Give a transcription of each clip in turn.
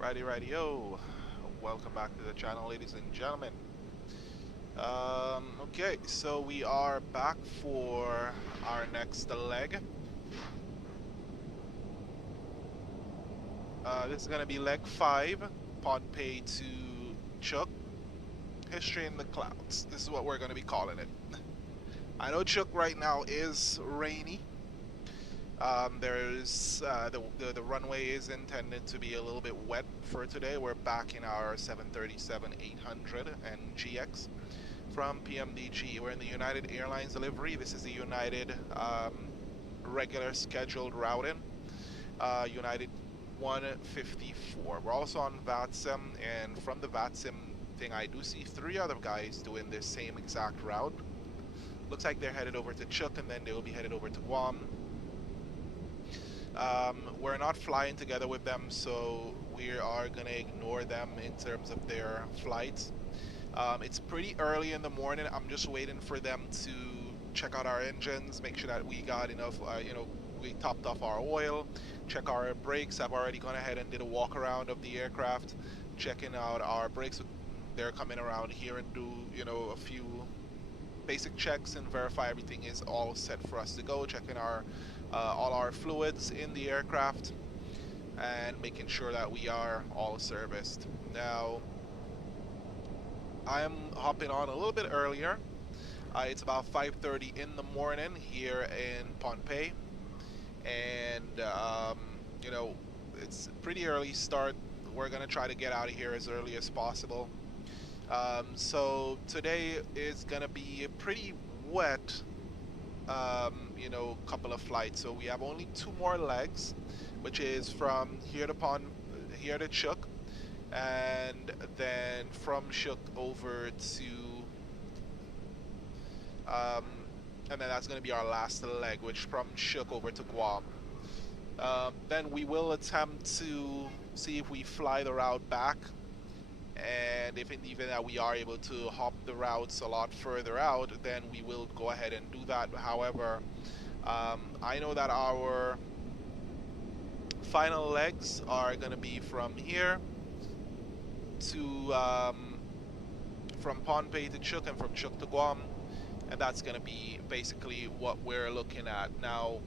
Righty-yo. Welcome back to the channel, ladies and gentlemen. Okay, so we are back for our next leg. This is going to be leg 5, Pohnpei to CHOKO, History in the Clouds. This is what we're going to be calling it. I know CHOKO right now is rainy. There's the runway is intended to be a little bit wet for today. We're back in our 737-800 and GX from PMDG. We're in the United Airlines delivery. This is the United regular scheduled routing, United 154. We're also on VATSIM, and from the VATSIM thing, I do see 3 other guys doing this same exact route. Looks like they're headed over to CHOKO, and then they will be headed over to Guam. We're not flying together with them, so we are going to ignore them in terms of their flights. It's pretty early in the morning. I'm just waiting for them to check out our engines, make sure that we got enough, we topped off our oil, check our brakes. I've already gone ahead and did a walk around of the aircraft, checking out our brakes. They're coming around here and do, a few basic checks and verify everything is all set for us to go, checking our all our fluids in the aircraft and making sure that we are all serviced. Now, I am hopping on a little bit earlier. It's about 5:30 in the morning here in Pohnpei, and it's pretty early start. We're gonna try to get out of here as early as possible. So today is gonna be a pretty wet couple of flights. So we have only 2 more legs, which is from here to CHOKO, and then from CHOKO over to and then that's going to be our last leg, which from CHOKO over to Guam. Then we will attempt to see if we fly the route back, and if in the event that we are able to hop the routes a lot further out, then we will go ahead and do that. However, I know that our final legs are going to be from here to from Pohnpei to CHOKO, and from CHOKO to Guam, and that's going to be basically what we're looking at. Now,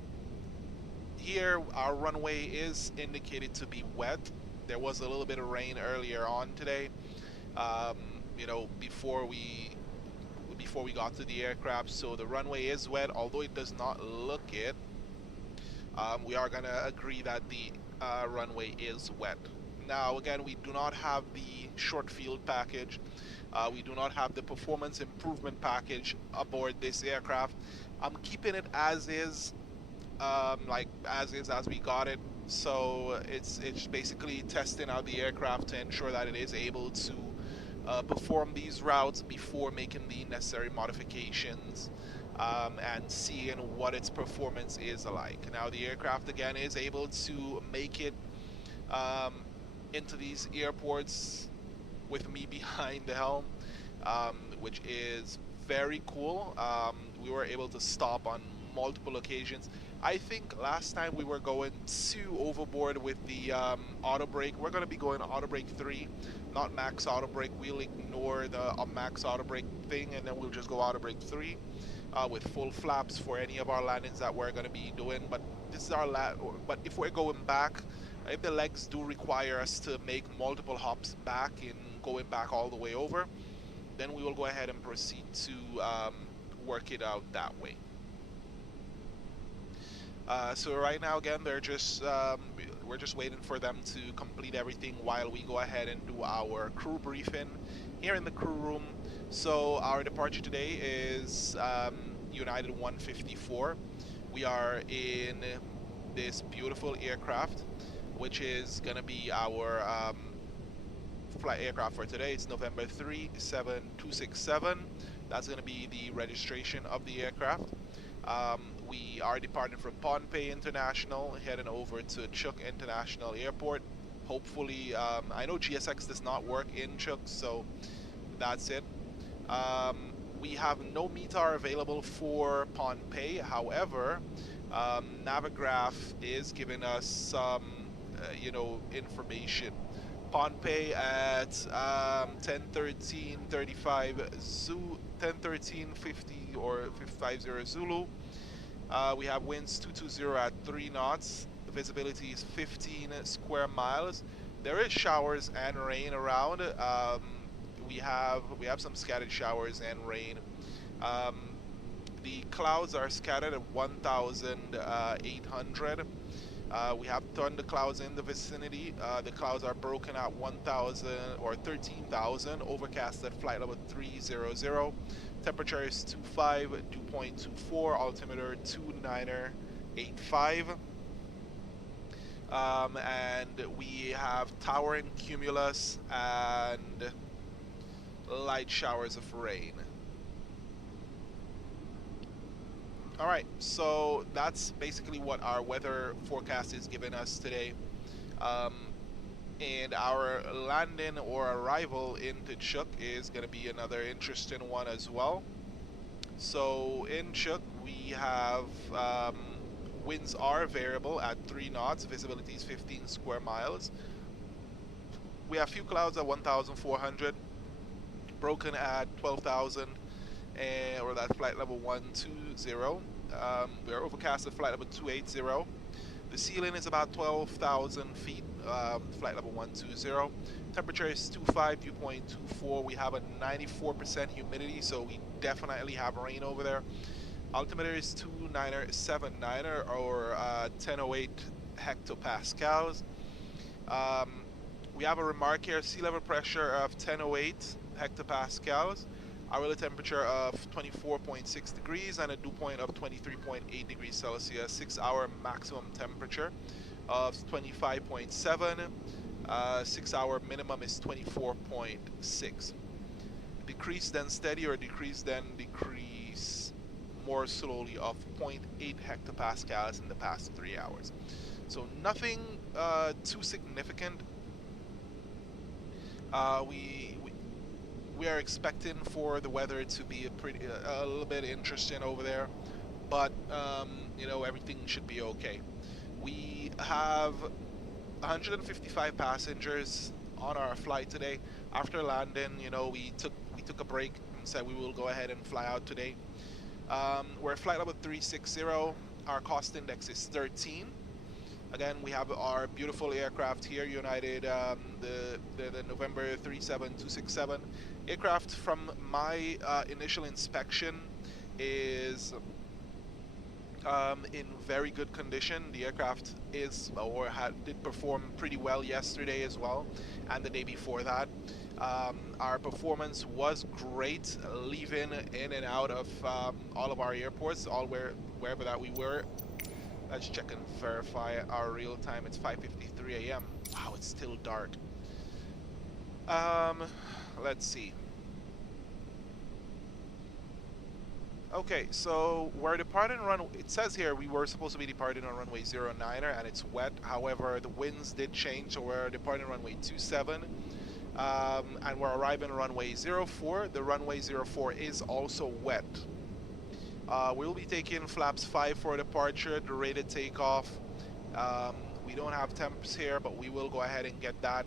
here our runway is indicated to be wet. There was a little bit of rain earlier on today, before we got to the aircraft, so the runway is wet, although it does not look it. We are going to agree that the runway is wet. Now, again, we do not have the short field package. We do not have the performance improvement package aboard this aircraft. I'm keeping it as is, as we got it. So it's basically testing out the aircraft to ensure that it is able to perform these routes before making the necessary modifications, and seeing what its performance is like. Now, the aircraft again is able to make it into these airports with me behind the helm, which is very cool. We were able to stop on multiple occasions. I think last time we were going too overboard with the auto brake. We're going to be going auto brake 3, not max auto brake. We'll ignore the max auto brake thing, and then we'll just go auto brake 3 with full flaps for any of our landings that we're going to be doing. But this is our but if we're going back, if the legs do require us to make multiple hops back in going back all the way over, then we will go ahead and proceed to work it out that way. So right now, again, they're just we're just waiting for them to complete everything while we go ahead and do our crew briefing here in the crew room. So our departure today is United 154. We are in this beautiful aircraft, which is going to be our flight aircraft for today. It's November 37267. That's going to be the registration of the aircraft. We are departing from Pohnpei International, heading over to CHOKO International Airport. Hopefully, I know GSX does not work in CHOKO, so that's it. We have no METAR available for Pohnpei. However, Navigraph is giving us some, information Pohnpei at 10:13:35 10:13:50 or 550 Zulu. We have winds 220 at 3 knots. The visibility is 15 square miles. There is showers and rain around. We have some scattered showers and rain. The clouds are scattered at 1,800. We have thunder clouds in the vicinity. The clouds are broken at 1,000 or 13,000. Overcast at flight level 300. Temperature is 25, dew point 24, altimeter 2985. And we have towering cumulus and light showers of rain. Alright, so that's basically what our weather forecast is giving us today. And our landing or arrival into Chuuk is going to be another interesting one as well. So in Chuuk we have winds are variable at 3 knots, visibility is 15 square miles. We have few clouds at 1,400, broken at 12,000, or that flight level 120. We are overcast at flight level 280. The ceiling is about 12,000 feet, flight level 120. Temperature is 25, dew point 24. We have a 94% humidity, so we definitely have rain over there. Altimeter is 2979 or 1008 hectopascals. We have a remark here, sea level pressure of 1008 hectopascals. Hourly temperature of 24.6 degrees and a dew point of 23.8 degrees Celsius. 6-hour maximum temperature of 25.7. 6-hour minimum is 24.6. Decrease then steady or decrease then decrease more slowly of 0.8 hectopascals in the past 3 hours. So nothing too significant. We are expecting for the weather to be a little bit interesting over there, but you know, everything should be okay. We have 155 passengers on our flight today. After landing, you know, we took a break and said we will go ahead and fly out today. We're at flight level 360. Our cost index is 13. Again, we have our beautiful aircraft here, United, the November 37267. Aircraft from my initial inspection is in very good condition. The aircraft is did perform pretty well yesterday as well, and the day before that. Our performance was great, leaving in and out of all of our airports, wherever that we were. Let's check and verify our real time. It's 5:53 a.m. Wow, it's still dark. Let's see. Okay, so we're departing runway. It says here we were supposed to be departing on runway 09 and it's wet. However, the winds did change, so we're departing runway 27. And we're arriving on runway 04. The runway 04 is also wet. We'll be taking flaps 5 for departure, the rated takeoff. We don't have temps here, but we will go ahead and get that.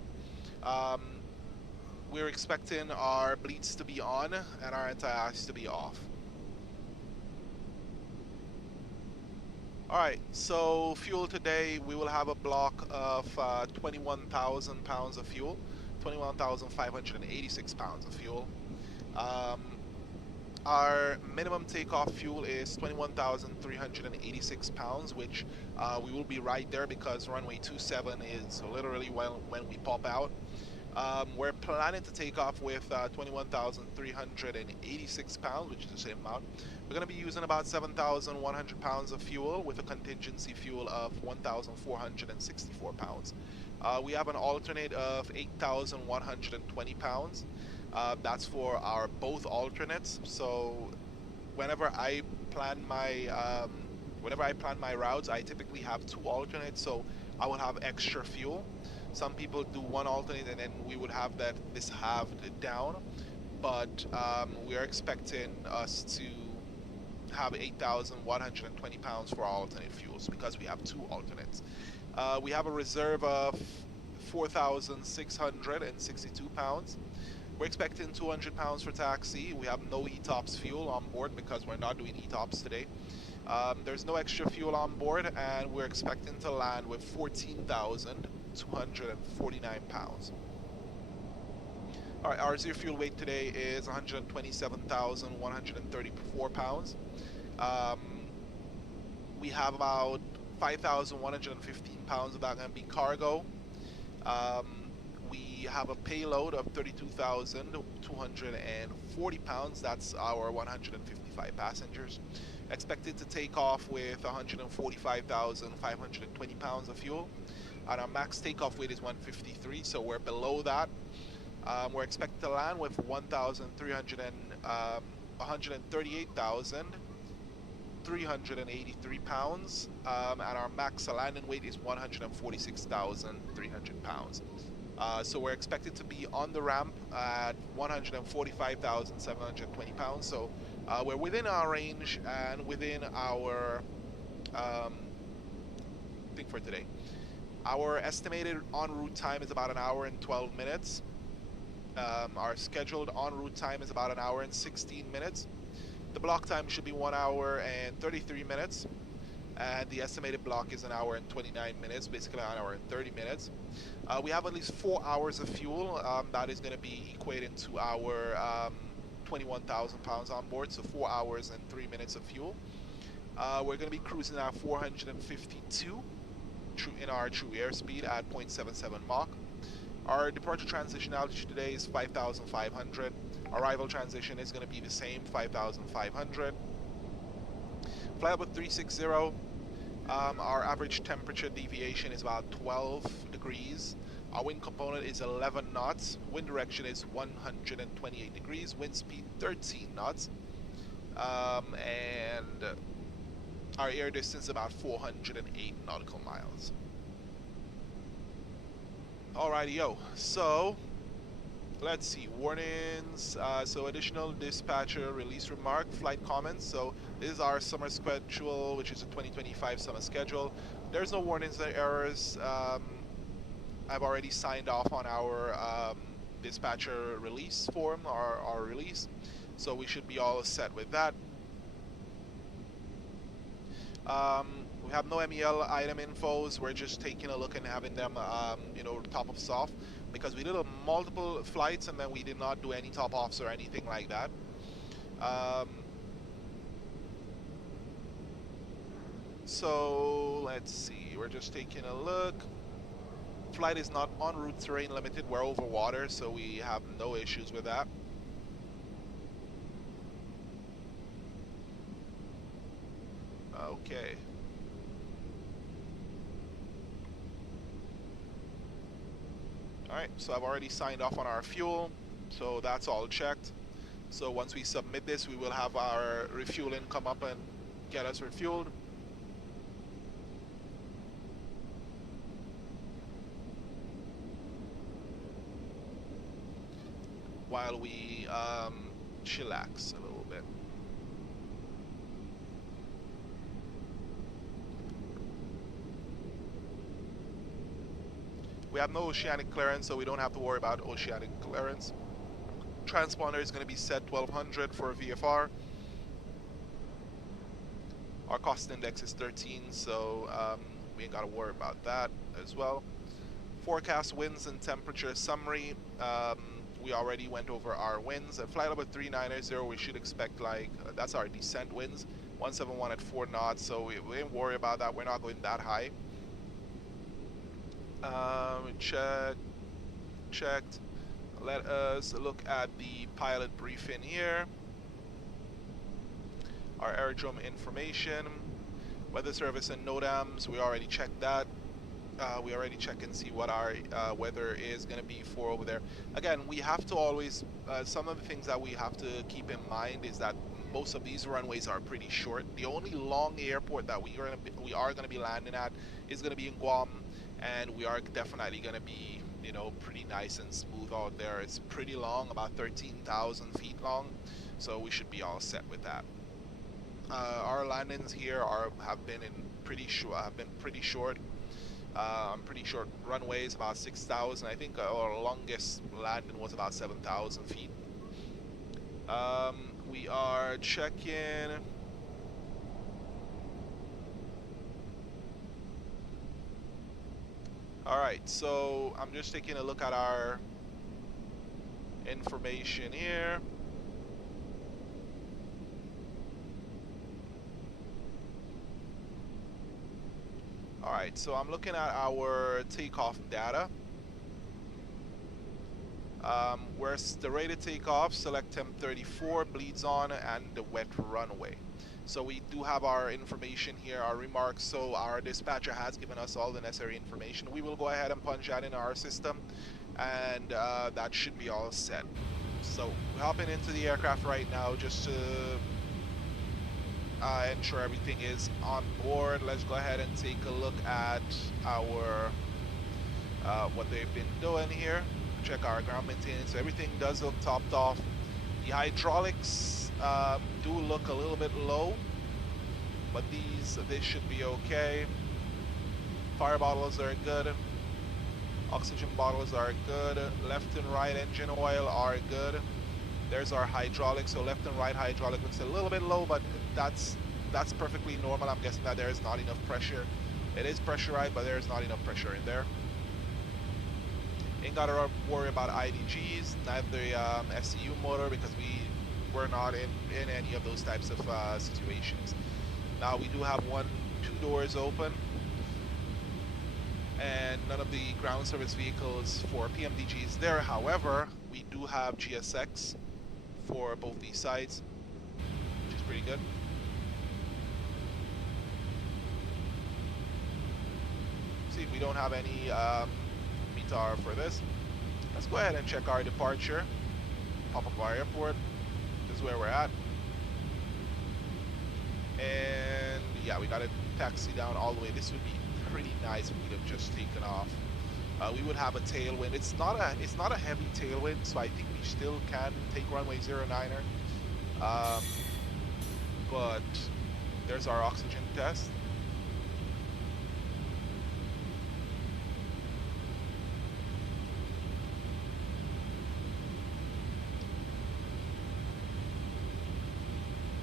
We're expecting our bleeds to be on and our anti-ice to be off. Alright, so fuel today, we will have a block of 21,000 pounds of fuel, 21,586 pounds of fuel. Our minimum takeoff fuel is 21,386 pounds, which we will be right there because runway 27 is literally when we pop out. We're planning to take off with 21,386 pounds, which is the same amount. We're going to be using about 7,100 pounds of fuel with a contingency fuel of 1,464 pounds. We have an alternate of 8,120 pounds. That's for our both alternates. So whenever I plan my routes, I typically have 2 alternates, so I will have extra fuel. Some people do 1 alternate and then we would have this halved down, but we are expecting us to have 8,120 pounds for our alternate fuels because we have 2 alternates. We have a reserve of 4,662 pounds. We're expecting 200 pounds for taxi. We have no ETOPS fuel on board because we're not doing ETOPS today. There's no extra fuel on board, and we're expecting to land with 14,249 pounds. All right, our zero fuel weight today is 127,134 pounds. We have about 5,115 pounds of that going to be cargo. We have a payload of 32,240 pounds. That's our 155 passengers. Expected to take off with 145,520 pounds of fuel. And our max takeoff weight is 153, so we're below that. We're expected to land with 138,383 pounds, and our max landing weight is 146,300 pounds. So we're expected to be on the ramp at 145,720 pounds. So we're within our range and within our thing for today. Our estimated en route time is about 1 hour and 12 minutes. Our scheduled en route time is about 1 hour and 16 minutes. The block time should be 1 hour and 33 minutes. And the estimated block is 1 hour and 29 minutes, basically 1 hour and 30 minutes. We have at least 4 hours of fuel. That is going to be equating to our 21,000 pounds on board, so 4 hours and 3 minutes of fuel. We're going to be cruising at 452 in our true airspeed at 0.77 Mach. Our departure transition altitude today is 5,500. Arrival transition is going to be the same, 5,500. Flight with 360. Our average temperature deviation is about 12 degrees. Our wind component is 11 knots. Wind direction is 128 degrees. Wind speed 13 knots. And our air distance is about 408 nautical miles. Alrighty, so let's see, warnings. So additional dispatcher release remark, flight comments. So this is our summer schedule, which is a 2025 summer schedule. There's no warnings or errors. I've already signed off on our dispatcher release form, our release, so we should be all set with that. We have no MEL item infos. We're just taking a look and having them, top us off, because we did multiple flights and then we did not do any top offs or anything like that. So let's see. We're just taking a look. Flight is not en route terrain limited. We're over water, so we have no issues with that. Okay. Alright, so I've already signed off on our fuel, so that's all checked. So once we submit this, we will have our refueling come up and get us refueled. While we chillax a little bit. We have no oceanic clearance, so we don't have to worry about oceanic clearance. Transponder is going to be set 1200 for a VFR. Our cost index is 13, so we ain't got to worry about that as well. Forecast winds and temperature summary. We already went over our winds. At flight level 390, we should expect that's our descent winds, 171 at 4 knots, so we ain't worry about that. We're not going that high. Checked. Let us look at the pilot briefing here. Our aerodrome information, weather service and NOTAMs, we already checked that. We already check and see what our weather is going to be for over there. Again, we have to always, some of the things that we have to keep in mind is that most of these runways are pretty short. The only long airport that we are going to be landing at is going to be in Guam, and we are definitely going to be, pretty nice and smooth out there. It's pretty long, about 13,000 feet long, so we should be all set with that. Our landings here have been pretty short. I'm pretty sure runway is about 6,000. I think our longest landing was about 7,000 feet. We are checking. All right, so I'm just taking a look at our information here. All right, so I'm looking at our takeoff data. Where's the rated takeoff, select M34, bleeds on, and the wet runway. So we do have our information here, our remarks. So our dispatcher has given us all the necessary information. We will go ahead and punch that in our system, and that should be all set. So we're hopping into the aircraft right now just to ensure everything is on board. Let's go ahead and take a look at our what they've been doing here. Check our ground maintenance. So everything does look topped off. The hydraulics do look a little bit low, but this should be okay. Fire bottles are good. Oxygen bottles are good. Left and right engine oil are good. There's our hydraulics. So left and right hydraulic looks a little bit low, but that's perfectly normal. I'm guessing that there is not enough pressure. It is pressurized, but there is not enough pressure in there. Ain't gotta worry about IDGs, neither the SCU motor, because we're not in any of those types of situations. Now we do have two doors open, and none of the ground service vehicles for PMDG is there. However, we do have GSX for both these sides, which is pretty good. See, we don't have any METAR for this. Let's go ahead and check our departure. Pop up our airport. This is where we're at. And yeah, we got to taxi down all the way. This would be pretty nice if we'd have just taken off. We would have a tailwind. It's not a heavy tailwind, so I think we still can take runway 09er. But there's our oxygen test.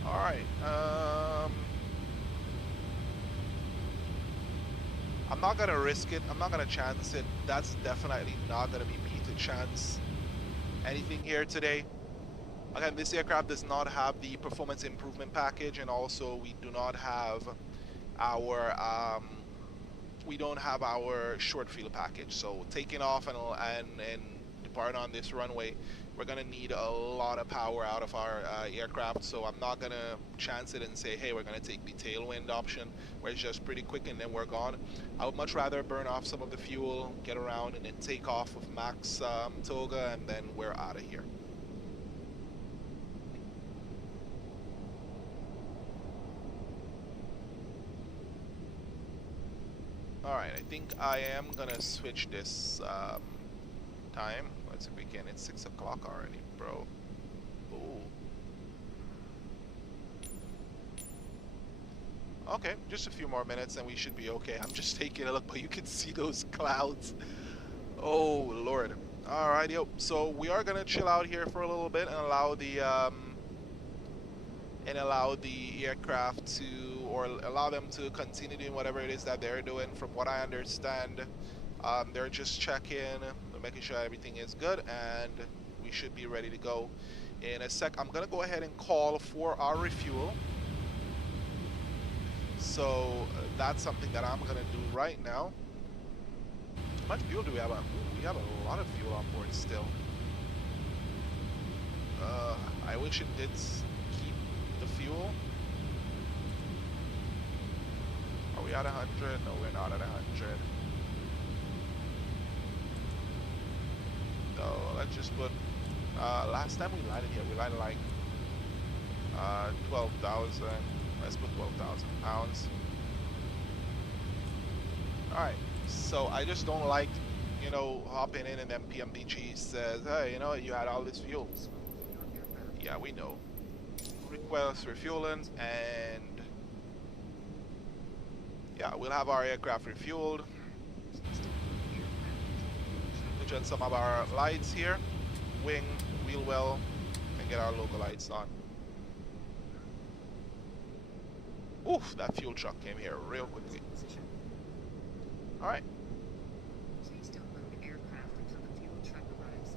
All right. I'm not gonna risk it. I'm not gonna chance it. That's definitely not gonna be me to chance anything here today. Again, this aircraft does not have the performance improvement package, and also we do not have our short field package. So taking off and departing on this runway, we're gonna need a lot of power out of our aircraft. So I'm not gonna chance it and say, hey, we're gonna take the tailwind option, where it's just pretty quick and then we're gone. I would much rather burn off some of the fuel, get around, and then take off with max toga, and then we're out of here. Alright, I think I am gonna switch this time. Let's see if we can. It's 6 o'clock already, bro. Ooh. Okay, just a few more minutes and we should be okay. I'm just taking a look, but you can see those clouds. Oh, Lord. Alright, yo. So we are gonna chill out here for a little bit and allow the aircraft to, or allow them to continue doing whatever it is that they're doing. From what I understand, they're just checking, making sure everything is good, and we should be ready to go in a sec. I'm gonna go ahead and call for our refuel. So that's something that I'm gonna do right now. How much fuel do we have on? Ooh, we have a lot of fuel on board still. I wish it did keep the fuel. Are we at 100? No, we're not at 100. So let's just put, last time we landed here, we landed like 12,000. Let's put 12,000 pounds. Alright, so I just don't like, you know, hopping in and then PMDG says, hey, you know, you had all this fuel. Yeah, we know. Request refueling, and yeah, we'll have our aircraft refueled. Switch on some of our lights here. Wing, wheel well, and get our local lights on. Oof, that fuel truck came here real quickly. Alright. Please don't load aircraft until the fuel truck arrives.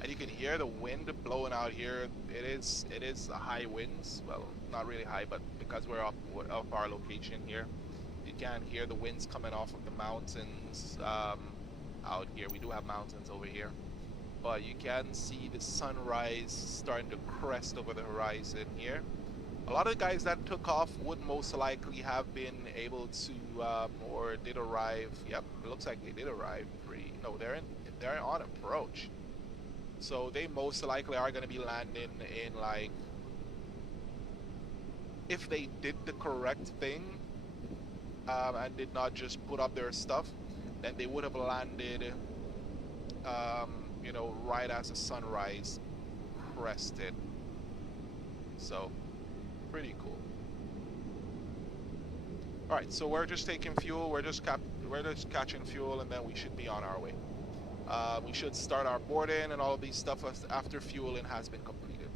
And you can hear the wind blowing out here. It is high winds. Well, not really high, but because we're up our location here, you can hear the winds coming off of the mountains out here. We do have mountains over here, but you can see the sunrise starting to crest over the horizon here. A lot of the guys that took off would most likely have been able to, or did arrive. Yep, it looks like they did arrive. No, they're on approach. So they most likely are going to be landing in, like, if they did the correct thing and did not just put up their stuff, then they would have landed, you know, right as the sunrise crested. So, pretty cool. All right, so we're just taking fuel. We're just catching fuel, and then we should be on our way. We should start our boarding and all of these stuff after fueling has been completed.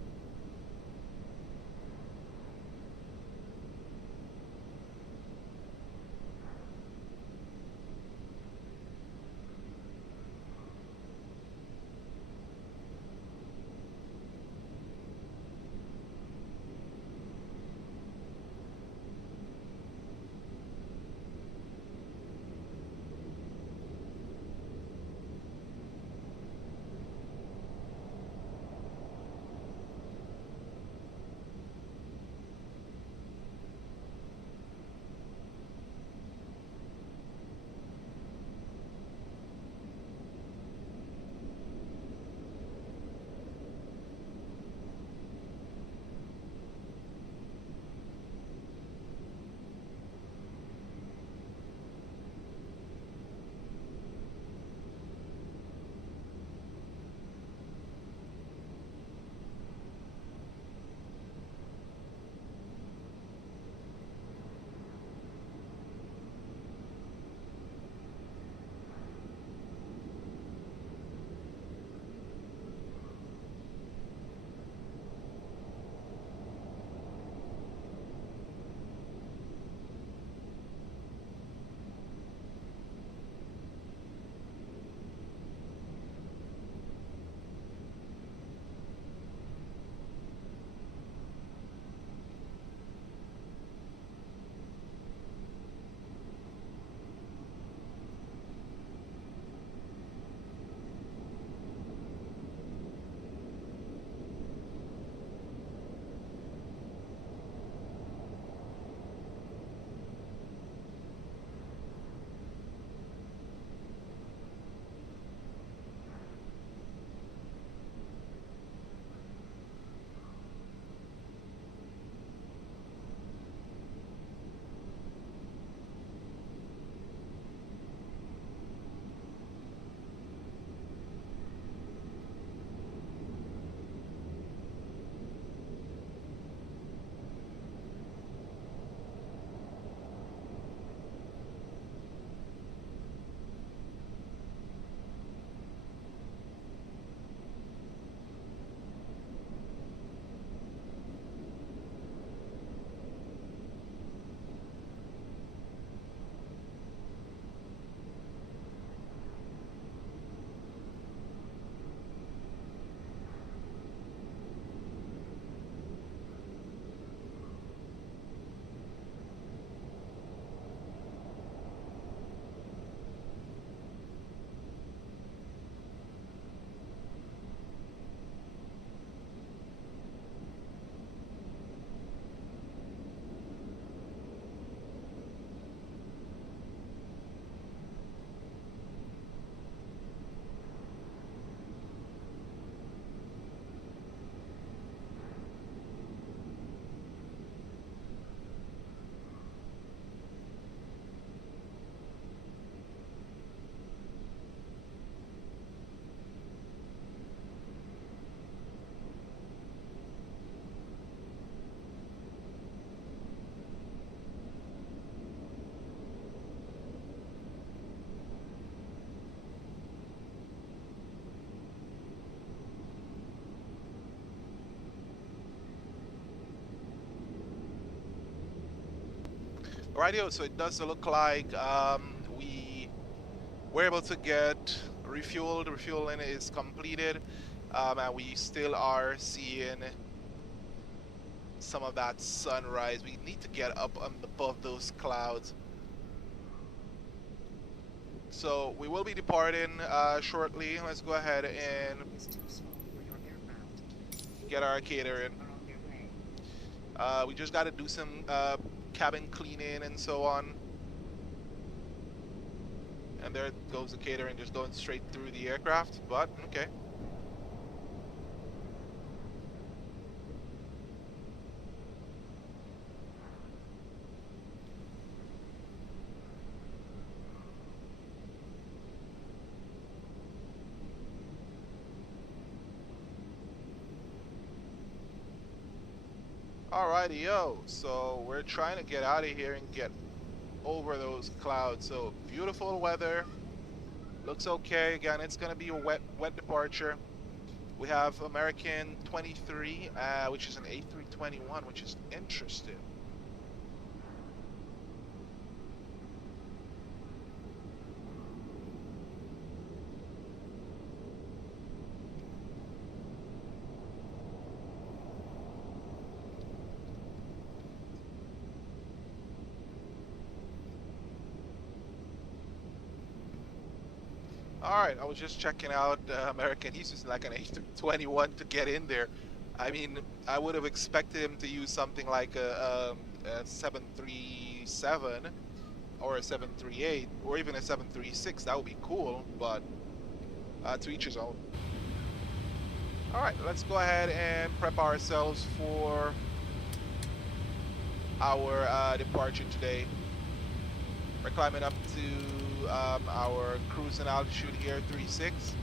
Radio, so it does look like we were able to get refueled. Refueling is completed, and we still are seeing some of that sunrise. We need to get up above those clouds. So we will be departing shortly. Let's go ahead and Is too small for your aircraft. get our catering. Are on their way. We just got to do some cabin cleaning and so on. And there goes the catering, just going straight through the aircraft, but okay. Alrighty, yo. So we're trying to get out of here and get over those clouds. So beautiful weather. Looks okay. Again, it's going to be a wet departure. We have American 23, which is an A321, which is interesting. Alright, I was just checking out American. He's just like an A321 to get in there. I mean, I would have expected him to use something like a 737 or a 738 or even a 736. That would be cool, but to each his own. Alright, let's go ahead and prep ourselves for our departure today. We're climbing up to our cruising altitude here, 36.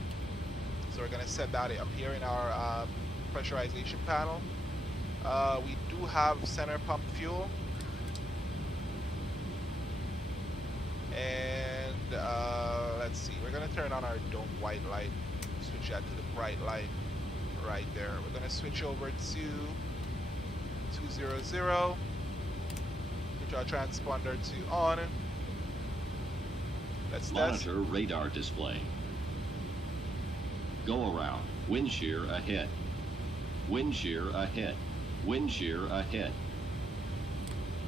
So we're going to set that up here in our pressurization panel. We do have center pump fuel. And let's see, we're going to turn on our dome white light, switch that to the bright light right there. We're going to switch over to 200, switch our transponder to on. Let's Monitor radar display. Go around. Wind shear ahead. Wind shear ahead. Wind shear ahead.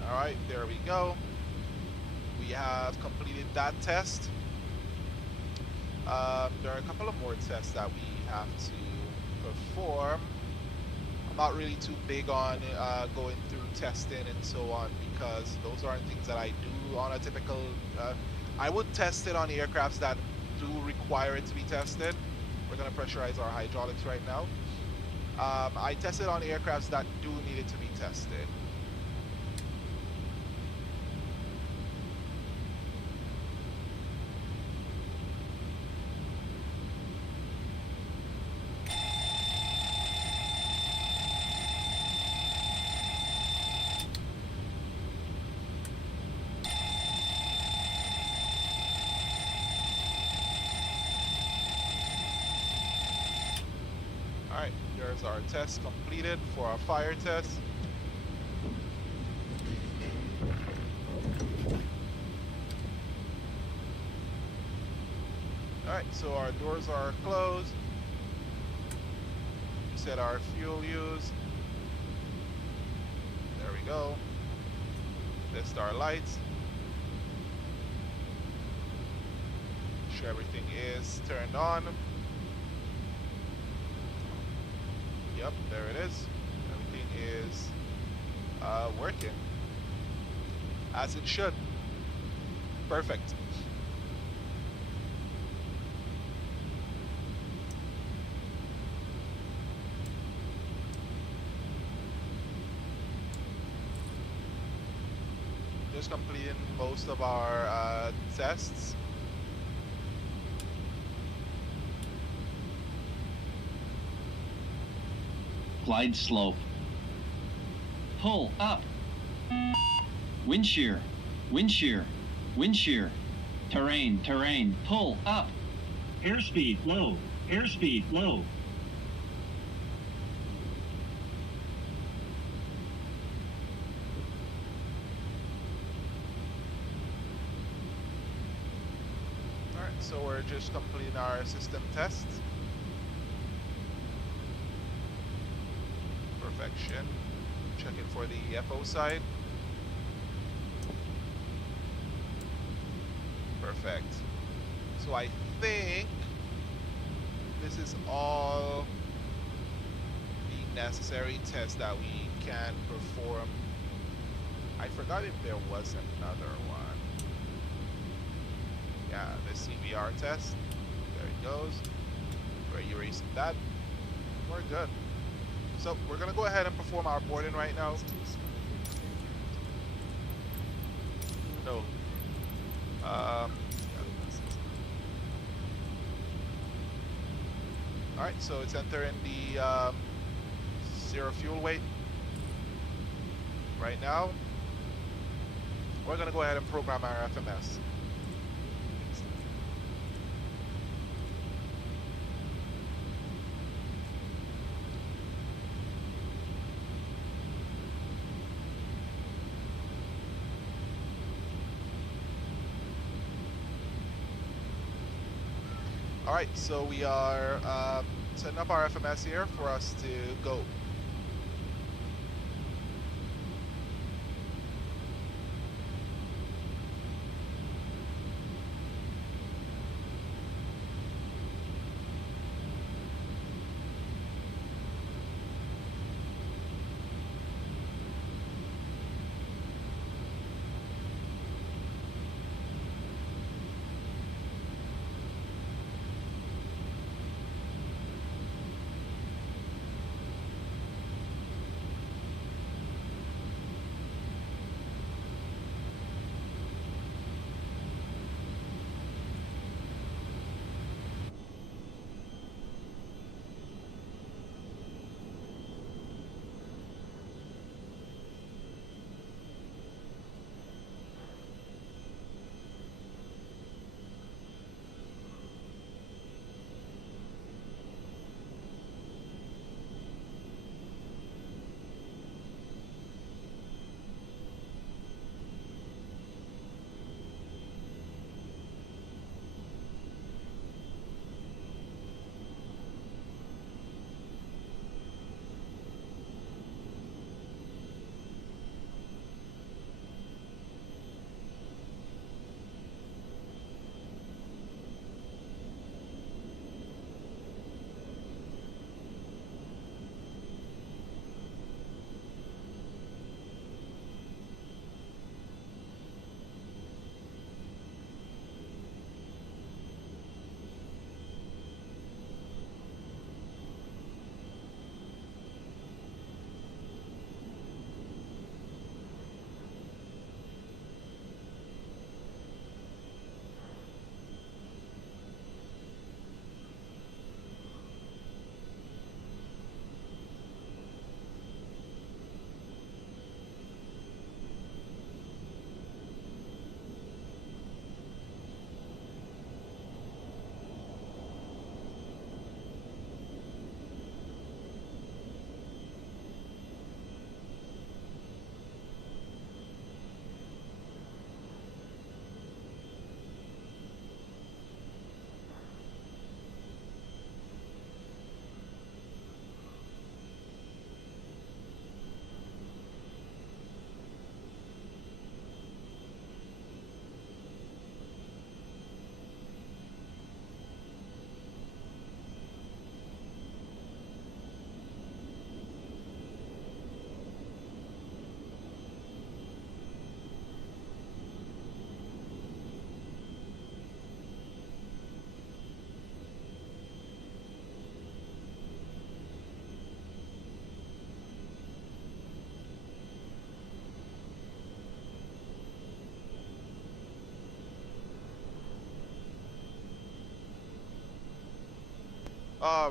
All right, there we go. We have completed that test. There are a couple of more tests that we have to perform. I'm not really too big on going through testing and so on because those aren't things that I do on a typical I would test it on the aircrafts that do require it to be tested. We're going to pressurize our hydraulics right now. I tested on the aircrafts that do need it to be tested. Alright, there's our test completed for our fire test. Alright, so our doors are closed. We set our fuel use. There we go. Test our lights. Make sure everything is turned on. Yep, there it is. Everything is working as it should. Perfect. Just completing most of our tests. Glide slope. Pull up. Wind shear. Wind shear. Wind shear. Terrain. Terrain. Pull up. Airspeed low. Airspeed low. so we're just completing our system test. Perfection. Checking for the FO side. Perfect. So I think this is all the necessary tests that we can perform. I forgot if there was another one. Yeah, the CVR test. There it goes. We're erasing that. We're good. So we're gonna go ahead and perform our boarding right now. No. Alright, so it's entering the 0 fuel weight right now. We're gonna go ahead and program our FMS. Alright, so we are setting up our FMS here for us to go.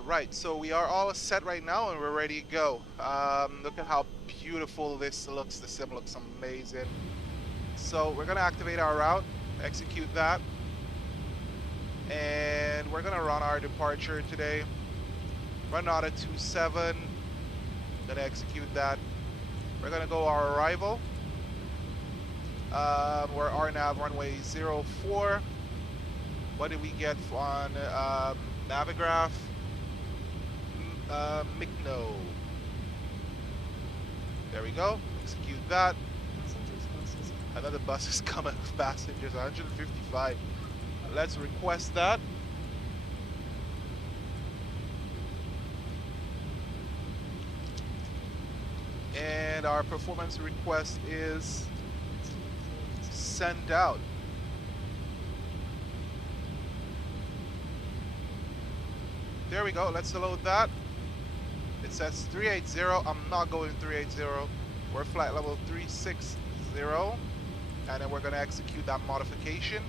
Right, so we are all set right now and we're ready to go. Look at how beautiful this looks. The sim looks amazing. So we're gonna activate our route, execute that, and we're gonna run our departure today. Run out at 27, gonna execute that. We're gonna go our arrival. We're RNAV runway 04. What did we get on Navigraph? McNo. There we go. Execute that. Passengers buses. Another bus is coming with passengers, 155. Let's request that. And our performance request is sent out. There we go. Let's load that. It says 380. I'm not going 380. We're flight level 360. And then we're going to execute that modification.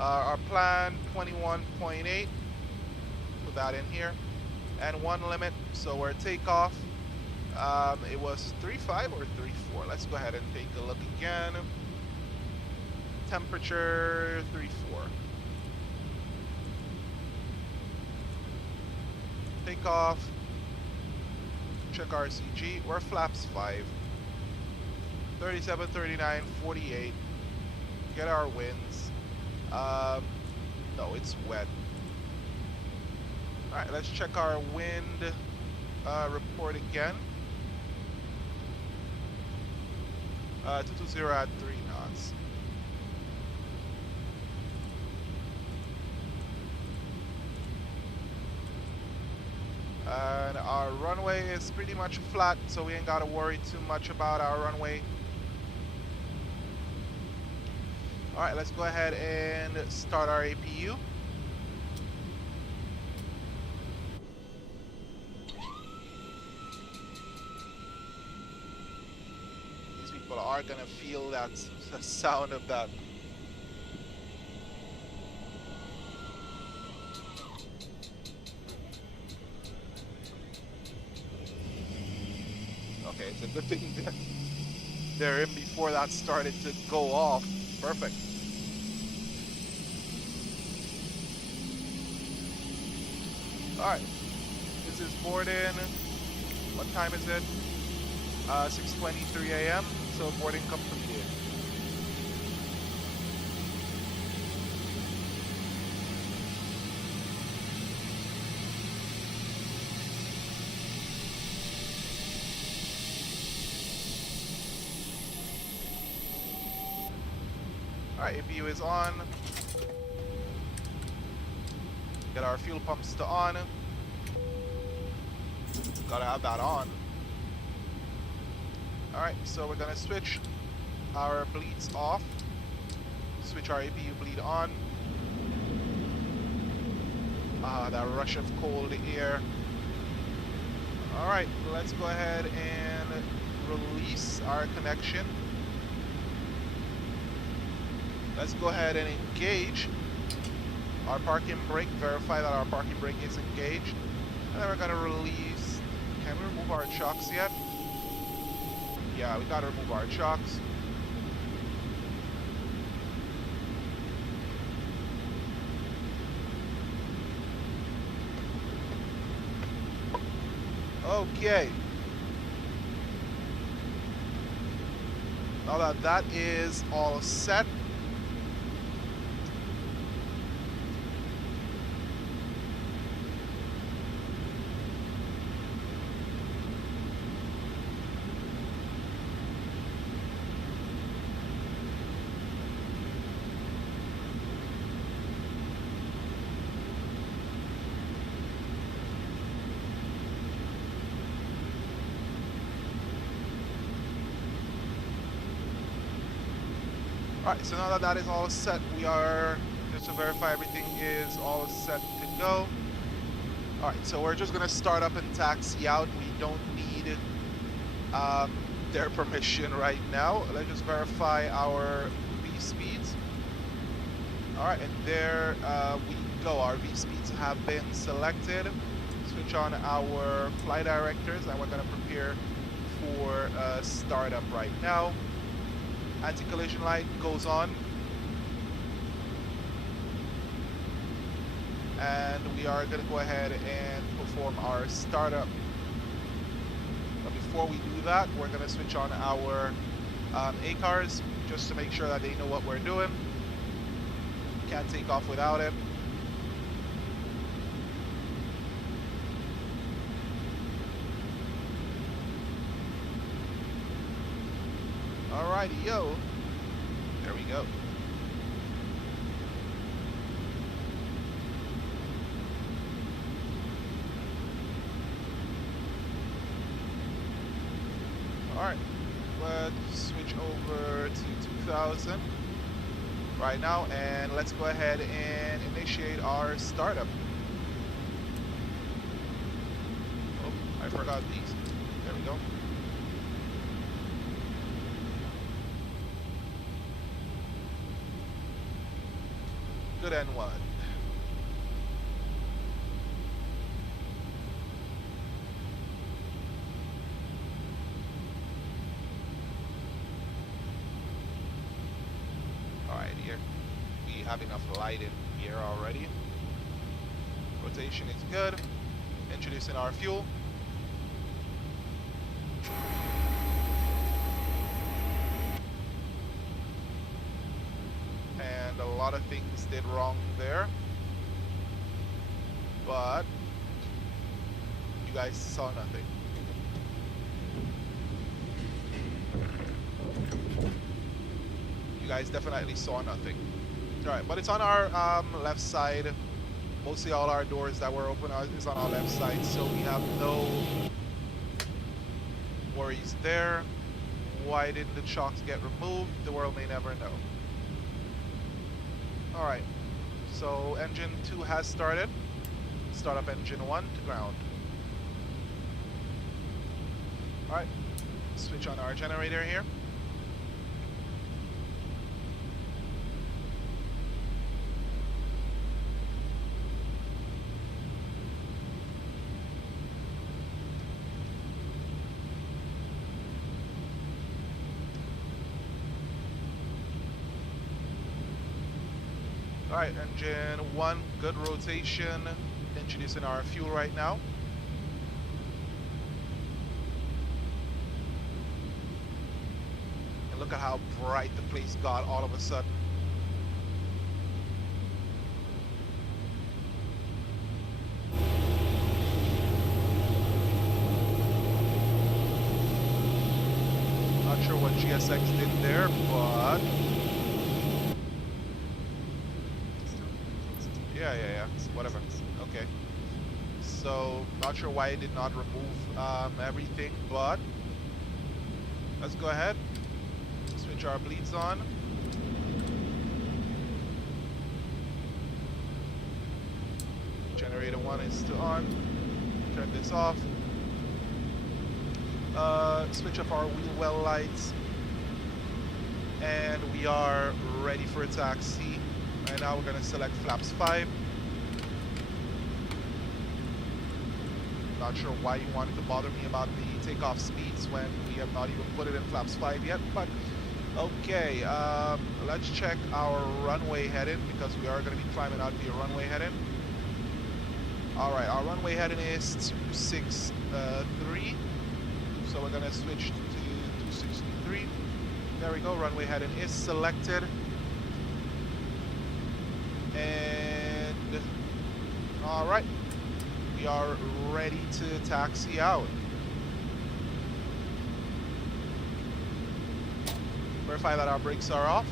Our plan 21.8. Put that in here. And one limit. So we're takeoff. It was 3.5 or 3.4. Let's go ahead and take a look again. Temperature 3.4. Takeoff. Check RCG. We're flaps 5. 37, 39, 48. Get our winds. No, it's wet. Alright, let's check our wind report again. 220 at 3 knots. And our runway is pretty much flat, so we ain't gotta worry too much about our runway. Alright, let's go ahead and start our APU. These people are gonna feel that the sound of that. Okay, it's a good thing that they're in before that started to go off. Perfect. Alright, this is boarding. What time is it? 6:23 a.m. So boarding completed. Alright, APU is on. Get our fuel pumps to on. Gotta have that on. Alright, so we're gonna switch our bleeds off. Switch our APU bleed on. That rush of cold air. Alright, let's go ahead and release our connection. Let's go ahead and engage our parking brake, verify that our parking brake is engaged. And then we're gonna release, can we remove our chocks yet? Yeah, we gotta remove our chocks. Okay. Now that that is all set, alright, so now that that is all set, we are, just to verify everything is all set to go. Alright, so we're just going to start up and taxi out. We don't need their permission right now. Let's just verify our V-speeds. Alright, and there we go. Our V-speeds have been selected. Switch on our flight directors, and we're going to prepare for startup right now. Anti-collision light goes on. And we are going to go ahead and perform our startup. But before we do that, we're going to switch on our ACARs just to make sure that they know what we're doing. Can't take off without it. Alrighty, yo. There we go. Alright, let's switch over to 2000 right now, and let's go ahead and initiate our startup. Oh, I forgot these. There we go. Good N1. Alright, here we have enough light in here already. Rotation is good. Introducing our fuel. And a lot of things did wrong there, but you guys saw nothing. You guys definitely saw nothing. Alright, but it's on our left side. Mostly all our doors that were open is on our left side, so we have no worries there. Why didn't the chocks get removed? The world may never know. Alright, so engine 2 has started. Start up engine 1 to ground. Alright, switch on our generator here. Alright, engine 1, good rotation. Introducing our fuel right now. And look at how bright the place got all of a sudden. Not sure what GSX did there, but yeah, whatever. Okay. So, not sure why it did not remove everything, but let's go ahead. Switch our bleeds on. Generator 1 is still on. Turn this off. Switch off our wheel well lights. And we are ready for a taxi. Right now we're going to select flaps 5. Not sure why you wanted to bother me about the takeoff speeds when we have not even put it in flaps 5 yet, but okay. Let's check our runway heading, because we are going to be climbing out via runway heading. Alright, our runway heading is 263, so we're going to switch to 263. There we go, runway heading is selected. And alright, we are ready to taxi out. Verify that our brakes are off,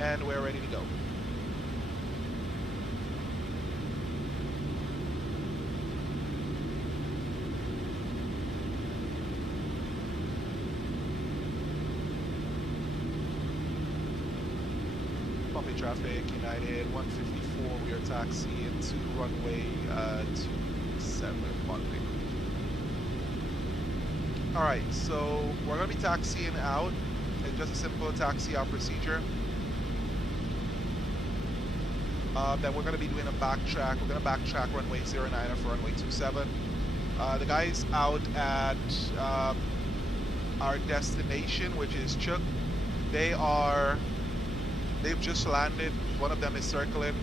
and we're ready to go. Pohnpei traffic, United 154, we are taxiing to runway 27, Pohnpei. Alright, so we're going to be taxiing out. It's just a simple taxi out procedure. Then we're going to be doing a backtrack. We're going to backtrack runway 09 for runway 27. The guys out at our destination, which is CHOKO, they've just landed. One of them is circling,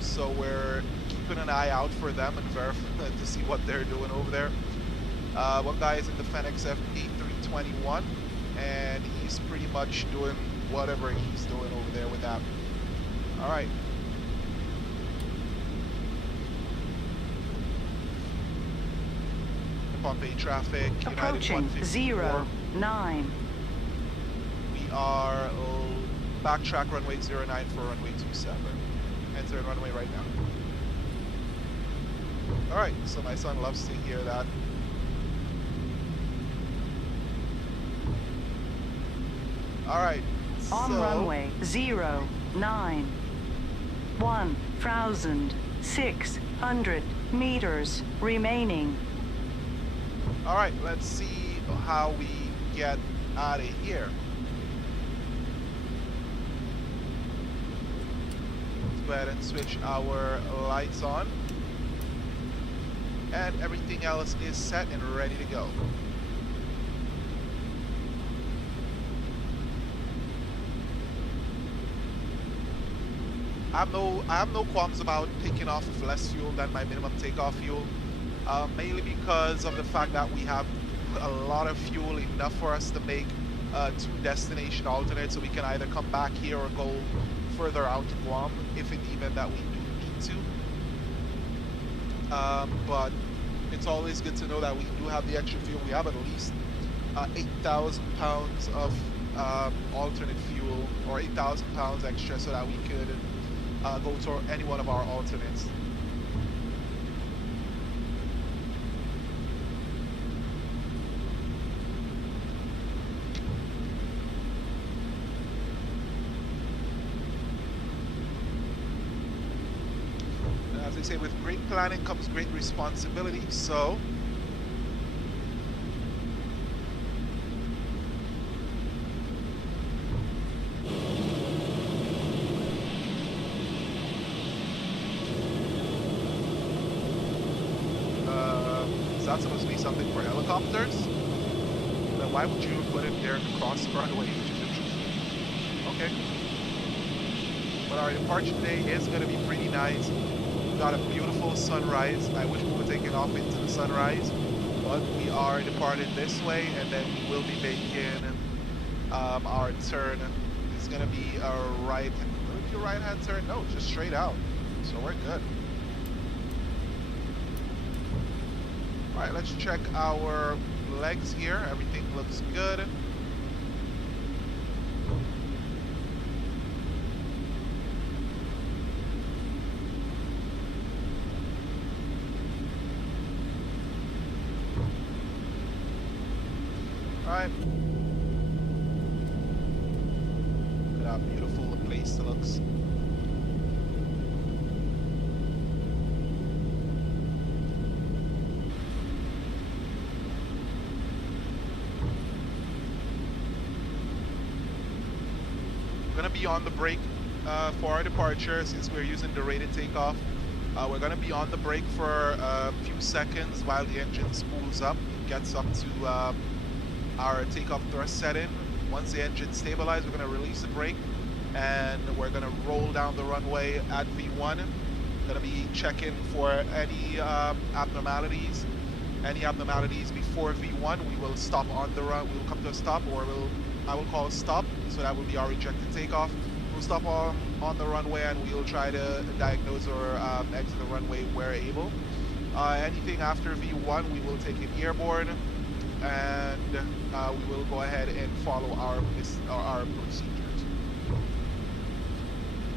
so we're keeping an eye out for them and to see what they're doing over there. One guy is in the Fenix FP 321, and he's pretty much doing whatever he's doing over there with that. All right. Pohnpei traffic, United Approaching 154. 09. We are backtrack runway 09 for runway 27. Entering runway right now. All right, so my son loves to hear that. All right. On so, runway 09. 1,600 meters remaining. All right, let's see how we get out of here. Let's go ahead and switch our lights on. And everything else is set and ready to go. I have no qualms about taking off with less fuel than my minimum takeoff fuel. Mainly because of the fact that we have a lot of fuel, enough for us to make 2 destination alternates, so we can either come back here or go further out to Guam if in the event that we do need to. But it's always good to know that we do have the extra fuel. We have at least 8,000 pounds of alternate fuel, or 8,000 pounds extra, so that we could go to any one of our alternates. As they say, with great planning comes great responsibility, so is that supposed to be something for helicopters? Then why would you put it there to cross the runway, which is interesting. Okay. But our departure today is going to be pretty nice. Got a beautiful sunrise. I wish we were taking off into the sunrise, but we are departed this way, and then we will be making our turn. It's gonna be a right. Will it be a right-hand turn? No, just straight out. So we're good. All right, let's check our legs here. Everything looks good. Alright. Look at how beautiful the place looks. We're gonna be on the brake for our departure since we're using the rated takeoff. We're gonna be on the brake for a few seconds while the engine spools up, gets up to our takeoff thrust setting. Once the engine stabilizes, we're going to release the brake and we're going to roll down the runway at V1. Going to be checking for any abnormalities. Any abnormalities before V1, we will stop on the run. We will come to a stop, or I will call a stop, so that will be our rejected takeoff. We'll stop on the runway and we'll try to diagnose or exit the runway where able. Anything after V1, we will take it airborne, and we will go ahead and follow our procedures.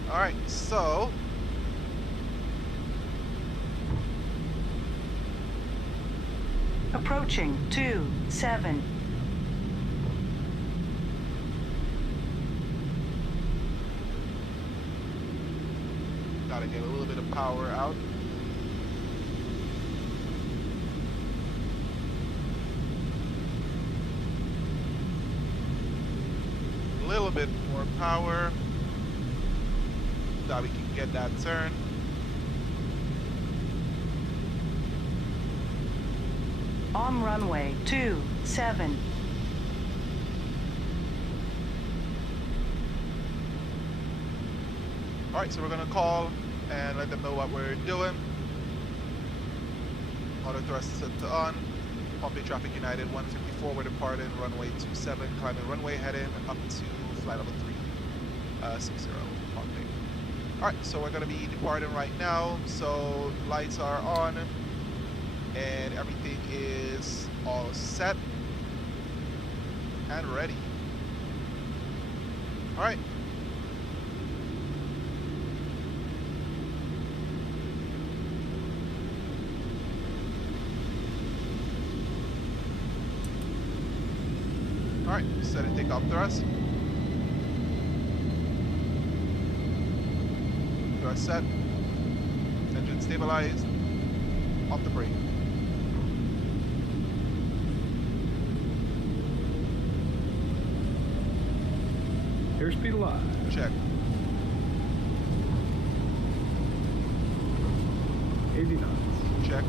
All right, so Approaching 27. gotta get a little bit of power out. A little bit more power, so that we can get that turn. On runway 27. All right, so we're gonna call and let them know what we're doing. Auto thrust set to on. Pohnpei traffic United 154, we're departing runway 27, climbing runway heading up to flight level 3. 60 Pohnpei. Alright, so we're going to be departing right now. So lights are on and everything is all set and ready. Alright. Alright, set and take off thrust. Thrust set. Engine stabilized. Off the brake. Airspeed alive. Check. 80 knots. Check.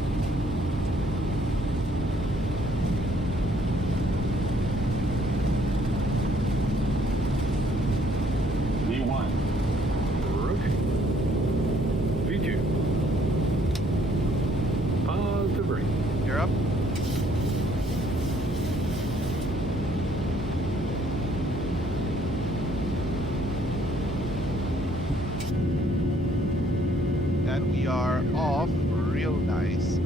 V1. Rotate. V2. Positive brake. You're up. And we are off real nice.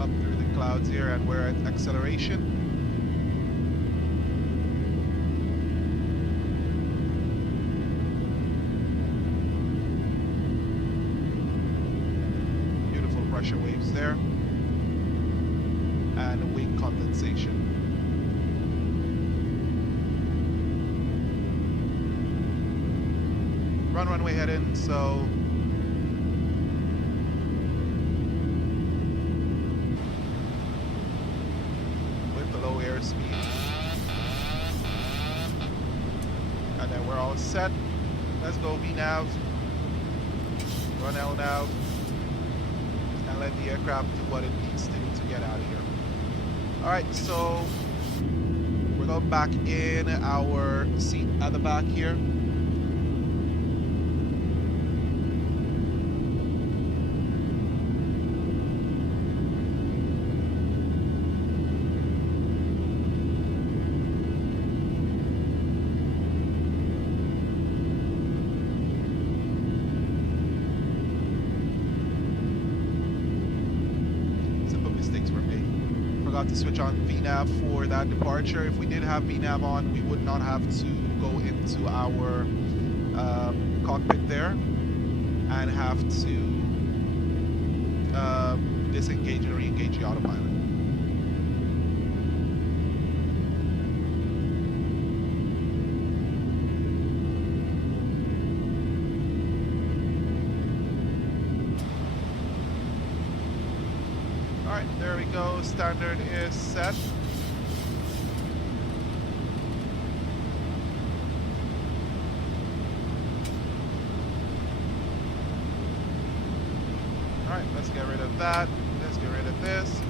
Up through the clouds here, and we're at acceleration. Beautiful pressure waves there. And wing condensation. Runway heading, so with the low airspeed. And then we're all set. Let's go VNAV. Run LNAV. And let the aircraft do what it needs to get out of here. Alright, so we're going back in our seat at the back here. To switch on VNAV for that departure. If we did have VNAV on, we would not have to go into our cockpit there and have to disengage and re-engage the autopilot. Alright, there we go. Standard is set. Alright, let's get rid of that. Let's get rid of this.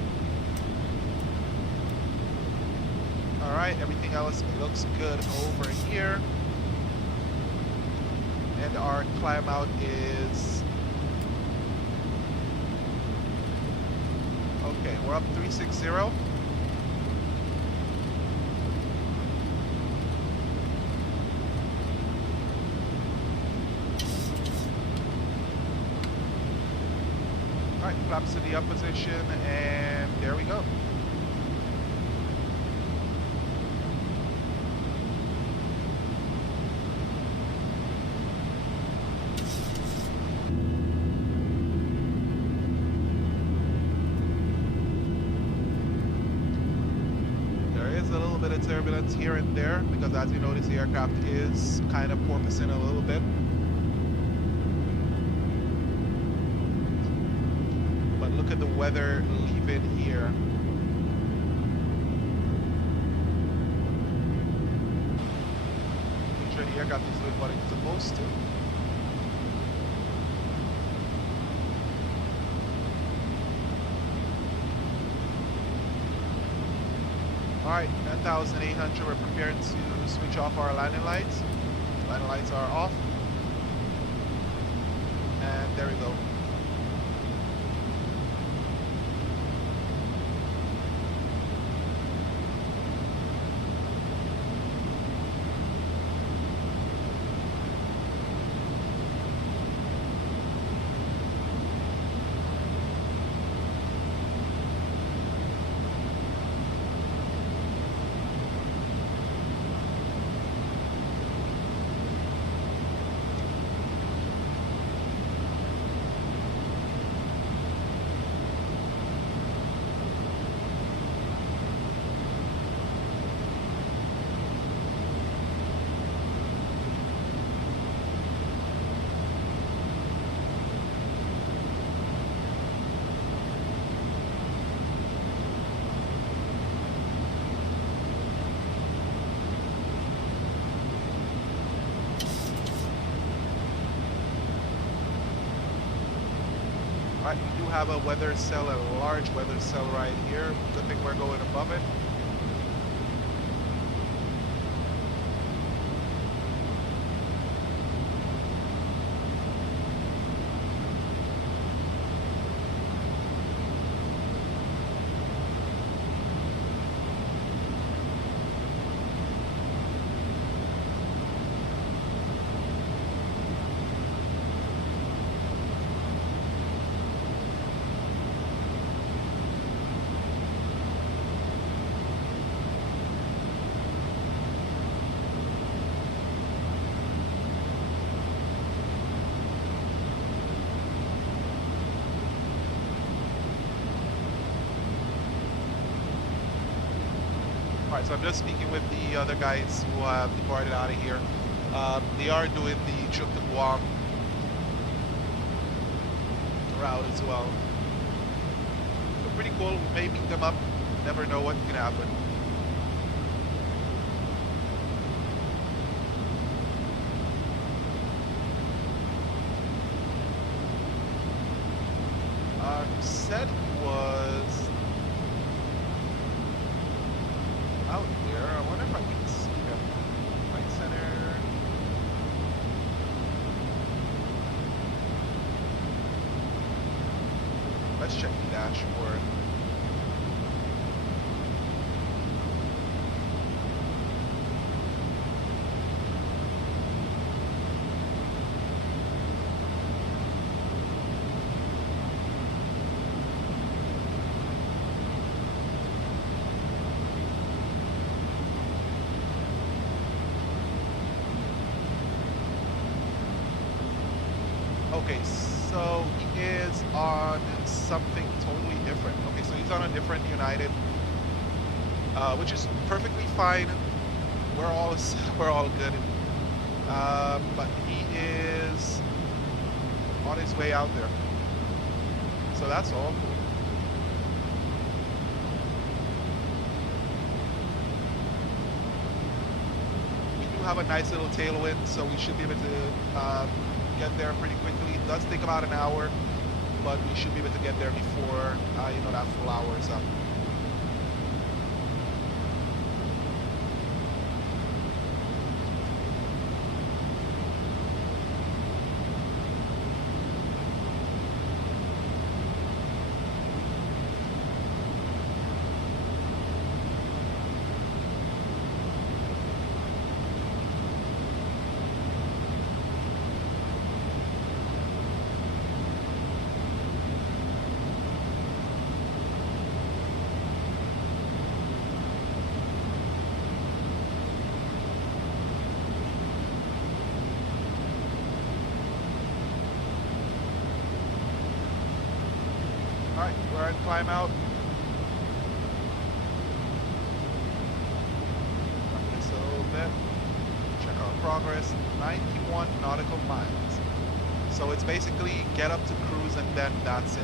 Alright, everything else looks good over here. And our climb out is... Okay, we're up 360. Alright, flaps to the up position, and there we go. Turbulence here and there, because as you notice, the aircraft is kind of porpoising a little bit. But look at the weather leaving here. Make sure the aircraft is doing what it's supposed to. Alright, 10,800, we're prepared to switch off our landing lights. Landing lights are off. And there we go. Alright, we do have a weather cell, a large weather cell right here. Good thing we're going above it. Alright, so I'm just speaking with the other guys who have departed out of here. They are doing the CHOKO route as well. So pretty cool. We may meet them up. Never know what can happen. Said he was out there. I wonder if I can see him. Flight center. Let's check the dashboard. Okay, so he is on something totally different. Okay, so he's on a different United, which is perfectly fine. We're all good. But he is on his way out there, so that's all cool. We do have a nice little tailwind, so we should be able to get there pretty quickly. It does take about an hour, but we should be able to get there before that full hour is up. Alright, we're at climb out. This a little bit. Check our progress. 91 nautical miles. So it's basically get up to cruise and then that's it.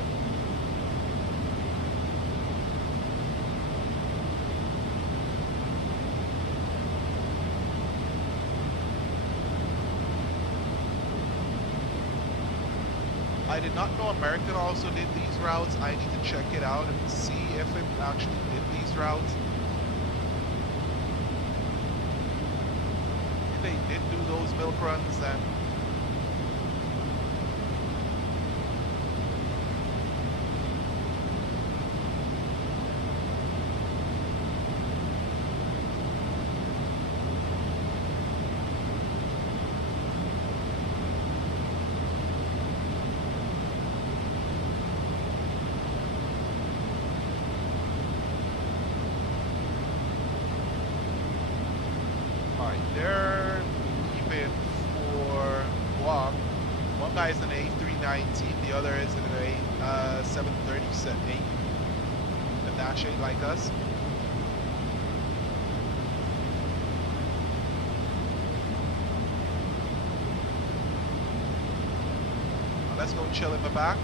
I did not know American also did these routes. I need to check it out and see if it actually did these routes. they did do those milk runs, then they're leaving for Guam. One guy's in A319, the other is in a 737 8. The Dash 8 like us. Let's go chill in the back.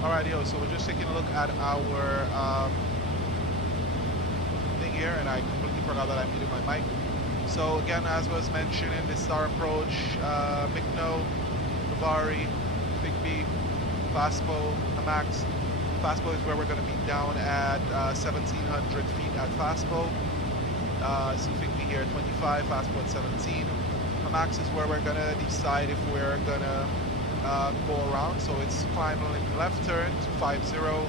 Alrighty, so we're just taking a look at our thing here, and I completely forgot that I muted my mic. So again, as was mentioned, this is our approach, Mikno, Bavari, Bigby, Faspo, Hamax. Faspo is where we're going to be down at 1,700 feet at Faspo. So Bigby here at 25, Faspo at 17. Hamax is where we're going to decide if we're going to go around. So it's climb left turn to 50 or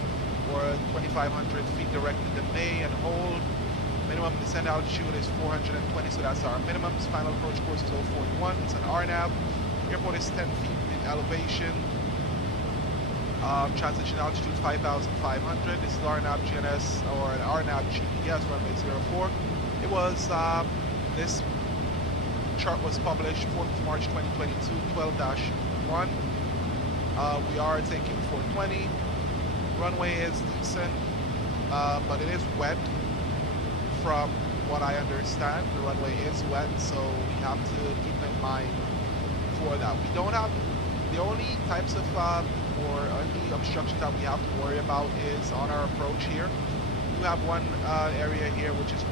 2,500 feet directly to May and hold. Minimum descent altitude is 420, so that's our minimums. Final approach course is 041. It's an RNAV. Airport is 10 feet in elevation. Transition altitude 5,500. This is RNAV GNS or an RNAV GPS runway 04. It was this chart was published 4th of March 2022, 12-1. We are taking 420. Runway is decent, but it is wet. From what I understand, the runway is wet, so we have to keep in mind for that. We don't have the only types of or only obstructions that we have to worry about is on our approach here. We have one area here which is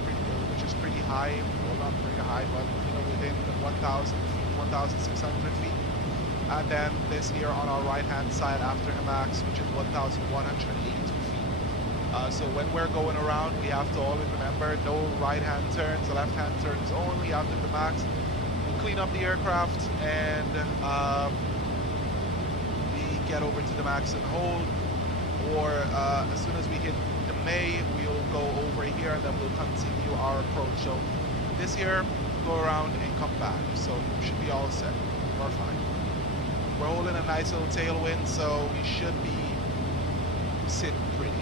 pretty high, well not pretty high, but you know within 1,000 feet, 1,600 feet. And then this here on our right hand side after Hamax, which is 1,182 feet. So when we're going around, we have to always remember no right-hand turns, left-hand turns only after the max. We'll clean up the aircraft and we get over to the max and hold. Or as soon as we hit the May, we'll go over here and then we'll continue our approach. So this here, go around and come back. So we should be all set. We're fine. We're holding a nice little tailwind, so we should be sitting pretty.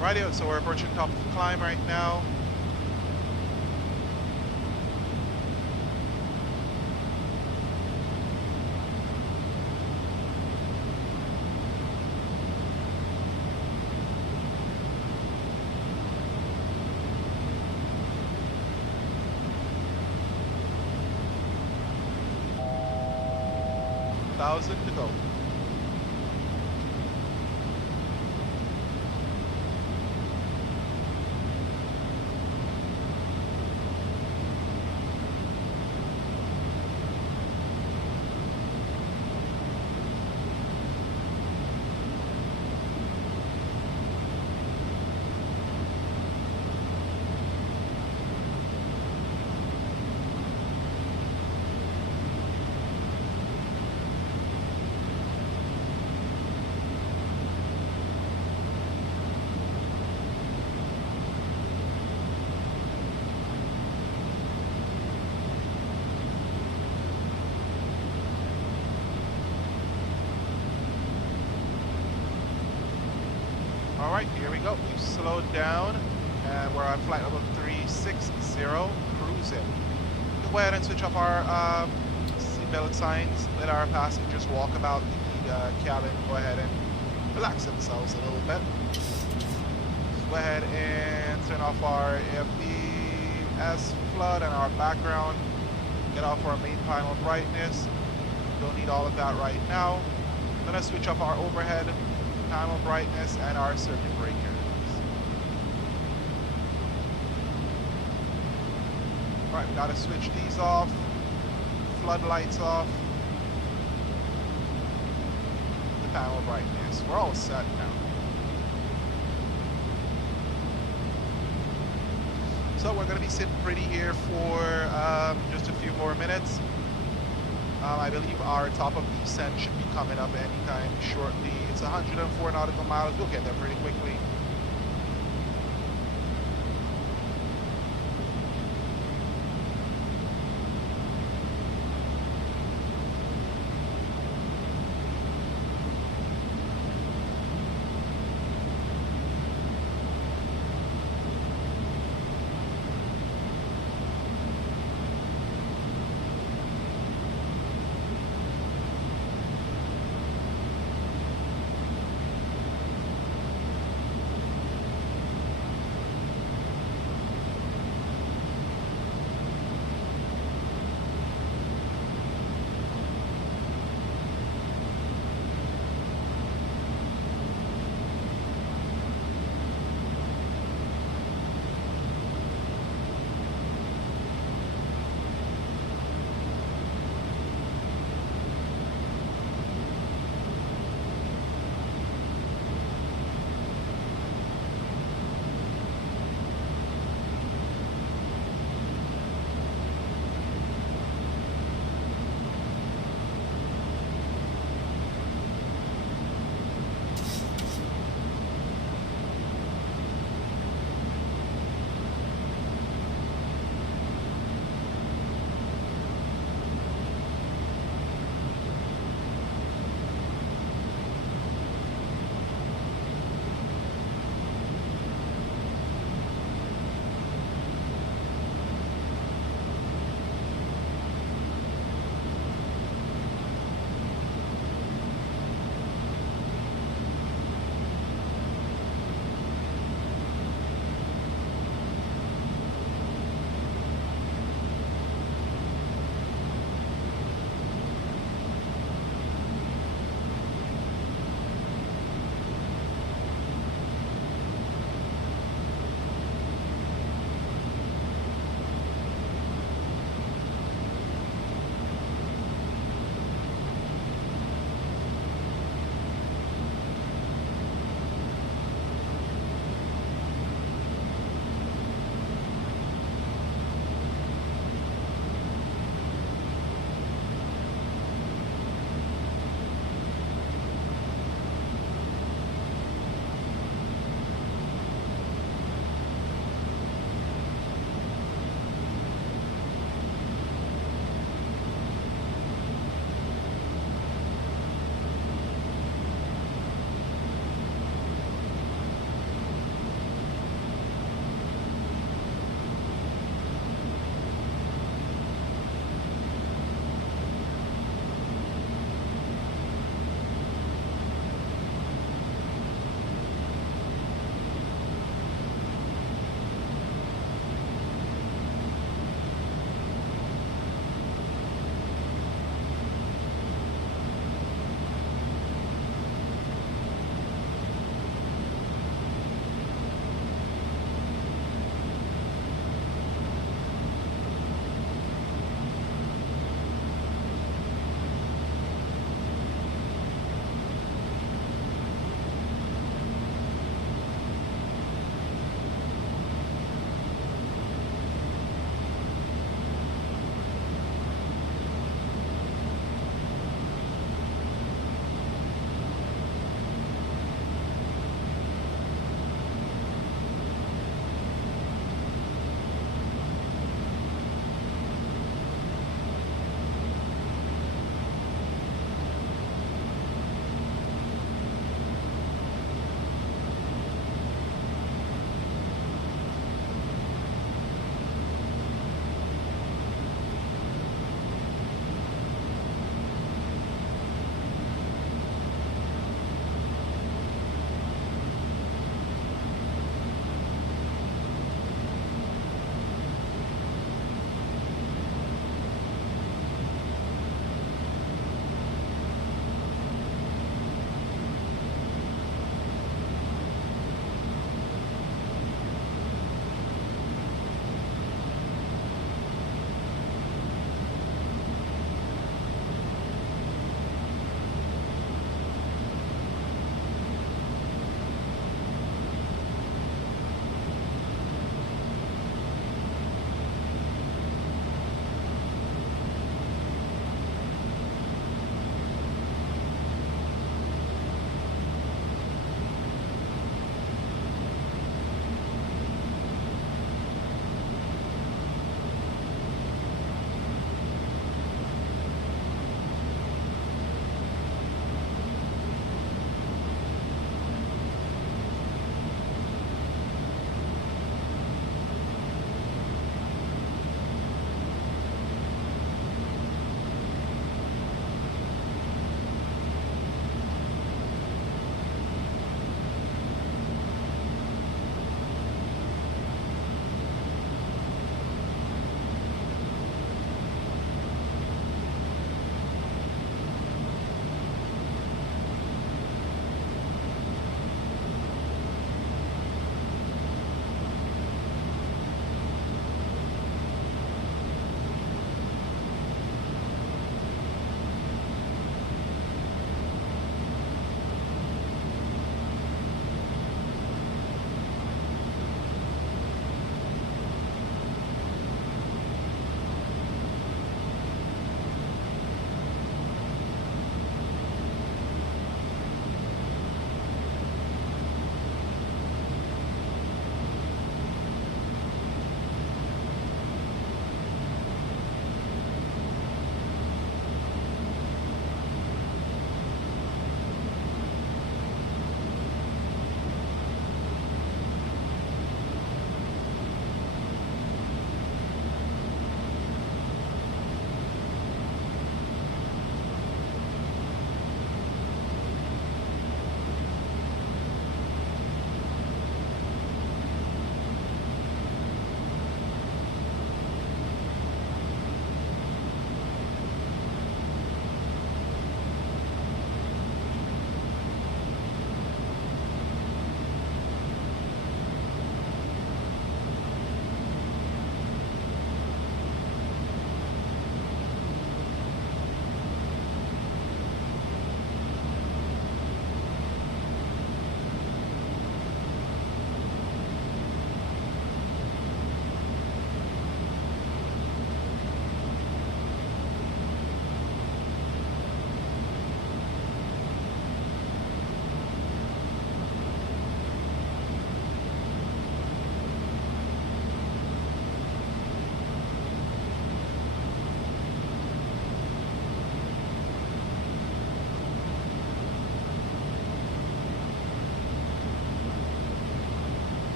Radio, so we're approaching top of the climb right now. Thousand to go. Alright, here we go. We've slowed down and we're on flight level 360, cruising. We'll go ahead and switch off our seatbelt signs. Let our passengers walk about the cabin. Go ahead and relax themselves a little bit. Let's go ahead and turn off our AFBS flood and our background. Get off our main panel brightness. Don't need all of that right now. I'm gonna switch off our overhead panel brightness and our circuit breakers. Alright, we gotta switch these off, floodlights off, the panel brightness. We're all set now. So we're gonna be sitting pretty here for just a few more minutes. I believe our top of descent should be coming up anytime shortly. It's 104 nautical miles. We'll get there pretty quickly.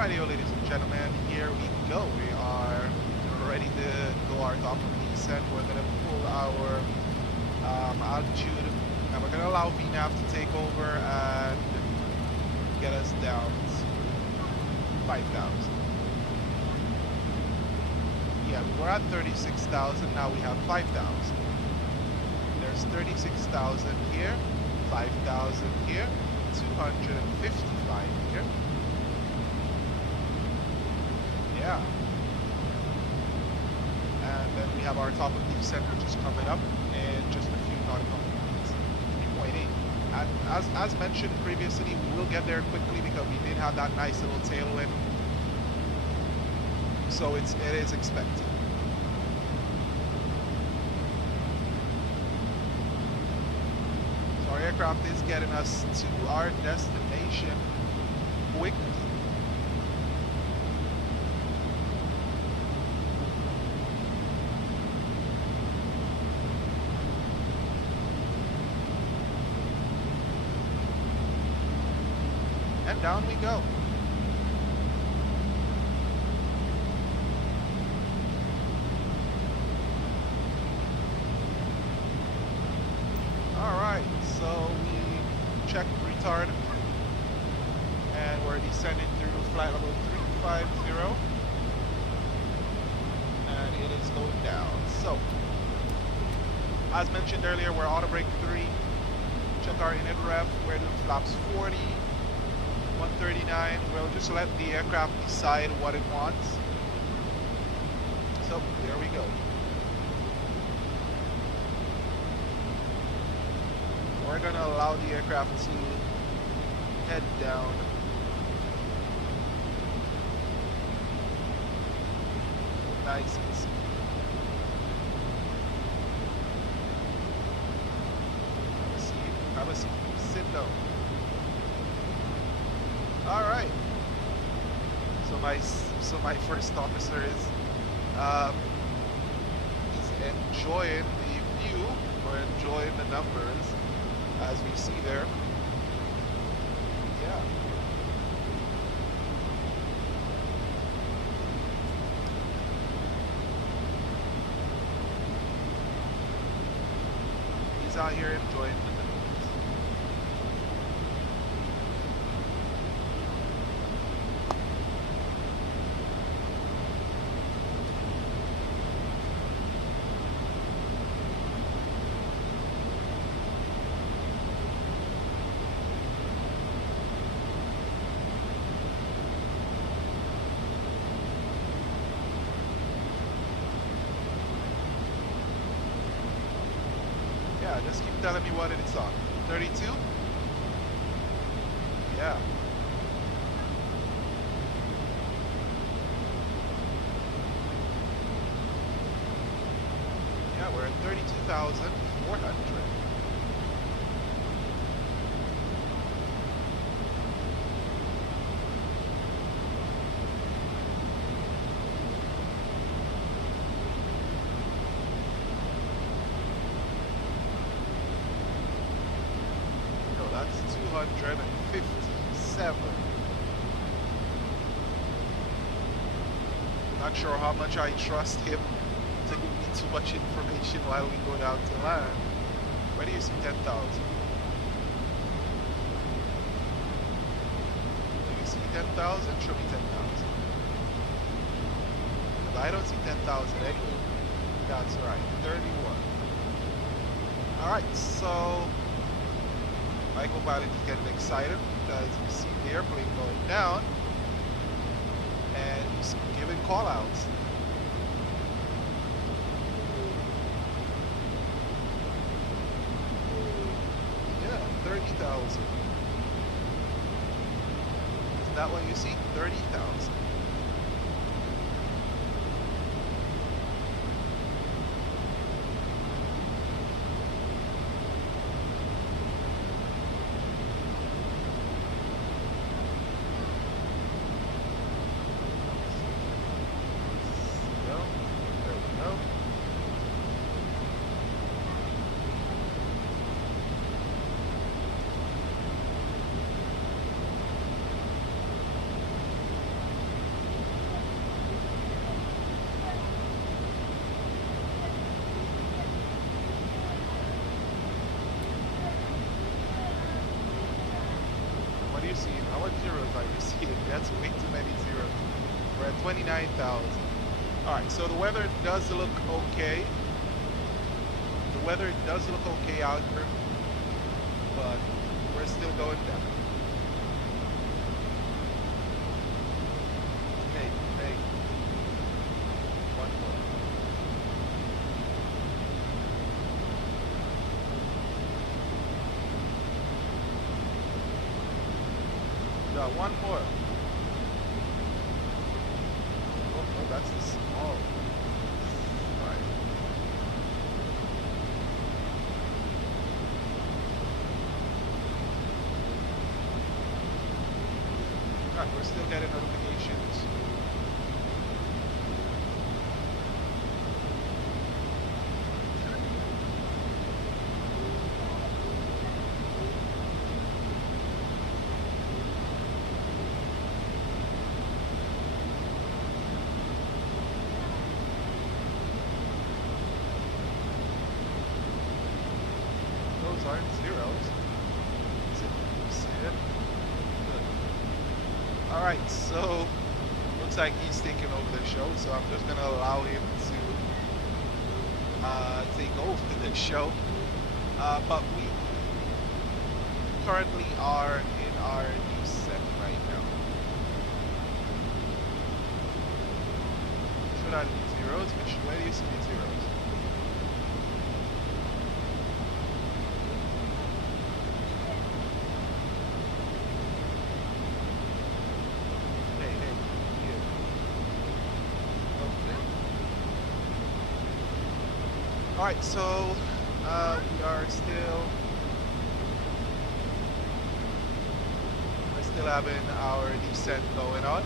Alrighty, ladies and gentlemen, here we go. We are ready to go our top of descent. We're going to pull our altitude, and we're going to allow VNAV to take over and get us down to 5,000. Yeah, we were at 36,000, now we have 5,000. There's 36,000 here, 5,000 here, 255 here. Yeah. And then we have our top of descent, which is coming up in just a few nautical minutes. 3.8. And as mentioned previously, we will get there quickly because we did have that nice little tailwind. So it is expected. So our aircraft is getting us to our destination quickly. And down we go. Alright, so we checked retard and we're descending through flight level 350 and it is going down. So, as mentioned earlier, we're auto brake 3. Check our init ref, we're doing flaps 40. 139, we'll just let the aircraft decide what it wants. So, there we go. We're going to allow the aircraft to head down. Nice and smooth. Have a seat. Sit down. All right. So my first officer is enjoying the view or enjoying the numbers as we see there. Yeah. He's out here enjoying the numbers. Just keep telling me what it's on. 32? Yeah. Yeah, we're at 32,400. That's 257. Not sure how much I trust him to give me too much information while we go down to land. Where do you see 10,000? Do you see 10,000? Show me 10,000. Because I don't see 10,000 anyway. That's right, 31. Alright, so Michael Valley is getting excited because you see the airplane going down and he's giving call outs. Yeah, 30,000. Isn't that what you see? 30,000. seeing? How much zeros are you seeing? That's way too many zeros. We're at 29,000. Alright, so the weather does look okay. The weather does look okay out here, but we're still going down. Hey. One more. Got one more. Oh, that's the small. Right. God, we're still getting notifications. Those aren't zeros. Is it? Good. Alright, so looks like he's taking over the show, so I'm just gonna allow him to take over the show. But we currently are in our new set right now. Should I be zeros? Where do you see the zeros? Alright, so we're still having our descent going on.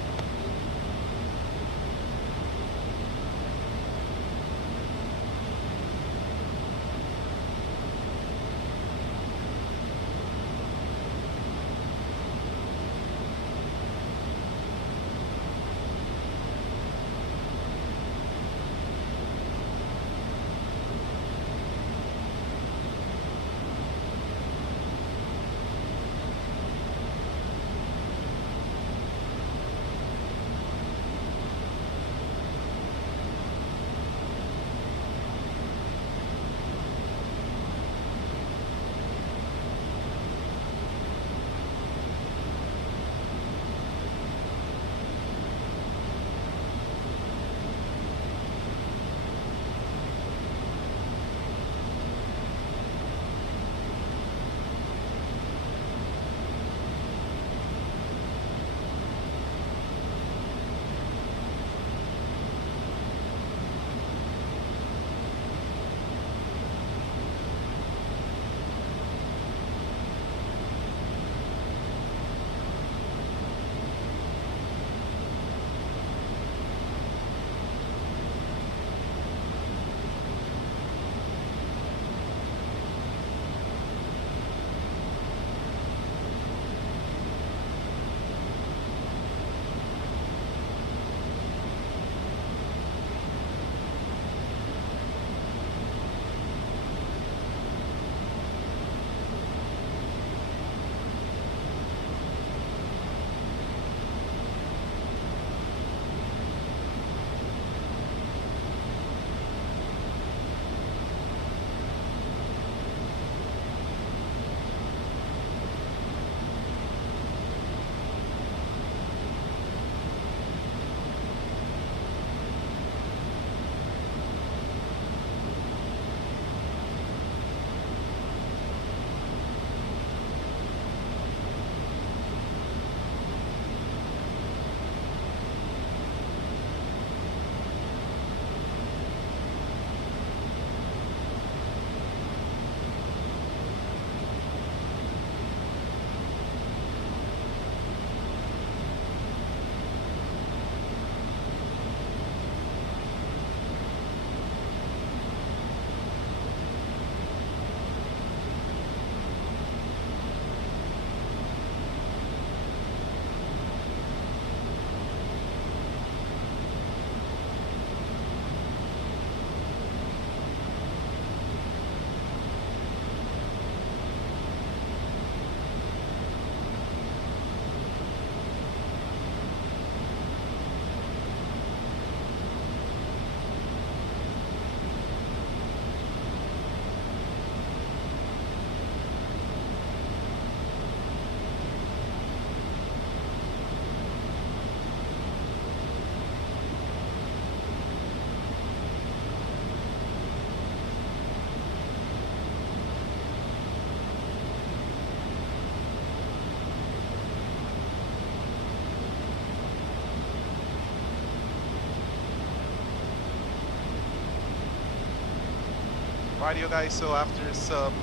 Radio guys, so after some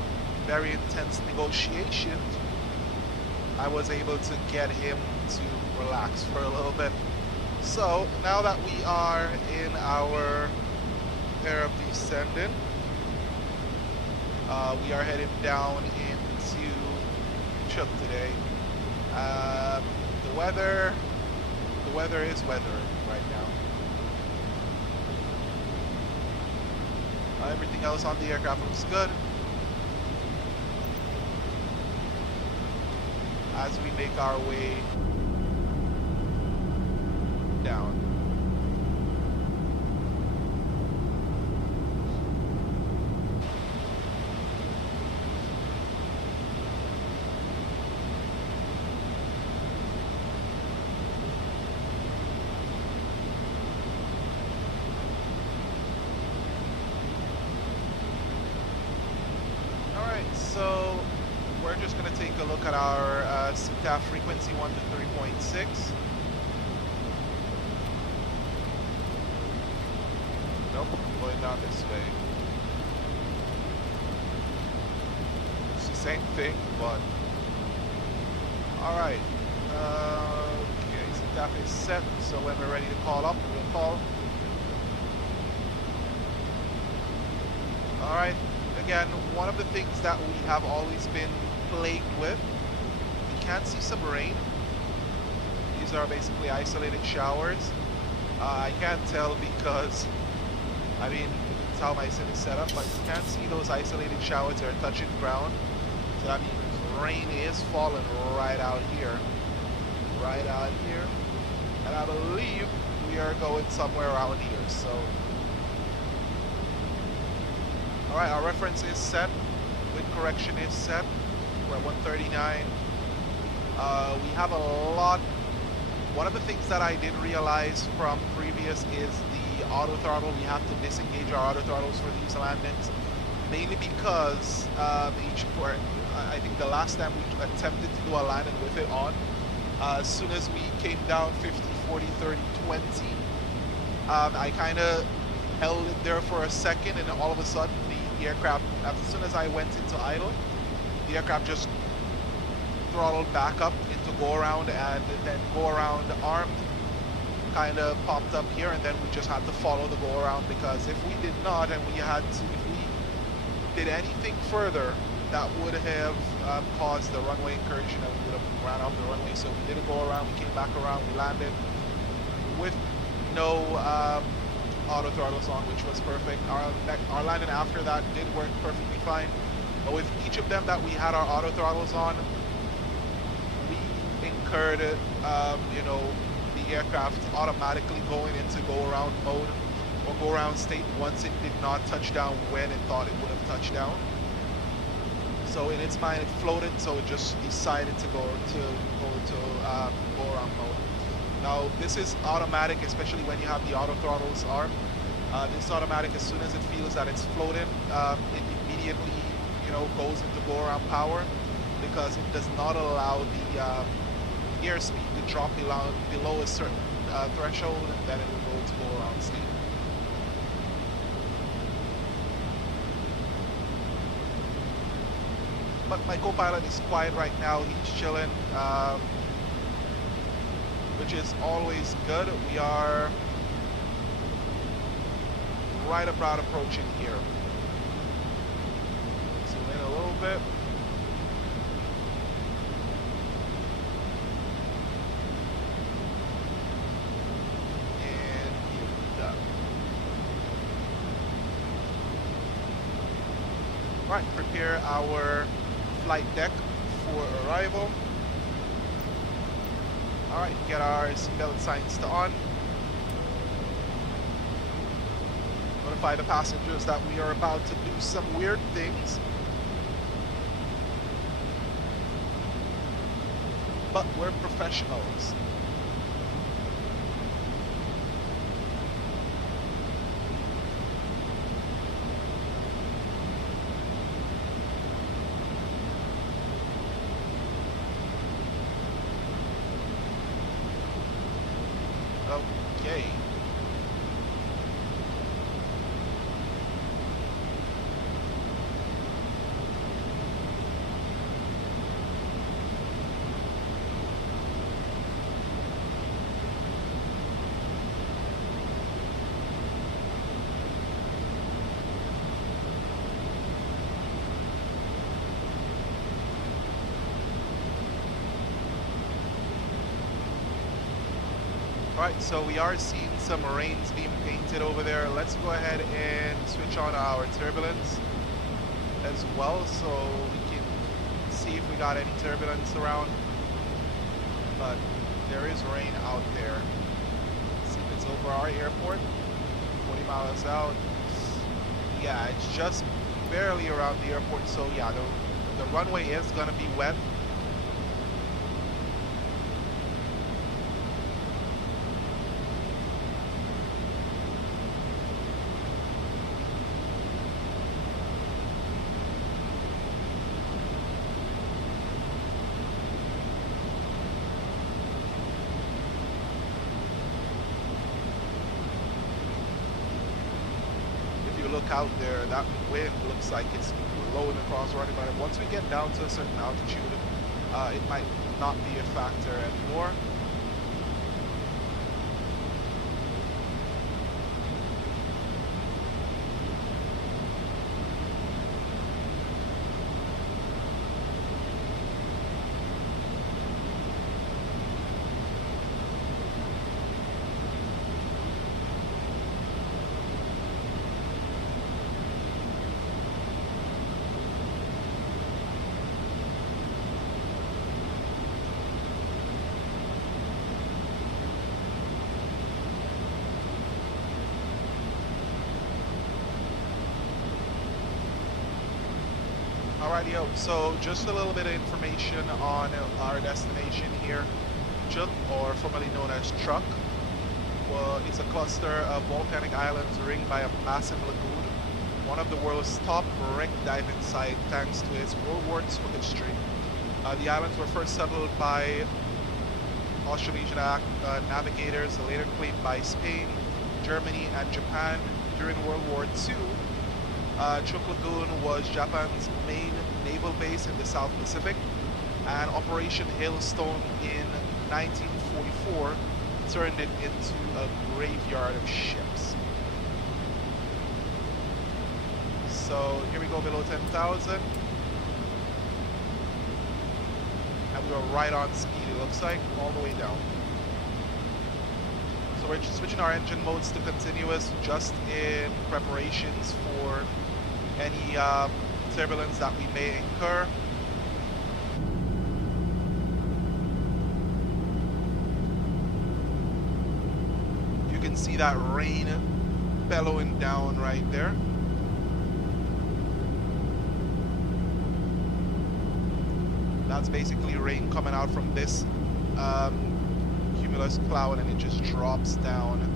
very intense negotiations, I was able to get him to relax for a little bit. So now that we are in our pair of descendant, we are headed down into Chuk today. The weather is weathering right now. Everything else on the aircraft looks good. As we make our way down. So we're just going to take a look at our STEFF frequency 1 to 3.6. Nope, going down this way. It's the same thing, but alright. Okay, STEFF is set, so when we're ready to call up, we'll call. Alright. Again, one of the things that we have always been plagued with, we can't see some rain. These are basically isolated showers. I can't tell because, I mean, it's how my sim is set up, but you can't see those isolated showers that are touching ground. So that means rain is falling right out here. Right out here. And I believe we are going somewhere around here, so. Alright, our reference is set. Wind correction is set. We're at 139. We have a lot. One of the things that I didn't realize from previous is the auto throttle. We have to disengage our auto throttles for these landings. Mainly because I think the last time we attempted to do a landing with it on, as soon as we came down 50, 40, 30, 20, I kind of held it there for a second, and then all of a sudden the aircraft, as soon as I went into idle, the aircraft just throttled back up into go around, and then go around armed kind of popped up here, and then we just had to follow the go around, because if we did not, and we had to, if we did anything further, that would have caused the runway incursion, and we would have ran off the runway. So we did a go around, we came back around, we landed with no auto throttles on, which was perfect. Our landing after that did work perfectly fine, but with each of them that we had our auto throttles on, we incurred you know, the aircraft automatically going into go around mode or go around state once it did not touch down when it thought it would have touched down. So in its mind it floated, so it just decided to go around mode. Now this is automatic, especially when you have the auto throttles armed. This automatic, as soon as it feels that it's floating, it immediately, you know, goes into go around power, because it does not allow the airspeed to drop below a certain threshold, and then it will go to go around state. But my co-pilot is quiet right now, he's chilling, which is always good. We are right about approaching here. Zoom in a little bit. And here we go. Right, prepare our flight deck for arrival. Alright, get our seatbelt signs to on. Notify the passengers that we are about to do some weird things. But we're professionals. Okay. Right, so we are seeing some rains being painted over there. Let's go ahead and switch on our turbulence as well so we can see if we got any turbulence around. But there is rain out there. Let's see if it's over our airport. 40 miles out. Yeah, it's just barely around the airport, so yeah, the runway is gonna be wet. Look out there, that wind looks like it's blowing across running, but once we get down to a certain altitude, it might not be a factor anymore. Alrighty, so just a little bit of information on our destination here. Chuk, or formerly known as Truk, well, it's a cluster of volcanic islands ringed by a massive lagoon, one of the world's top wreck diving sites thanks to its World War II history. The islands were first settled by Australasian navigators, later claimed by Spain, Germany, and Japan during World War II. Chuk Lagoon was Japan's main naval base in the South Pacific, and Operation Hailstone in 1944 turned it into a graveyard of ships. So here we go below 10,000, and we are right on speed, it looks like, all the way down. So we're just switching our engine modes to continuous just in preparations for any turbulence that we may incur. You can see that rain bellowing down right there. That's basically rain coming out from this cumulus cloud, and it just drops down.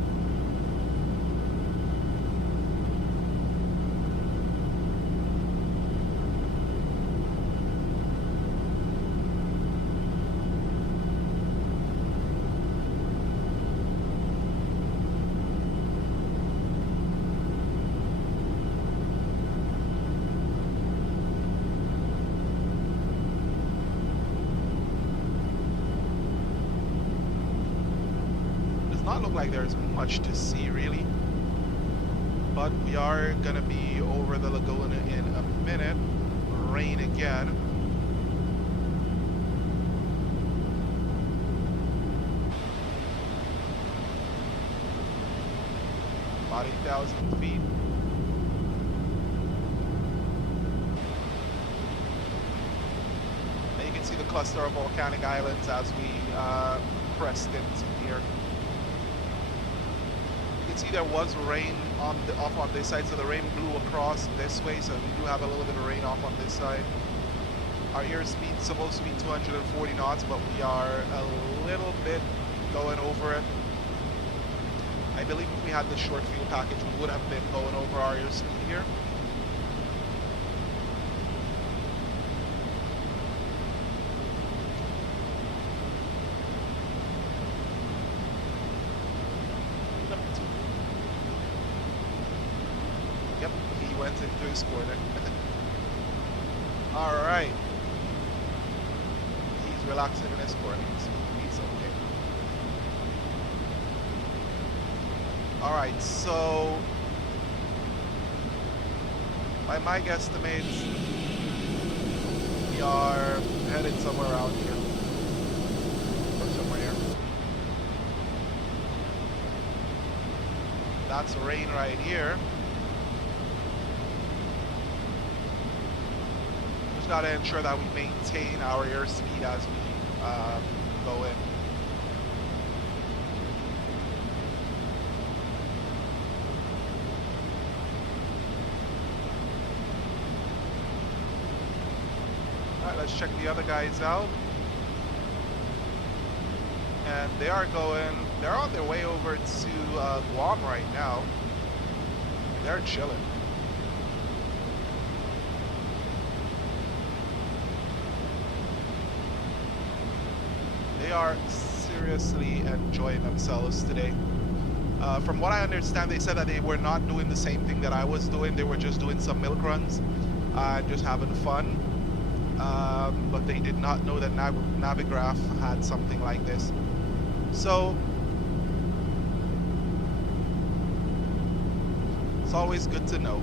Not look like there's much to see really, but we are gonna be over the lagoon in a minute. Rain again. About 8,000 feet. And you can see the cluster of volcanic islands as we pressed into here. See, there was rain off on this side, so the rain blew across this way, so we do have a little bit of rain off on this side. Our airspeed is supposed to be 240 knots, but we are a little bit going over it. I believe if we had the short fuel package, we would have been going over our airspeed here. Into his corner. Alright. He's relaxing in his corner. He's okay. Alright, so by my guesstimates, we are headed somewhere around here. Or somewhere here. That's rain right here. Just gotta ensure that we maintain our airspeed as we go in. Alright, let's check the other guys out. And they are they're on their way over to Guam right now. They're chilling. They are seriously enjoying themselves today. From what I understand, they said that they were not doing the same thing that I was doing. They were just doing some milk runs and just having fun. But they did not know that Navigraph had something like this. So it's always good to know.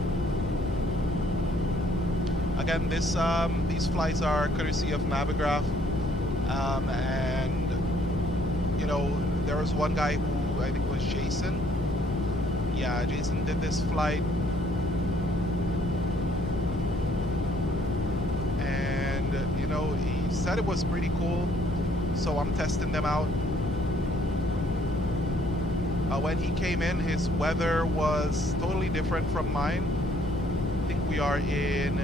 Again, these flights are courtesy of Navigraph, and you know, there was one guy who I think was Jason. Yeah, Jason did this flight, and you know, he said it was pretty cool. So I'm testing them out. When he came in, his weather was totally different from mine. I think we are in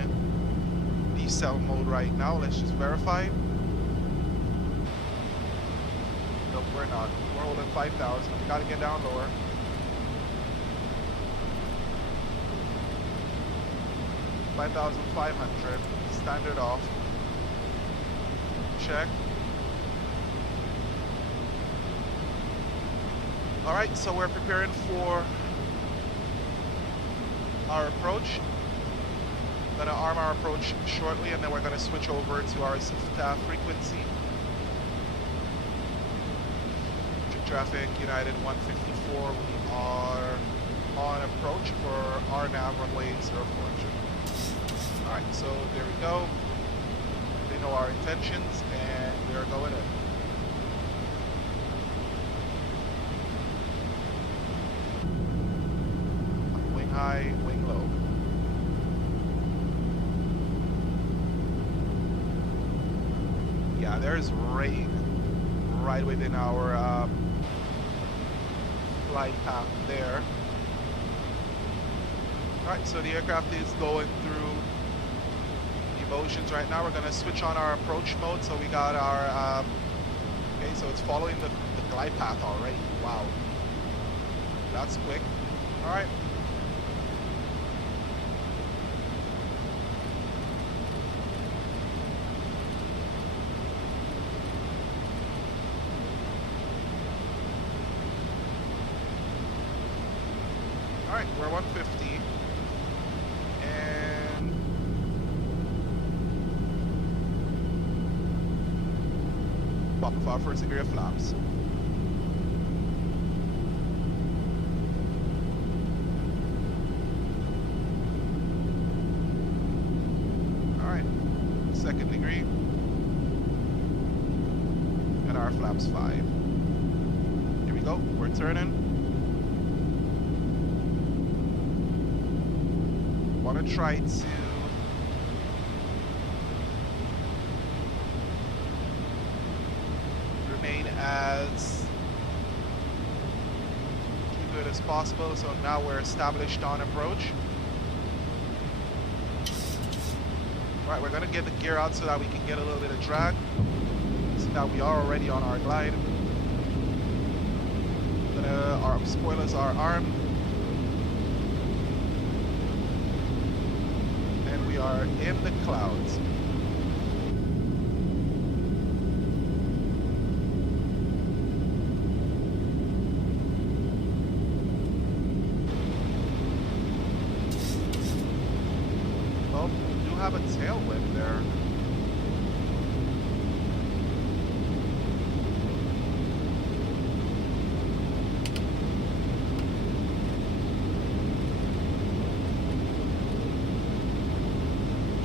decel mode right now. Let's just verify. Nope, we're not. We're holding 5,000. We gotta get down lower. $5,500. Standard off. Check. Alright, so we're preparing for our approach. Gonna arm our approach shortly, and then we're gonna switch over to our STEFF frequency. Traffic United 154, we are on approach for our nav runway 04. Alright, so there we go. They know our intentions, and we are going in. High, wing low. Yeah, there's rain right within our flight path there. Alright, so the aircraft is going through the motions right now. We're going to switch on our approach mode. So we got our, okay, so it's following the glide path already. Wow. That's quick. Alright. Alright, we're 150, and pop off our first degree of flaps. Alright, second degree, and our flaps 5. Here we go, we're turning. Want to try to remain as good as possible. So now we're established on approach. Right, we're going to get the gear out so that we can get a little bit of drag, so that we are already on our glide. Our spoilers are armed. We are in the clouds. Well, we do have a tailwind there.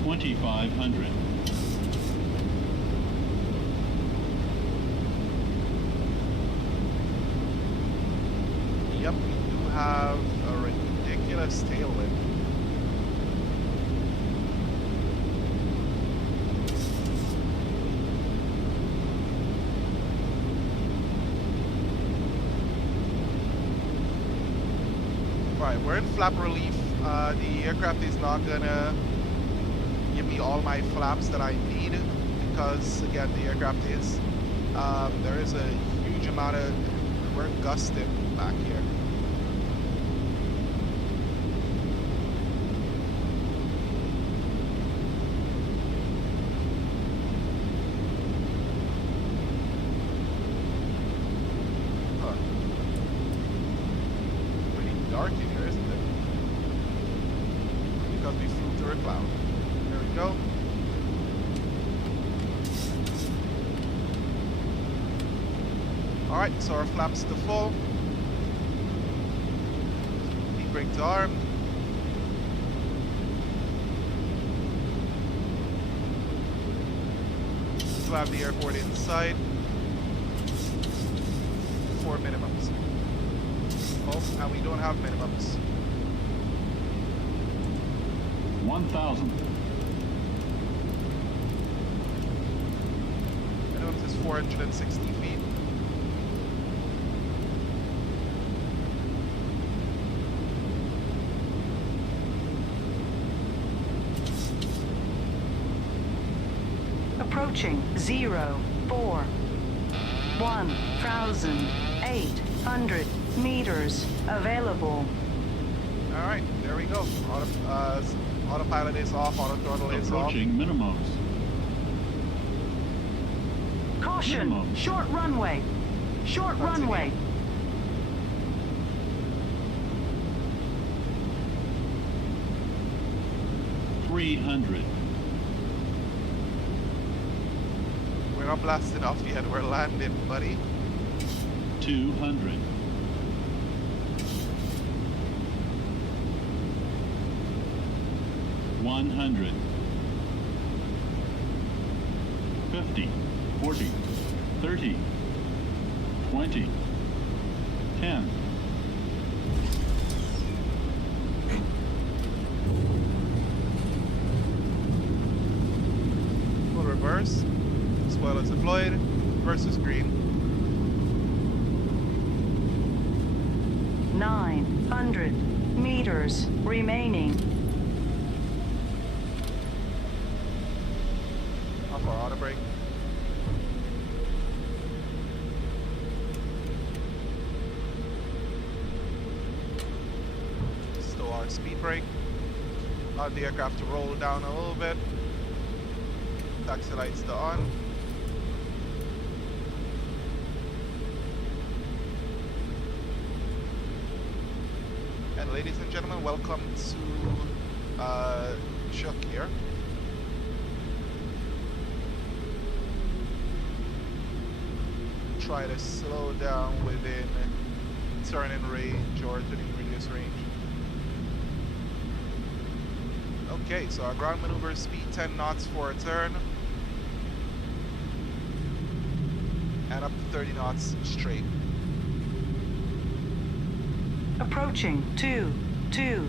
$2,500. Yep, we do have tremendous tailwind. Right, we're in flap relief. The aircraft is not gonna give me all my flaps that I need because, again, the aircraft is, there is a huge amount of, we're gusting back here. Huh. Pretty dark in here, isn't it? Because we flew through a cloud. There we go. Alright, so our flaps to full. Heat brake to arm. Still have the airport inside. 4 minimums. Oh, and we don't have minimums. 1,000. Minimums is 460 feet. Approaching 1,800 meters available. All right, there we go. Autopilot is off, auto throttle is off. Approaching minimums. Caution! Minimum. Short runway. Short Continue. runway. $300. We're not blasting off yet, we're landing, buddy. 200. $100. 50, 40, 30, 20, 10. We'll reverse. Spoilers deployed. Reverse is green. 900 meters remaining. Off our auto brake. Still our speed brake. Allow the aircraft to roll down a little bit. Taxi lights to on. And ladies and gentlemen, welcome to Chuck here. Try to slow down within turning range or turning radius range. Okay, so our ground maneuver speed 10 knots for a turn. And up to 30 knots straight. Approaching 2-2.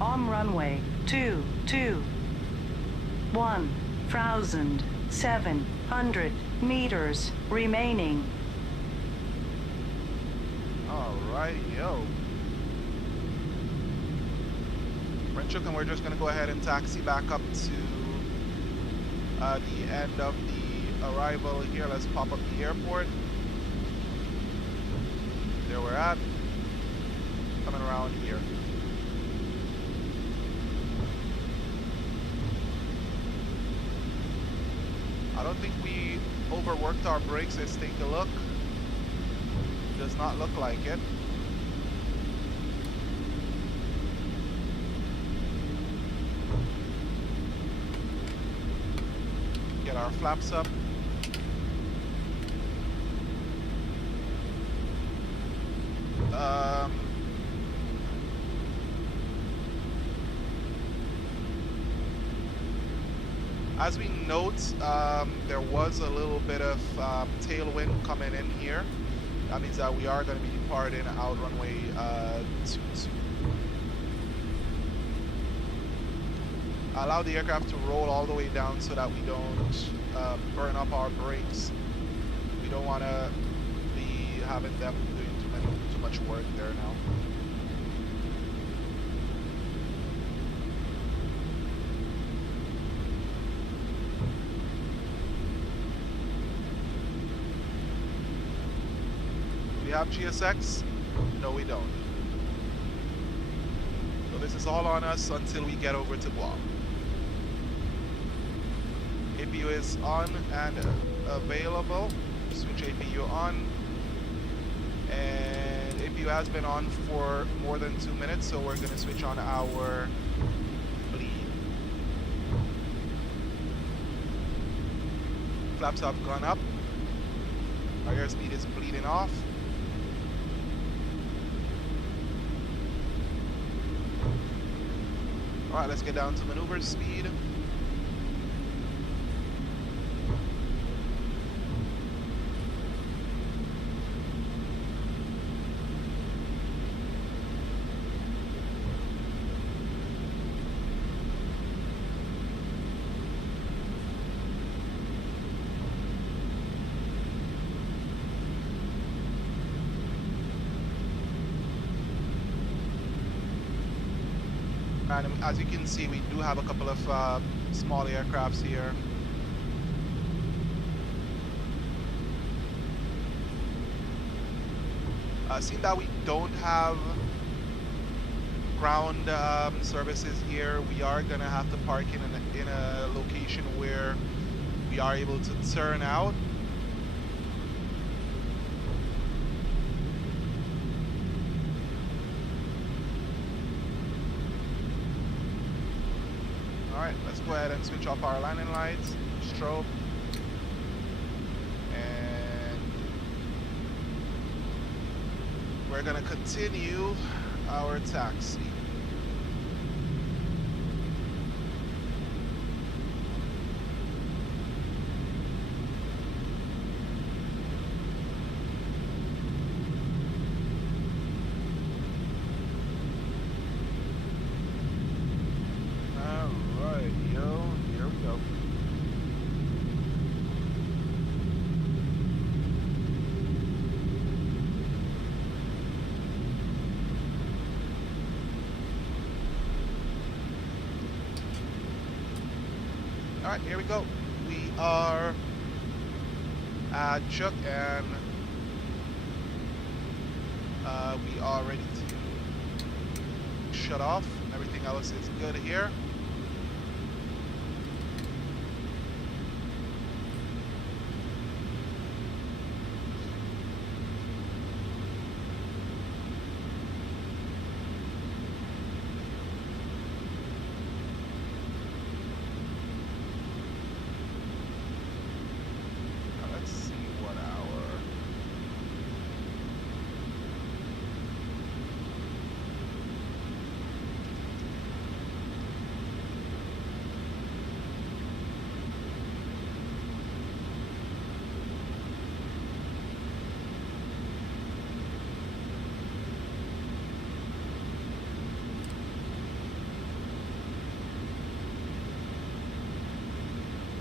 On runway 22. 1,700 meters remaining. Alright, yo. Frenchuk, and we're just gonna go ahead and taxi back up to the end of the arrival here. Let's pop up the airport. There we're at. Coming around here. I don't think we overworked our brakes. Let's take a look. Does not look like it. Get our flaps up. As we note, there was a little bit of tailwind coming in here. That means that we are going to be departing out runway 22. Allow the aircraft to roll all the way down so that we don't burn up our brakes. We don't want to be having them doing too much work there now. We have GSX? No, we don't. So this is all on us until we get over to Guam. APU is on and available. Switch APU on. And APU has been on for more than 2 minutes, so we're going to switch on our bleed. Flaps have gone up. Our airspeed is bleeding off. Alright, let's get down to maneuver speed. And as you can see, we do have a couple of small aircrafts here. Seeing that we don't have ground services here, we are going to have to park in a location where we are able to turn out. Alright, let's go ahead and switch off our landing lights, strobe, and we're going to continue our taxi. Alright, here we go. We are at CHOKO and we are ready to shut off. Everything else is good here.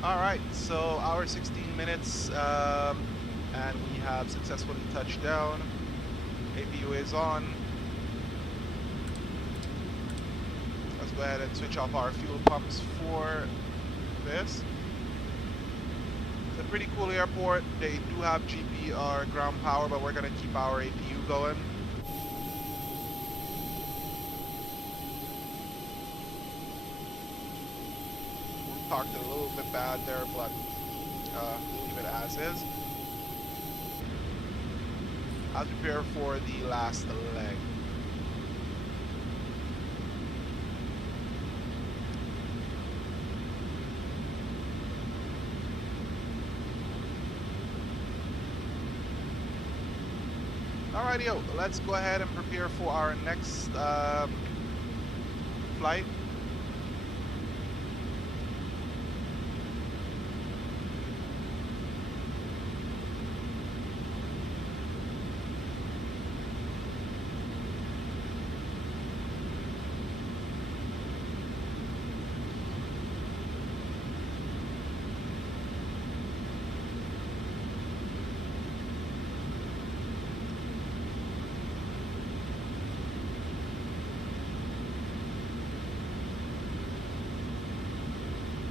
Alright, so our 16 minutes and we have successfully touched down. APU is on. Let's go ahead and switch off our fuel pumps for this. It's a pretty cool airport. They do have GP or ground power, but we're going to keep our APU going. Talked a little bit bad there, but leave it as is. I'll prepare for the last leg. Alrighty, yo, let's go ahead and prepare for our next flight.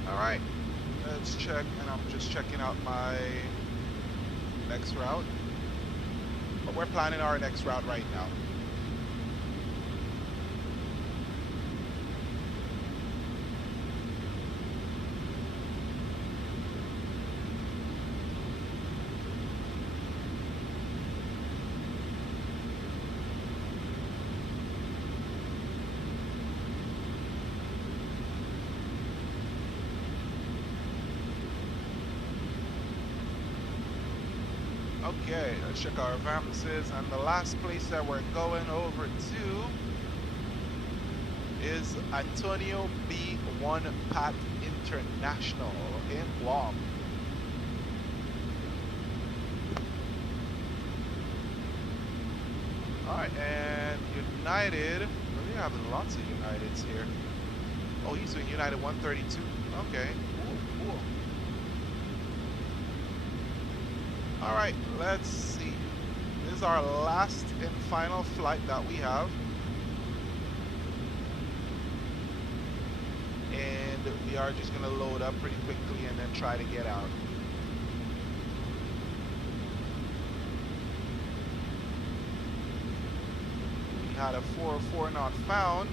Alright, let's check, and I'm just checking out my next route. But we're planning our next route right now. Okay, let's check our advances, and the last place that we're going over to is Antonio B1 Pat International in Guam. Alright, and United, well, we have lots of Uniteds here. Oh, he's doing United 132. Okay, cool. Alright, let's see. This is our last and final flight that we have. And we are just going to load up pretty quickly and then try to get out. We had a 404 not found.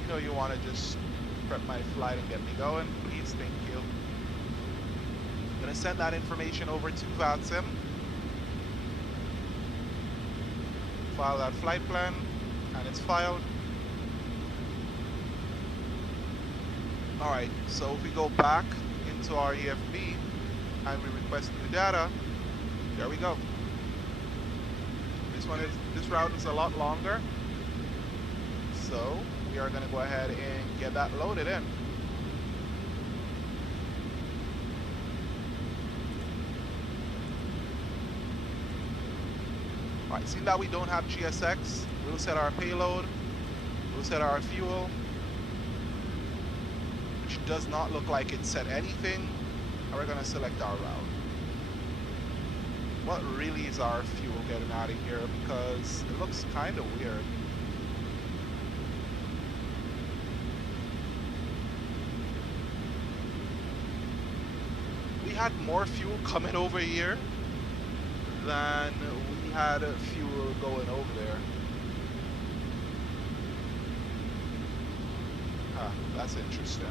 You know you want to just prep my flight and get me going. Please, thank you. I'm going to send that information over to Flightsim. File that flight plan, and it's filed. Alright, so if we go back into our EFB and we request new data, there we go. This route is a lot longer, so we are going to go ahead and get that loaded in. Alright, seeing that we don't have GSX, we'll set our payload, we'll set our fuel, which does not look like it set anything, and we're going to select our route. What really is our fuel getting out of here, because it looks kind of weird. We had more fuel coming over here than we had fuel going over there. Huh, that's interesting.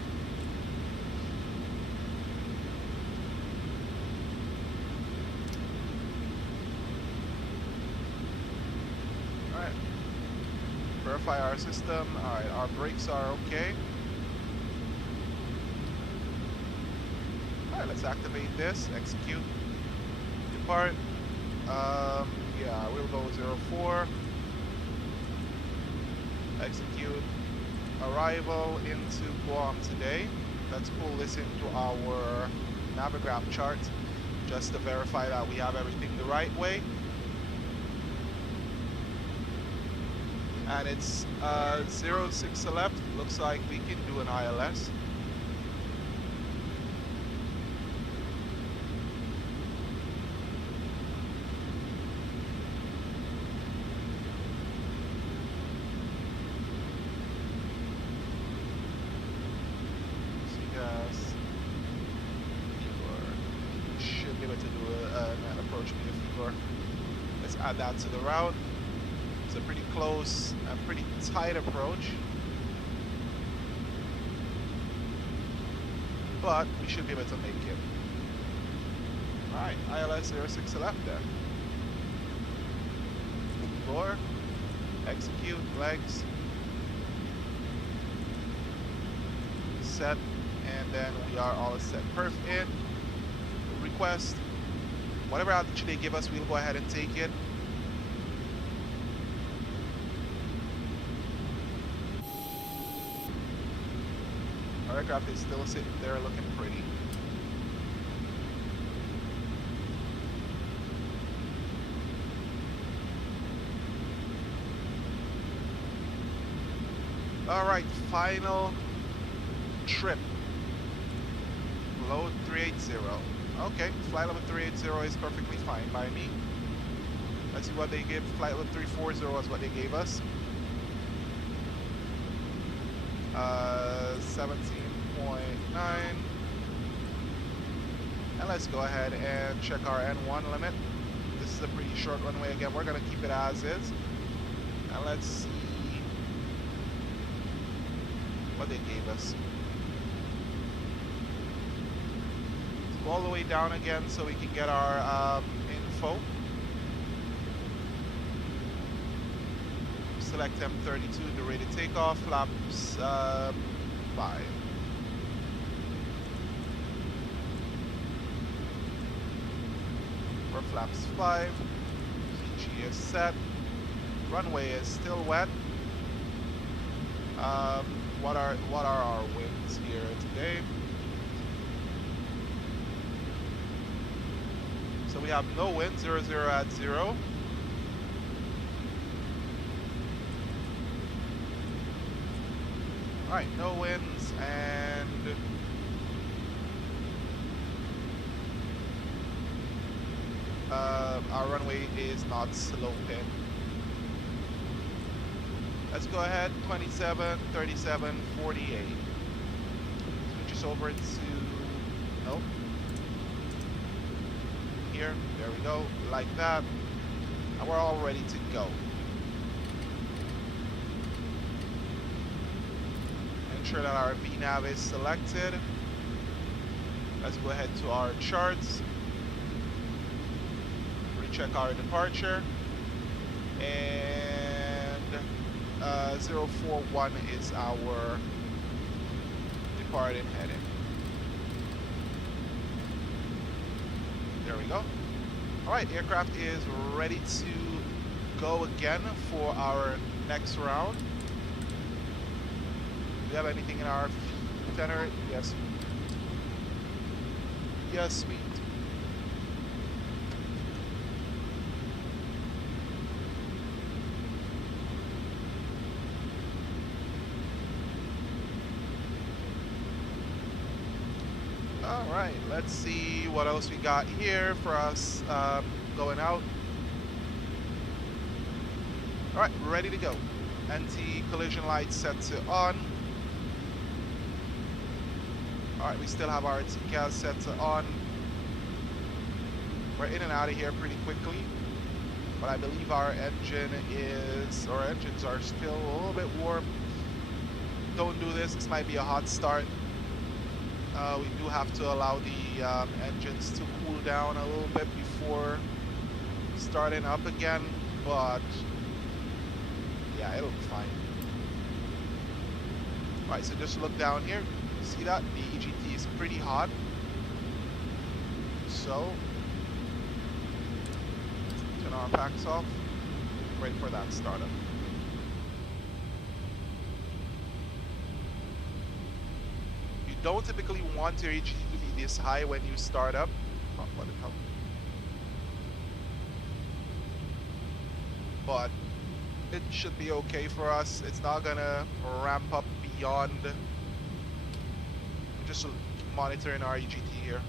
Alright. Verify our system. Alright, our brakes are okay. Alright, let's activate this. Execute. Depart. Yeah, we'll go 04. Execute. Arrival into Guam today. Let's pull this into our Navigram chart just to verify that we have everything the right way. And it's 06 left. Looks like we can do an ILS. Add that to the route. It's a pretty close and pretty tight approach, but we should be able to make it. Alright, ILS 06 left there. 4, execute, legs, set, and then we are all set. Perf in, request, Whatever altitude they give us, we'll go ahead and take it. Our aircraft is still sitting there looking pretty. Alright, final trip. Load 380. Okay, flight level 380 is perfectly fine by me. Let's see what they give. Flight level 340 is what they gave us. 17.9. And let's go ahead and check our N1 limit. This is a pretty short runway. Again, we're going to keep it as is. And let's see what they gave us. Go all the way down again so we can get our info. Select M32, the rated takeoff, flaps 5. For flaps 5, CG is set. Runway is still wet. What are our winds here today? So we have no wind, 00 at 0. Alright, no winds, and our runway is not sloping. Let's go ahead, 27, 37, 48. Switch us over to, nope. Here, there we go, like that. And we're all ready to go. Ensure that our VNAV is selected. Let's go ahead to our charts. Recheck our departure. And 041 is our departing heading. There we go. Alright, aircraft is ready to go again for our next round. Do we have anything in our itinerary? Yes. Yes, sweet. Alright, let's see what else we got here for us going out. Alright, ready to go. Anti-collision lights set to on. Alright, we still have our TCAS set to on. We're in and out of here pretty quickly. But I believe our engines are still a little bit warm. Don't do this, this might be a hot start. We do have to allow the engines to cool down a little bit before starting up again, but yeah, it'll be fine. Alright, so just look down here. See that? The EGT is pretty hot. So, turn our packs off. Wait for that startup. Don't typically want your EGT to be this high when you start up. Oh, let it come. But it should be okay for us. It's not gonna ramp up beyond. Just monitoring our EGT here.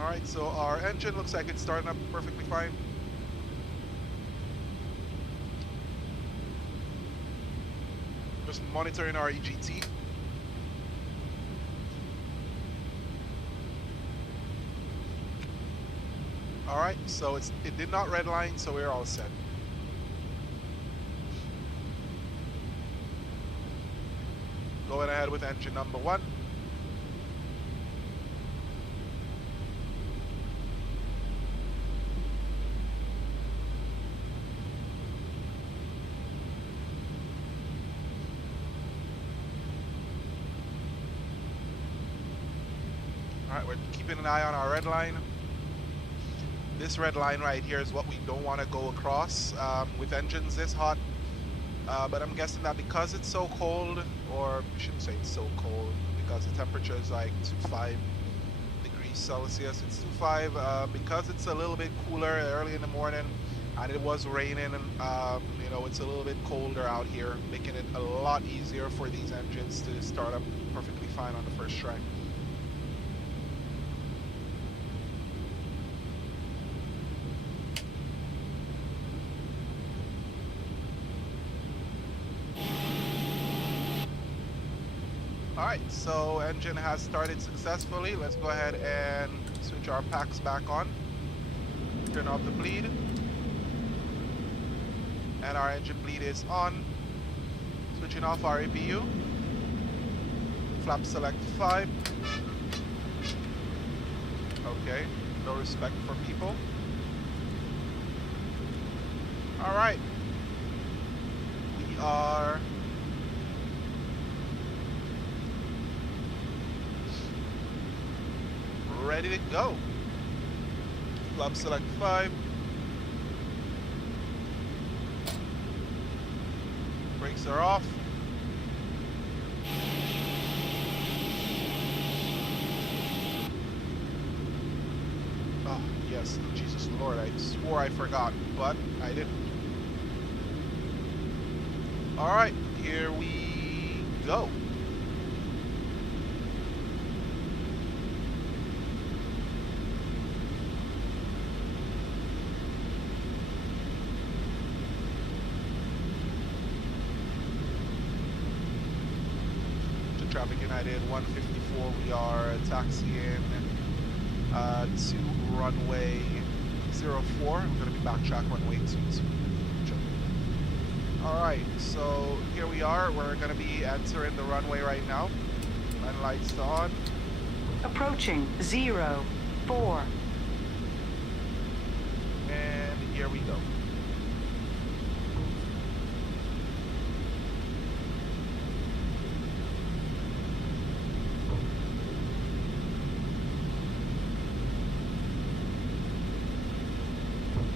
Alright, so our engine looks like it's starting up perfectly fine. Just monitoring our EGT. Alright, so it did not redline, so we're all set. Going ahead with engine number 1. Alright, we're keeping an eye on our red line. This red line right here is what we don't want to go across with engines this hot. But I'm guessing that because it's so cold, or I shouldn't say it's so cold, because the temperature is like 25 degrees Celsius. It's 25 because it's a little bit cooler early in the morning, and it was raining, and you know, it's a little bit colder out here, making it a lot easier for these engines to start up perfectly fine on the first try. Alright, so engine has started successfully. Let's go ahead and switch our packs back on. Turn off the bleed. And our engine bleed is on. Switching off our APU. Flap select 5. Okay, no respect for people. Alright. We are ready to go. Flap select 5. Brakes are off. Oh, yes, Jesus Lord, I swore I forgot, but I didn't. Alright, here we go. Traffic United 154, we are taxiing to runway 04. We're going to be backtrack runway 22. Alright, so here we are. We're going to be entering the runway right now. And lights on. Approaching 04. And here we go.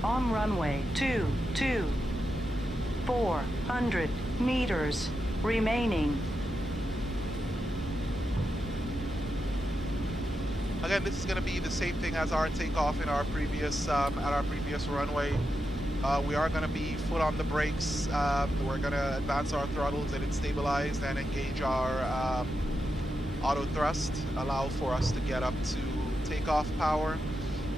On runway 22. 400 meters remaining. Again, this is going to be the same thing as our takeoff in our previous at our previous runway. We are going to be foot on the brakes. We're going to advance our throttles, get it stabilized, and engage our auto thrust, allow for us to get up to takeoff power.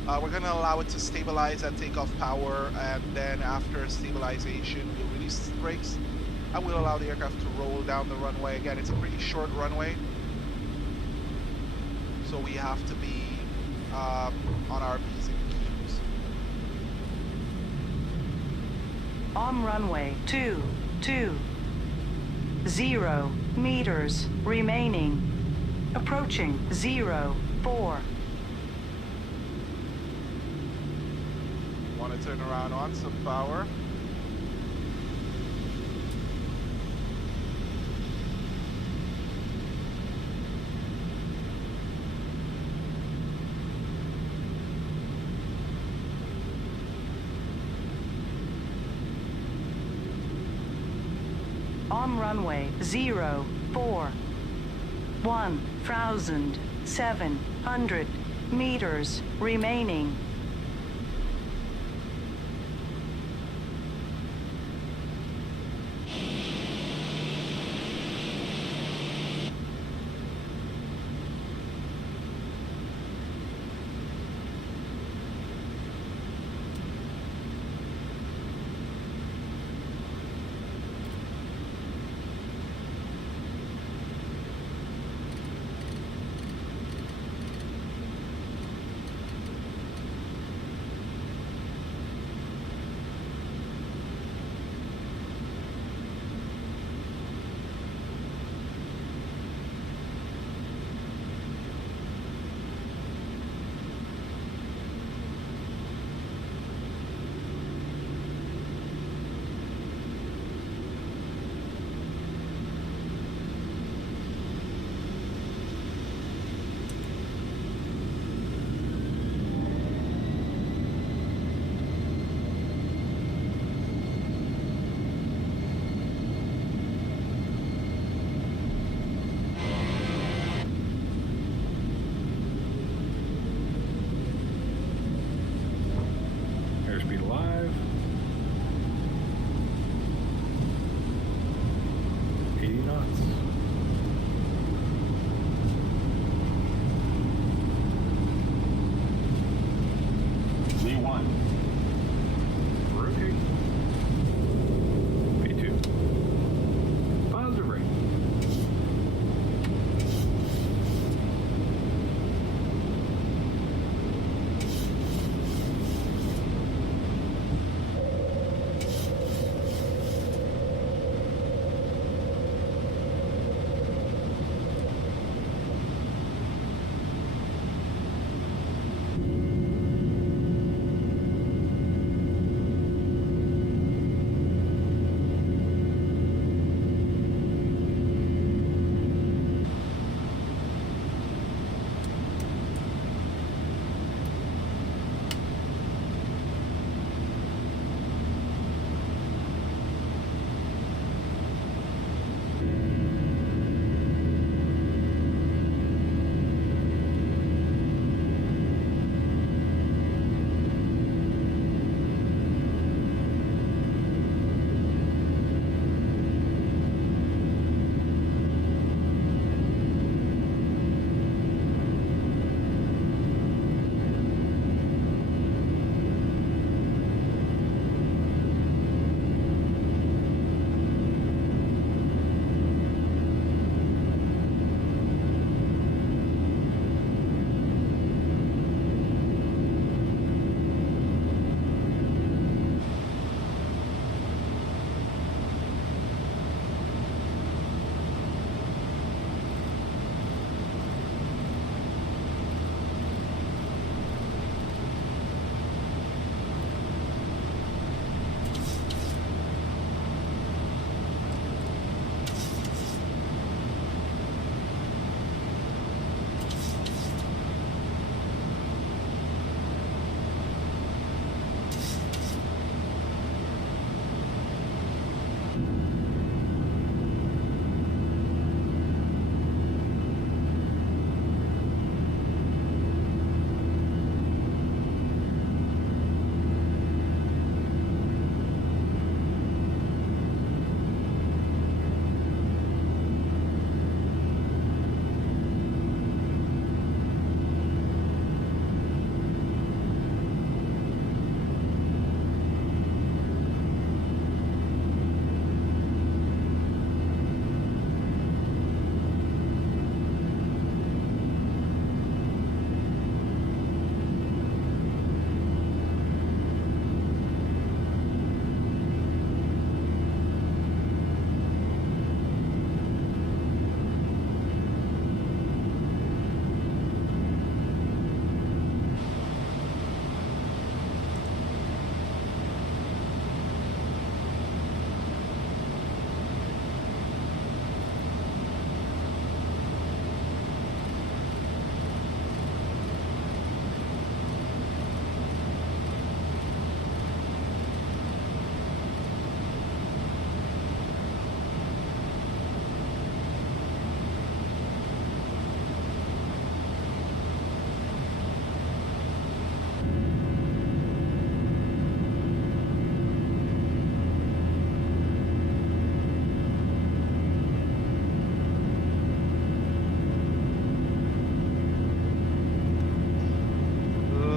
We're going to allow it to stabilize at takeoff power, and then after stabilization, we'll release the brakes, and we'll allow the aircraft to roll down the runway. Again, it's a pretty short runway, so we have to be on our P's and Q's. On runway 22. 0 meters remaining. Approaching 04. Want to turn around on some power. On runway 04. 1,700 meters remaining. knots. V1. Rotate. V2. Positive rate.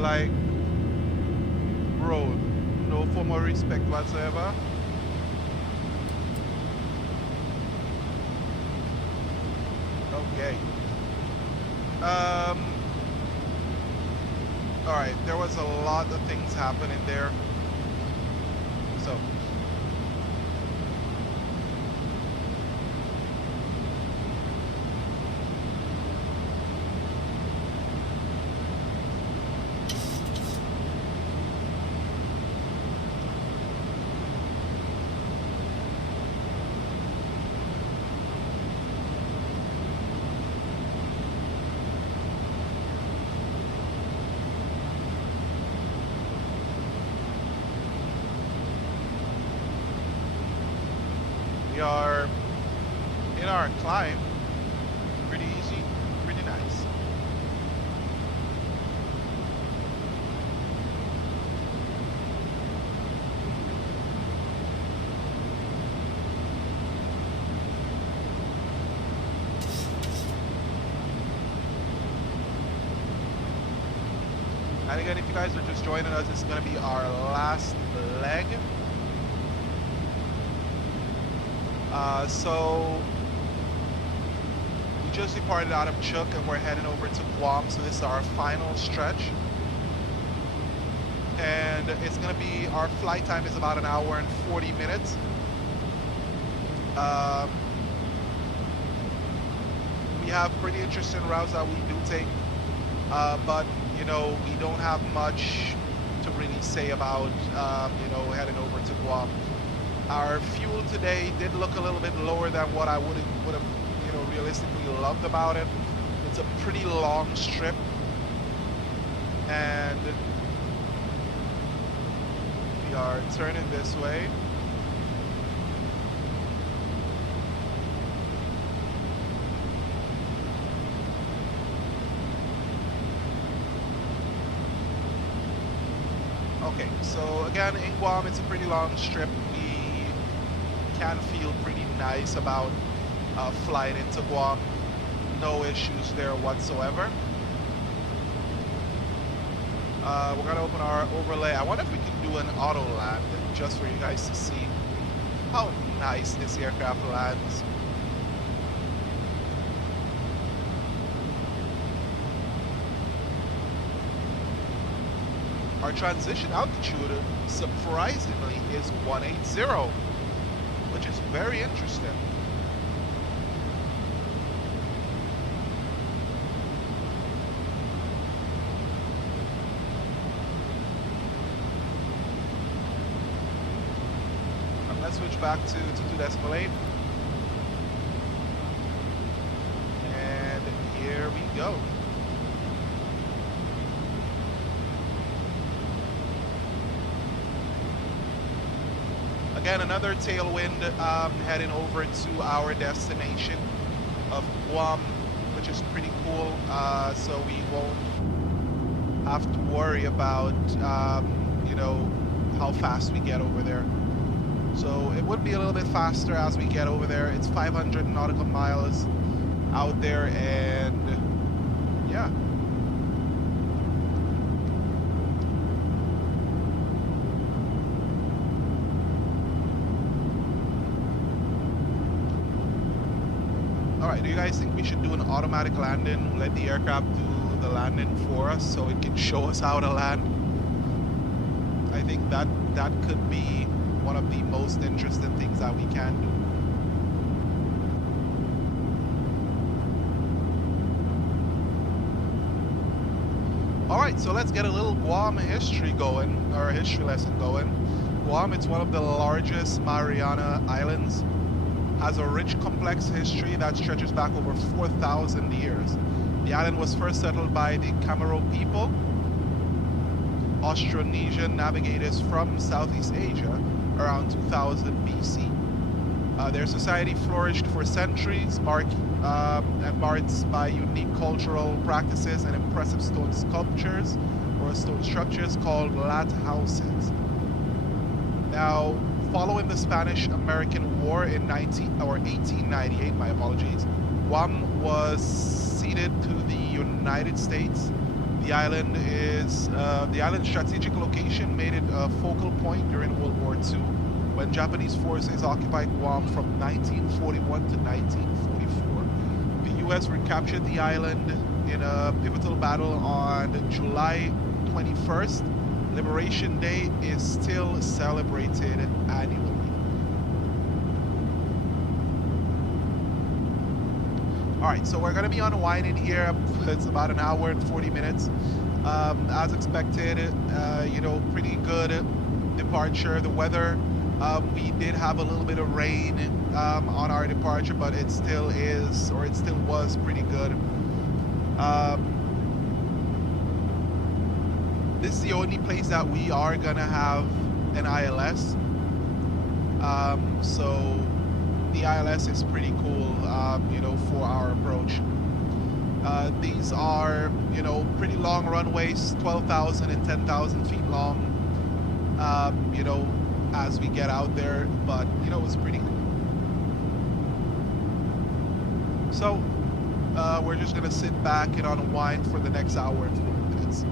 Like, bro, no form of respect whatsoever. Okay. All right. There was a lot of things happening there. So. We are in our climb. Pretty easy, pretty nice. And again, if you guys are just joining us, this is going to be our last leg. So we just departed out of Chuuk and we're heading over to Guam. So this is our final stretch. And it's going to be, our flight time is about 1 hour and 40 minutes. We have pretty interesting routes that we do take, but you know, we don't have much to really say about you know, heading over to Guam. Our fuel today did look a little bit lower than what I would have you know, realistically loved about it. It's a pretty long strip, and we are turning this way. Okay, so again, in Guam, it's a pretty long strip. We can feel pretty nice about flying into Guam. No issues there whatsoever. We're gonna open our overlay. I wonder if we can do an auto land just for you guys to see how nice this aircraft lands. Our transition altitude, surprisingly, is 180, which is very interesting. Let's switch back to 2.8. And here we go. Again, another tailwind heading over to our destination of Guam, which is pretty cool. So we won't have to worry about, you know, how fast we get over there. So it would be a little bit faster as we get over there. It's 500 nautical miles out there, and yeah. Alright, do you guys think we should do an automatic landing? Let the aircraft do the landing for us so it can show us how to land? I think that could be one of the most interesting things that we can do. Alright, so let's get a little Guam history going, or a history lesson going. Guam, it's one of the largest Mariana Islands. Has a rich, complex history that stretches back over 4,000 years. The island was first settled by the Chamorro people, Austronesian navigators from Southeast Asia, around 2000 BC. Their society flourished for centuries, marked by unique cultural practices and impressive stone sculptures or stone structures called lat houses. Now, following the Spanish-American War in 1898, my apologies, Guam was ceded to the United States. The island's strategic location made it a focal point during World War II, when Japanese forces occupied Guam from 1941 to 1944. The U.S. recaptured the island in a pivotal battle on July 21st. Liberation Day is still celebrated annually. Alright, so we're going to be unwinding here. It's about 1 hour and 40 minutes. As expected, you know, pretty good departure. The weather, we did have a little bit of rain on our departure, but it still is, or it still was pretty good. This is the only place that we are gonna have an ILS. So the ILS is pretty cool, you know, for our approach. These are, you know, pretty long runways, 12,000 and 10,000 feet long, you know, as we get out there, but, you know, it's pretty cool. So, we're just gonna sit back and unwind for the next hour and 40 minutes.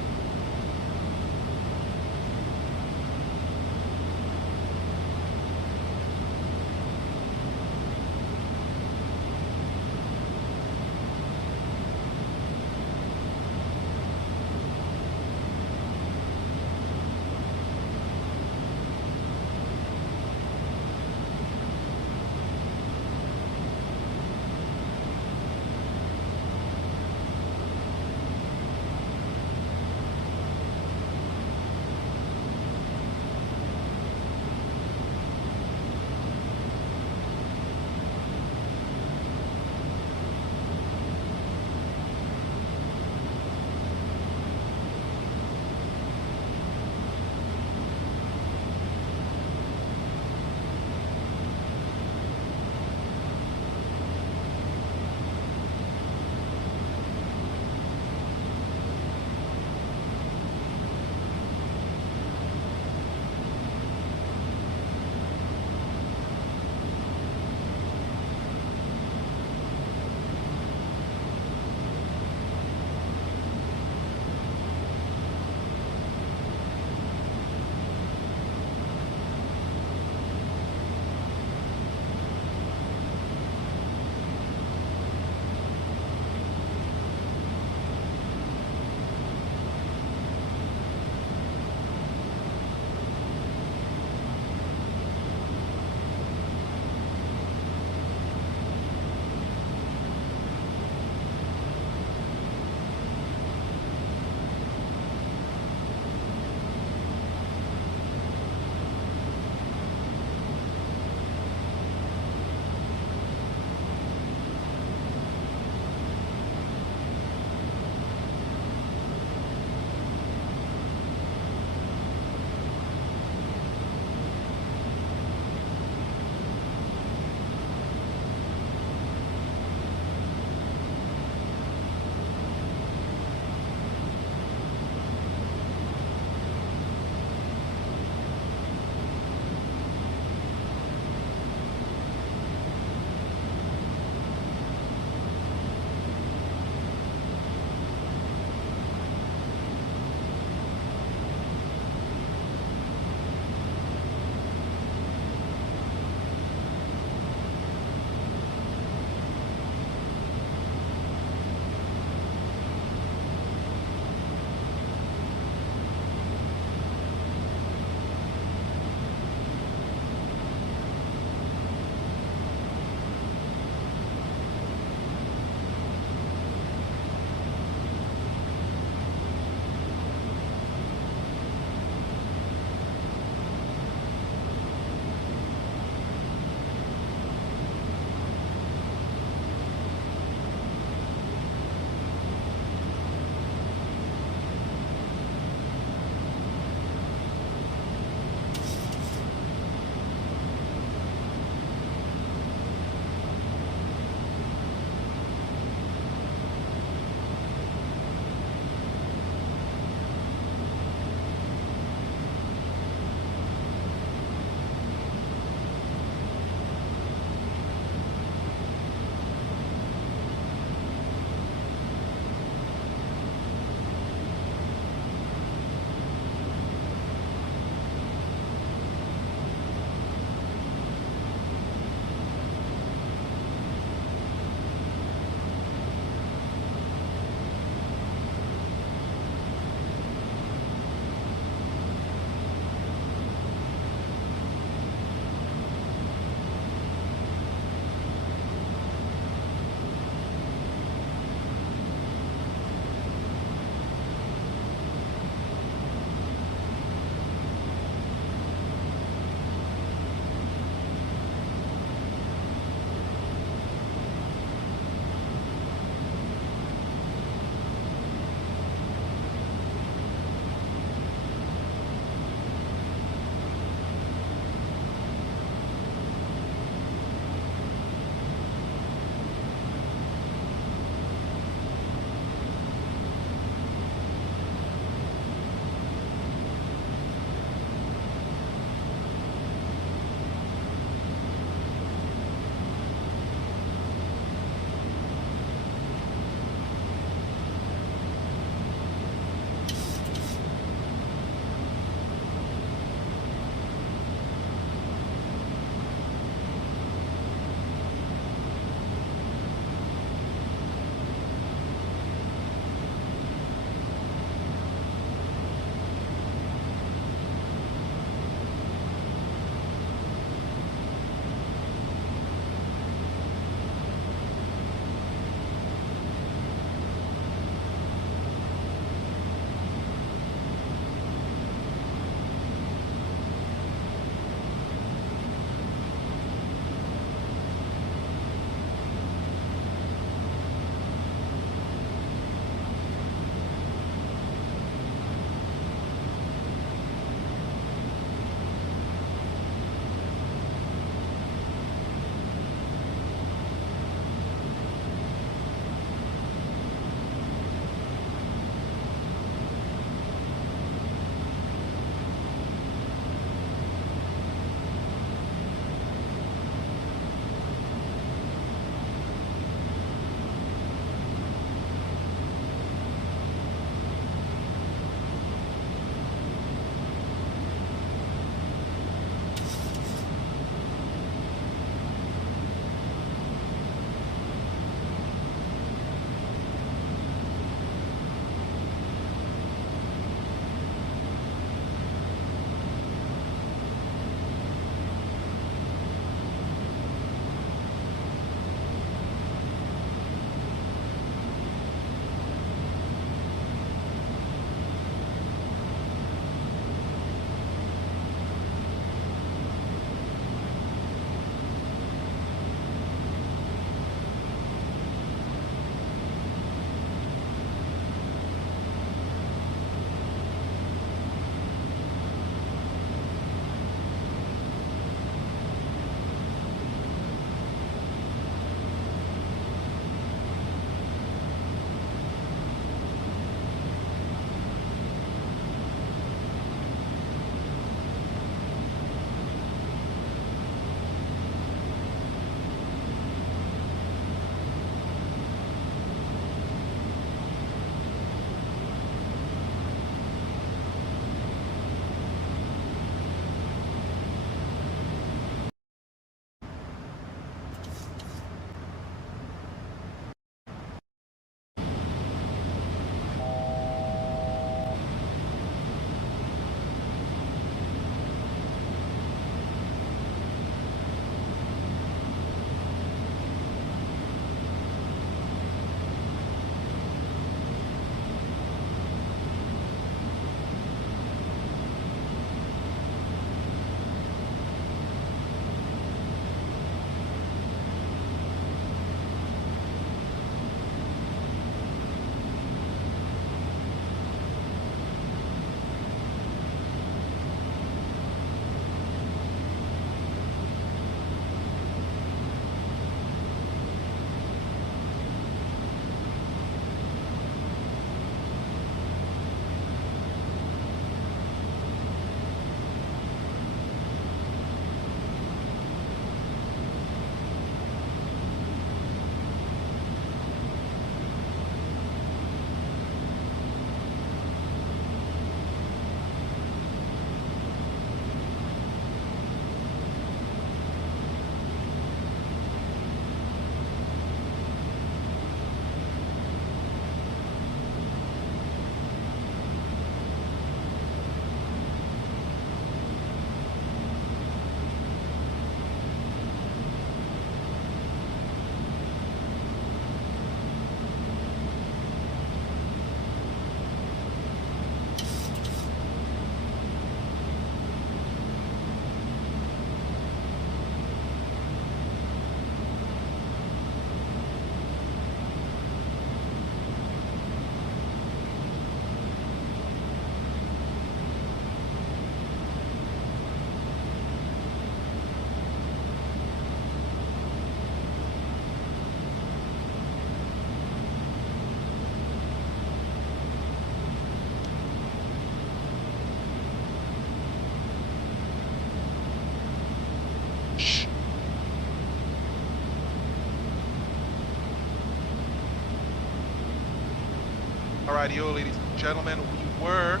Alrighty, ladies and gentlemen, we were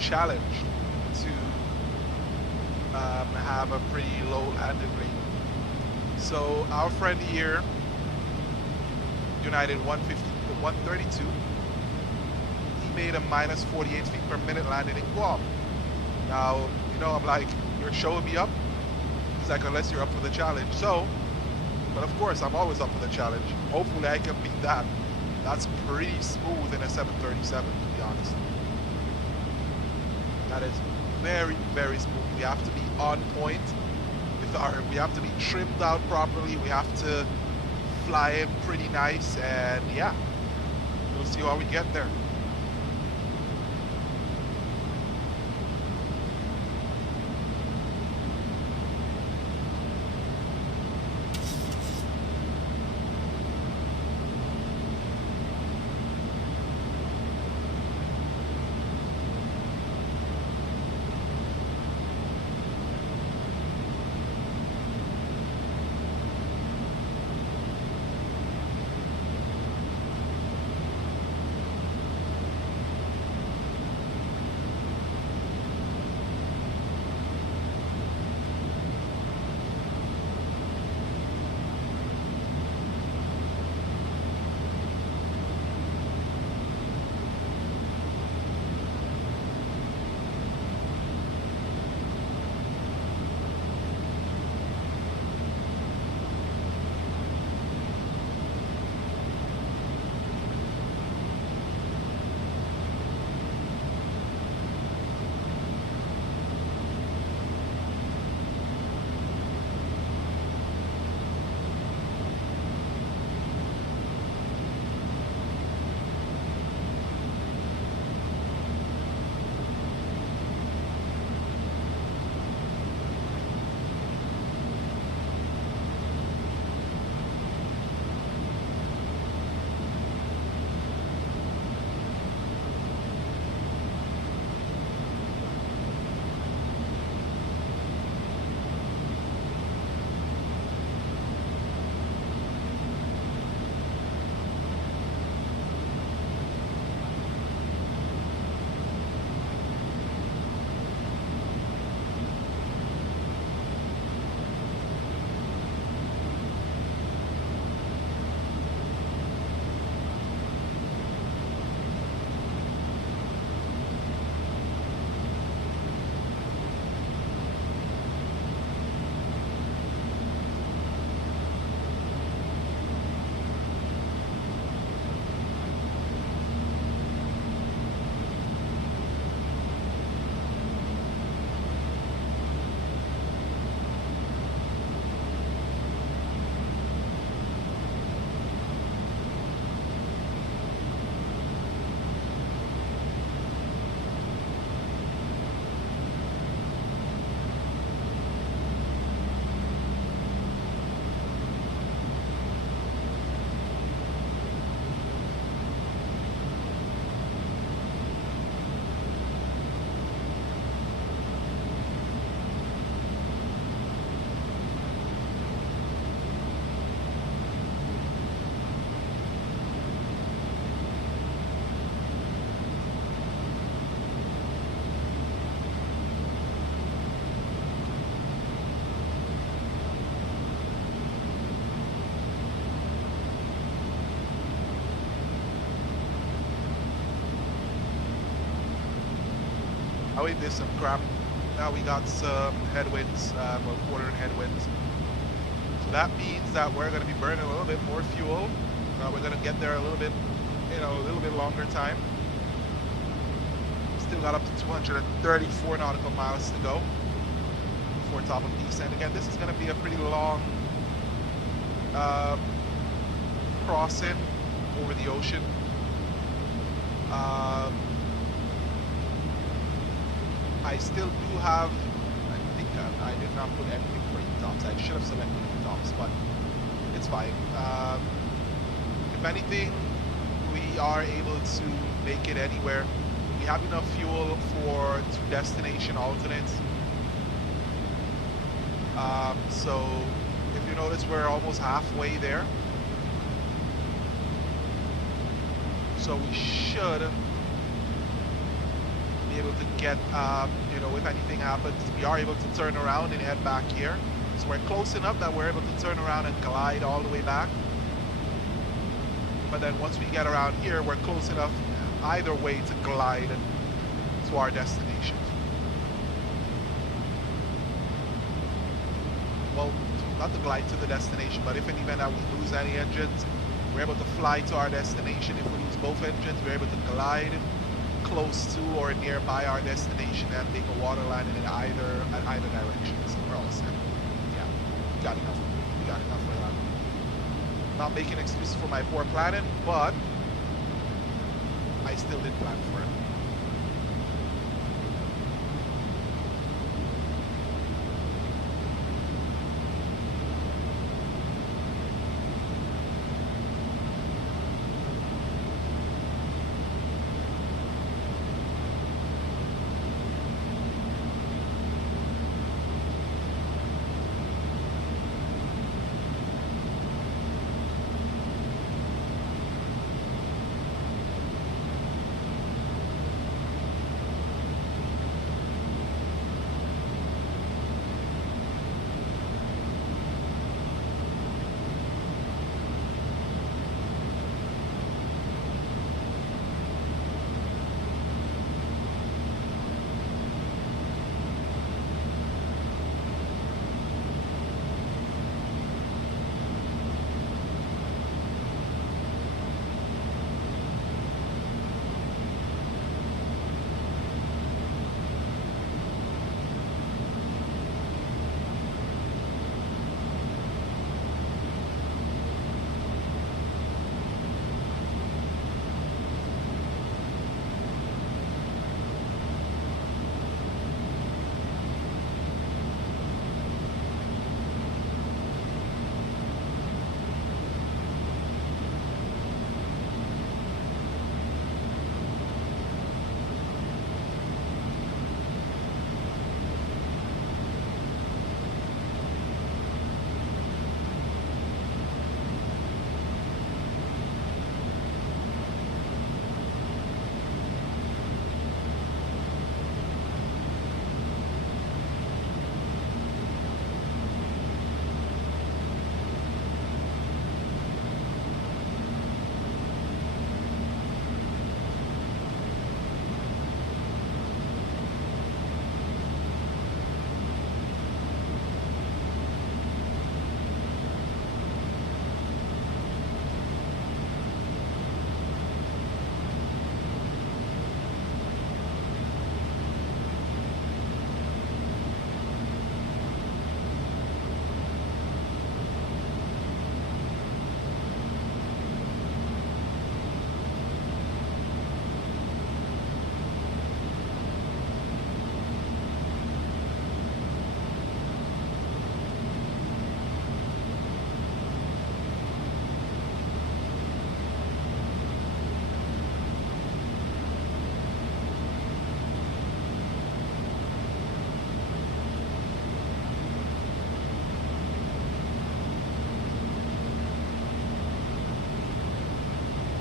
challenged to have a pretty low landing rate. So our friend here, United 132, he made a minus 48 feet per minute landing in Guam. Now, you know, I'm like, you're showing me up? He's like, unless you're up for the challenge. So, but of course, I'm always up for the challenge. Hopefully I can beat that. That's pretty smooth in a 737, to be honest. That is very, very smooth. We have to be on point with we have to be trimmed out properly. We have to fly in pretty nice, and yeah, we'll see how we get there. Oh wait, there's some crap. Now we got some headwinds, well, quarter headwinds. So that means that we're going to be burning a little bit more fuel. We're going to get there a little bit, you know, a little bit longer time. Still got up to 234 nautical miles to go before top of descent. Again, this is going to be a pretty long crossing over the ocean. I still do have, I think I did not put anything for ETOPS. I should have selected ETOPS, but it's fine. If anything, we are able to make it anywhere. We have enough fuel for 2 destination alternates. So if you notice, we're almost halfway there. So we should be able to get, you know, if anything happens, we are able to turn around and head back here. So we're close enough that we're able to turn around and glide all the way back. But then once we get around here, we're close enough either way to glide to our destination. Well, not to glide to the destination, but if in the event that we lose any engines, we're able to fly to our destination. If we lose both engines, we're able to glide close to or nearby our destination and make a water line in either direction. So we're all set. Yeah, we got enough. We got enough for that. Not making excuses for my poor planning, but I still did plan for it.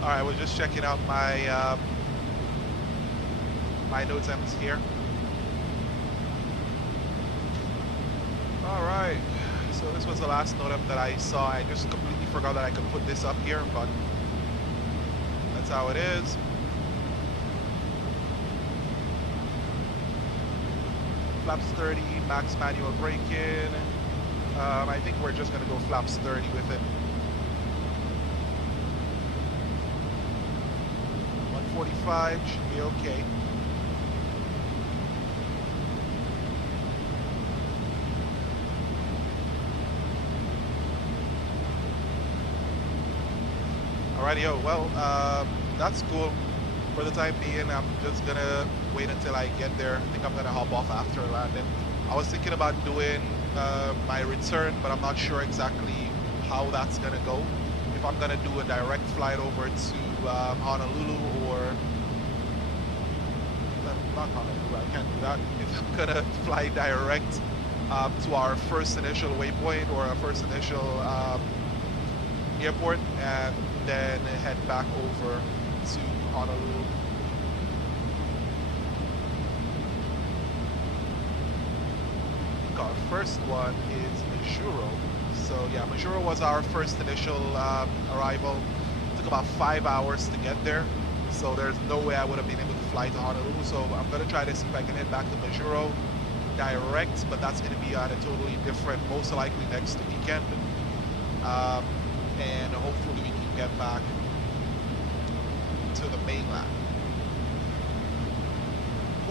All right, we're just checking out my my notes here. All right, so this was the last note that I saw. I just completely forgot that I could put this up here, but that's how it is. Flaps 30, max manual braking. I think we're just gonna go flaps 30 with it. 145 should be okay. Alrighty, well, that's cool. For the time being, I'm just gonna wait until I get there. I think I'm gonna hop off after landing. I was thinking about doing my return, but I'm not sure exactly how that's gonna go. If I'm gonna do a direct flight over to Honolulu or not Honolulu, I can't do that. If I'm gonna fly direct to our first initial waypoint or our first initial airport and then head back over to Honolulu. Our first one is Majuro. So yeah, Majuro was our first initial arrival. It took about 5 hours to get there. So there's no way I would have been able to fly to Honolulu. So I'm gonna try to see if I can head back to Majuro direct, but that's gonna be on a totally different, most likely next weekend. And hopefully we can get back to the mainland.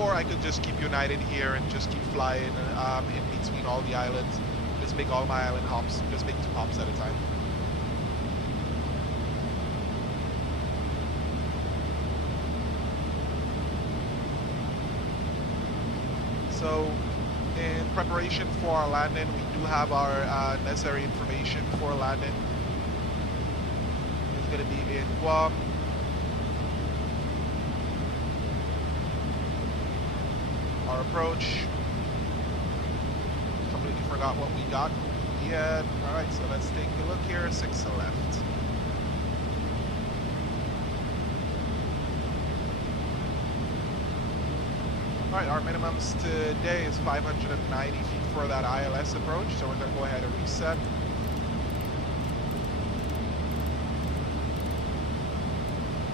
Or I could just keep United here and just keep flying in between all the islands. Just make all my island hops, just make 2 hops at a time. So in preparation for our landing, we do have our necessary information for landing. It's going to be in Guam. Our approach. Completely forgot what we got. Yeah. All right, so let's take a look here. 6 left. All right, our minimums today is 590 feet for that ILS approach, so we're going to go ahead and reset.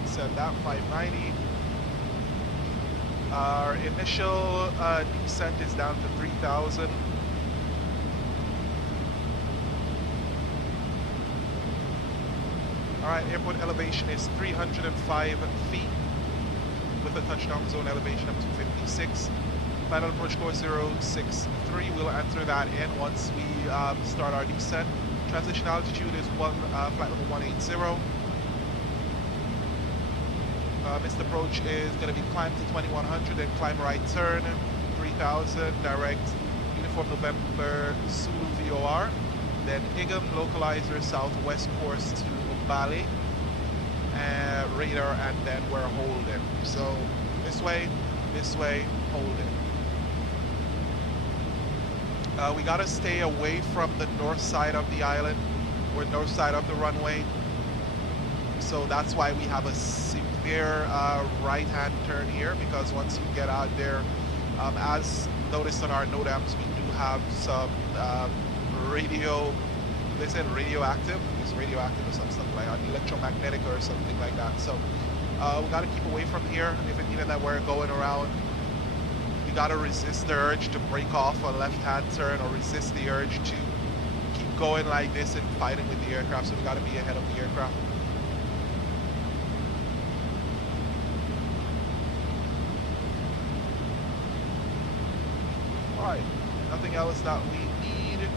Set that 590. Our initial descent is down to 3,000. All right, airport elevation is 305 feet with a touchdown zone elevation of 256. Final approach course 063. We'll enter that in once we start our descent. Transition altitude is flight level 180. Missed approach is going to be climb to 2100 and climb right turn 3000 direct Uniform November Zulu VOR, then IGM localizer southwest course to Bali, radar, and then we're holding. So this way, holding. We got to stay away from the north side of the island or north side of the runway. So that's why we have a severe right-hand turn here, because once you get out there, as noticed on our NOTAMs, we do have some radio, they said radioactive, it's radioactive or something like that, electromagnetic or something like that. So we got to keep away from here. If it means that we're going around, you got to resist the urge to break off a left-hand turn or resist the urge to keep going like this and fighting with the aircraft. So we got to be ahead of the aircraft. Alright, nothing else that we need.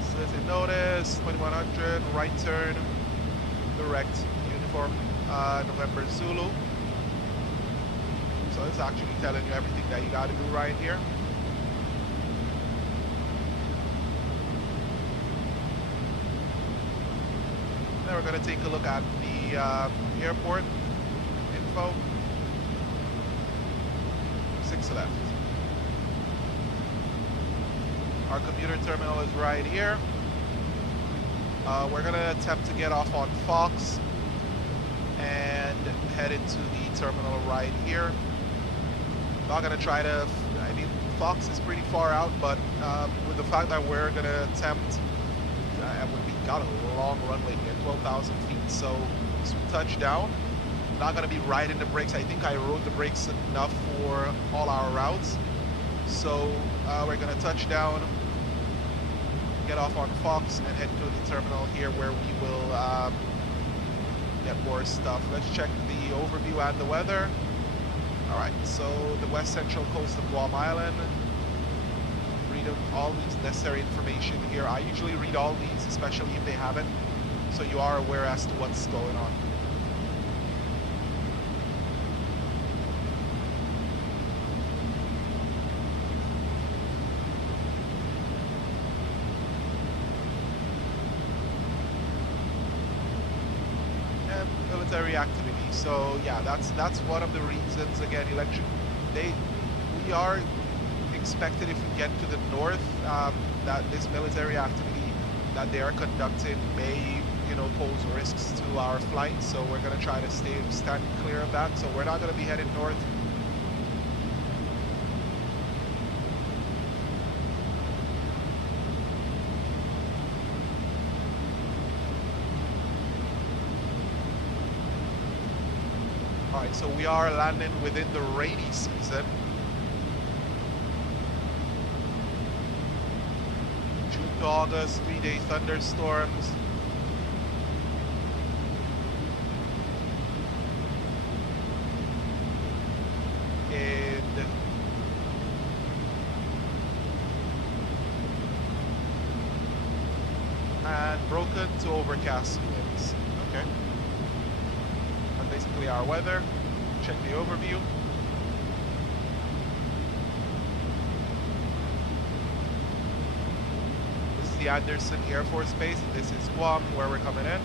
So as you notice, 2100, right turn, direct, Uniform November Zulu. So it's actually telling you everything that you got to do right here. Then we're going to take a look at the airport info. 6 left. Our commuter terminal is right here. We're going to attempt to get off on Fox and head into the terminal right here. Not going to try to, I mean, Fox is pretty far out, but with the fact that we're going to attempt, we got a long runway here, 12,000 feet, so as we touch down, not going to be right in the brakes. I think I rode the brakes enough for all our routes. So we're going to touch down, get off on Fox, and head to the terminal here where we will get more stuff. Let's check the overview and the weather. All right, so the west central coast of Guam Island. Read all these necessary information here. I usually read all these, especially if they haven't, so you are aware as to what's going on. Military activity. So yeah, that's one of the reasons. Again, we are expected, if we get to the north, that this military activity that they are conducting may pose risks to our flight. So we're going to try to stand clear of that. So we're not going to be headed north. All right, so we are landing within the rainy season. June to August, 3-day thunderstorms. And broken to overcast winds. Okay. That's basically our weather. Check the overview. This is the Anderson Air Force Base. This is Guam, where we're coming in.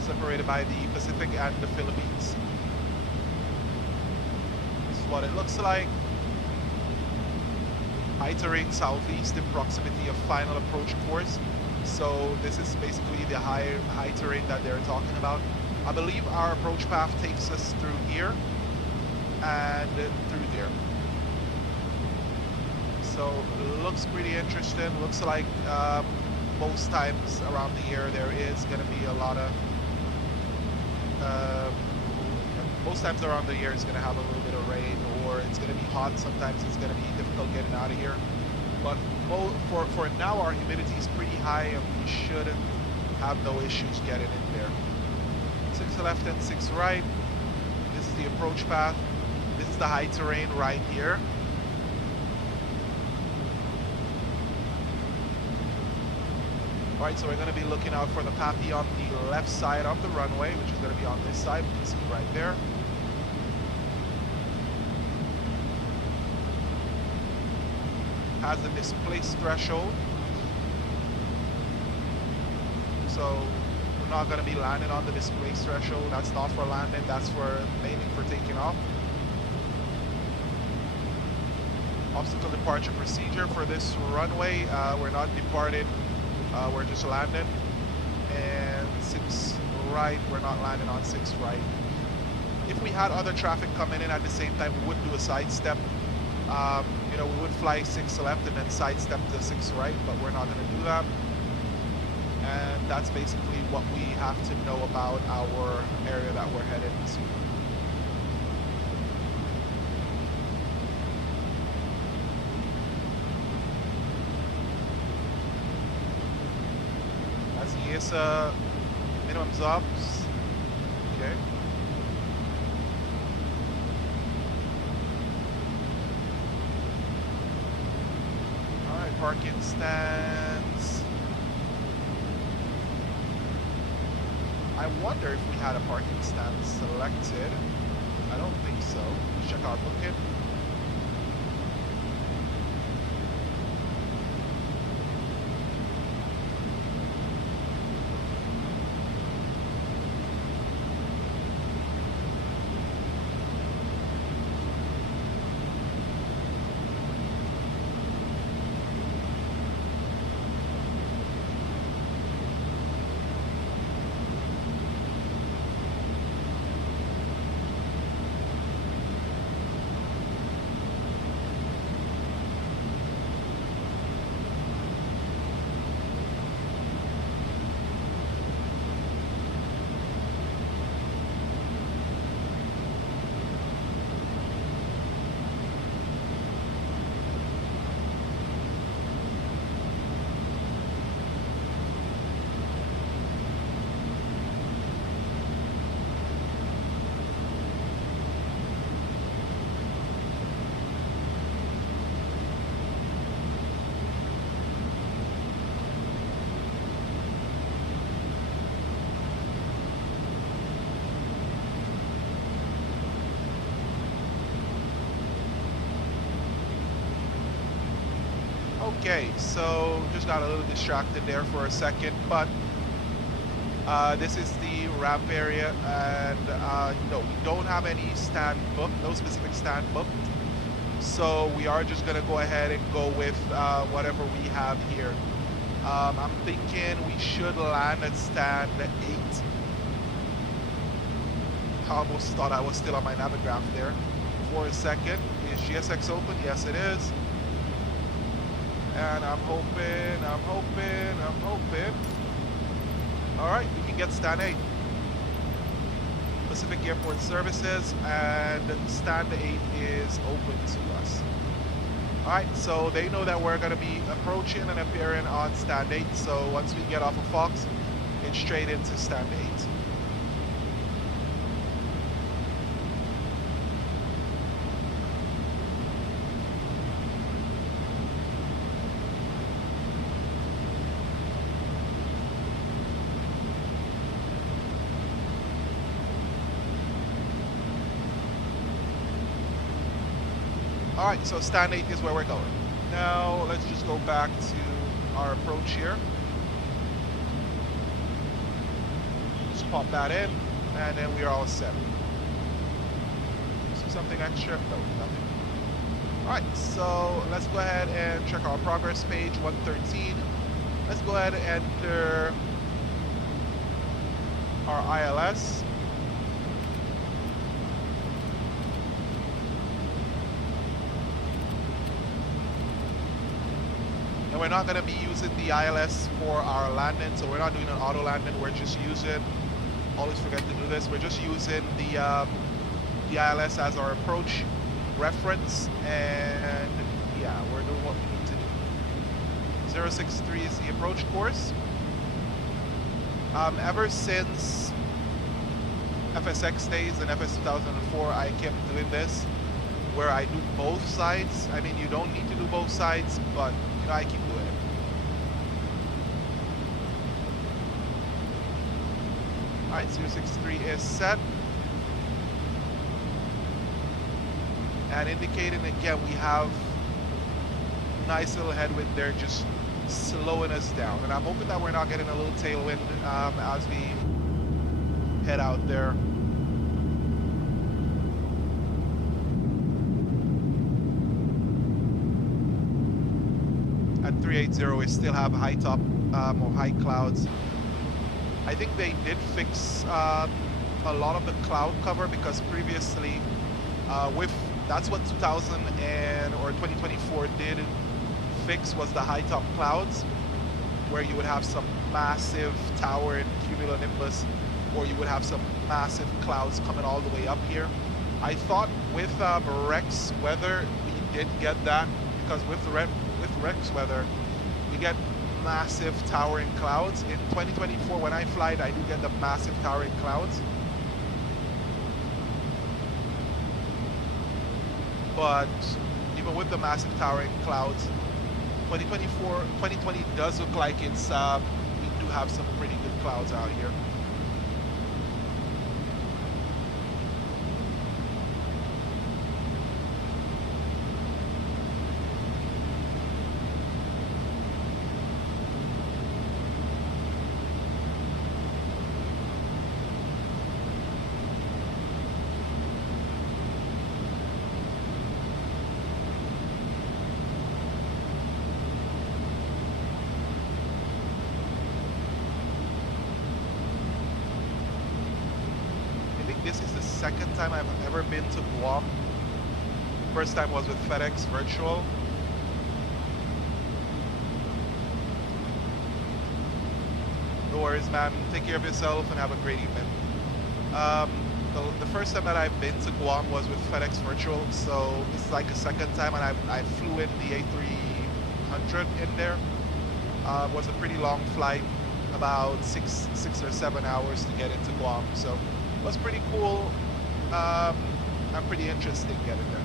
Separated by the Pacific and the Philippines. This is what it looks like. High terrain southeast in proximity of final approach course. So this is basically the high terrain that they're talking about. I believe our approach path takes us through here and through there. So looks pretty interesting. Looks like most times around the year there is going to be a lot of most times around the year it's going to have a little bit of rain, or it's going to be hot. Sometimes it's going to be difficult getting out of here. But for now, our humidity is pretty high, and we shouldn't have no issues getting in there. 6 left and 6 right. This is the approach path. This is the high terrain right here. All right, so we're going to be looking out for the PAPI on the left side of the runway, which is going to be on this side. You can see right there. Has the displaced threshold. So we're not going to be landing on the displaced threshold. That's not for landing, that's for mainly for taking off. Obstacle departure procedure for this runway. We're not departed, we're just landing. And 6 right, we're not landing on 6 right. If we had other traffic coming in at the same time, we would do a sidestep. We would fly 6 left and then sidestep to 6 right, but we're not going to do that. And that's basically what we have to know about our area that we're headed to. That's the ESA minimum jobs. Okay. Parking stands. I wonder if we had a parking stand selected. I don't think so. Let's check our booking. Okay, so just got a little distracted there for a second, but this is the ramp area, and no, we don't have any stand booked, no specific stand booked. So we are just gonna go ahead and go with whatever we have here. I'm thinking we should land at stand 8. I almost thought I was still on my navigaph there for a second. Is GSX open? Yes, it is. And I'm hoping. All right, we can get stand 8. Pacific Airport Services, and stand 8 is open to us. All right, so they know that we're going to be approaching and appearing on stand 8. So once we get off of Fox, it's straight into stand 8. All right, so stand 8 is where we're going. Now, let's just go back to our approach here. Just pop that in, and then we are all set. See something extra? No, nothing. All right, so let's go ahead and check our progress page, 113. Let's go ahead and enter our ILS. And we're not going to be using the ILS for our landing, so we're not doing an auto landing. We're just using, always forget to do this, we're just using the ILS as our approach reference, and yeah, we're doing what we need to do. 063 is the approach course. Ever since FSX days and FS 2004, I kept doing this, where I do both sides. I mean, you don't need to do both sides, but you know, I keep doing it. All right, 063 is set. And indicating again, we have nice little headwind there, just slowing us down. And I'm hoping that we're not getting a little tailwind as we head out there. At 380, we still have high top or high clouds. I think they did fix a lot of the cloud cover, because previously that's what 2000 or 2024 did fix, was the high top clouds, where you would have some massive tower in cumulonimbus, or you would have some massive clouds coming all the way up here. I thought with Rex weather we did get that, because with Rex weather we get massive towering clouds. In 2024 when I fly, I do get the massive towering clouds. But even with the massive towering clouds, 2020 does look like it's we do have some pretty good clouds out here. This is the second time I've ever been to Guam. First time was with FedEx Virtual. No worries, man. Take care of yourself and have a great evening. The first time that I've been to Guam was with FedEx Virtual, so it's like a second time, and I flew in the A300 in there. It was a pretty long flight, about six or 7 hours to get into Guam, so it was pretty cool. I'm pretty interested in getting there.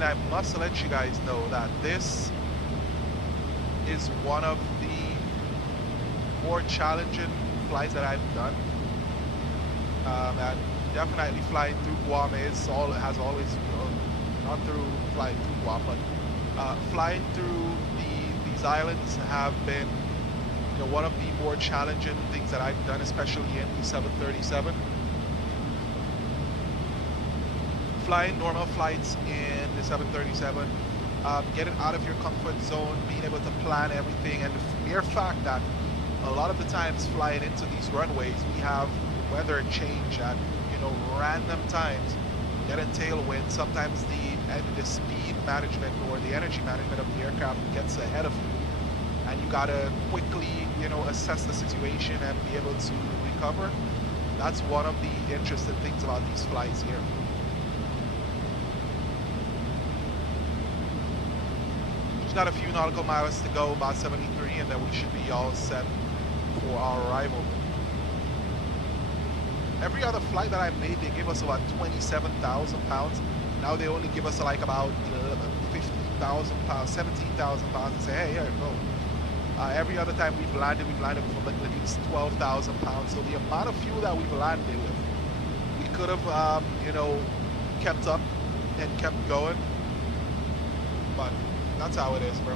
and I must let you guys know that this is one of the more challenging flights that I've done. And definitely flying through Guam has always, not through flying through Guam, but flying through these islands have been, one of the more challenging things that I've done, especially in the 737. Flying normal flights in the 737, getting out of your comfort zone, being able to plan everything, and the mere fact that a lot of the times flying into these runways, we have weather change at random times, getting tailwind. Sometimes the speed management or the energy management of the aircraft gets ahead of you, and you gotta quickly assess the situation and be able to recover. That's one of the interesting things about these flights here. Just got a few nautical miles to go, about 73, and then we should be all set for our arrival. Every other flight that I made, they give us about 27,000 pounds. Now they only give us like about 15,000 pounds, 17,000 pounds, and say, hey, here, go. Every other time we've landed with at least 12,000 pounds. So the amount of fuel that we've landed with, we could have, kept up and kept going. But that's how it is, bro.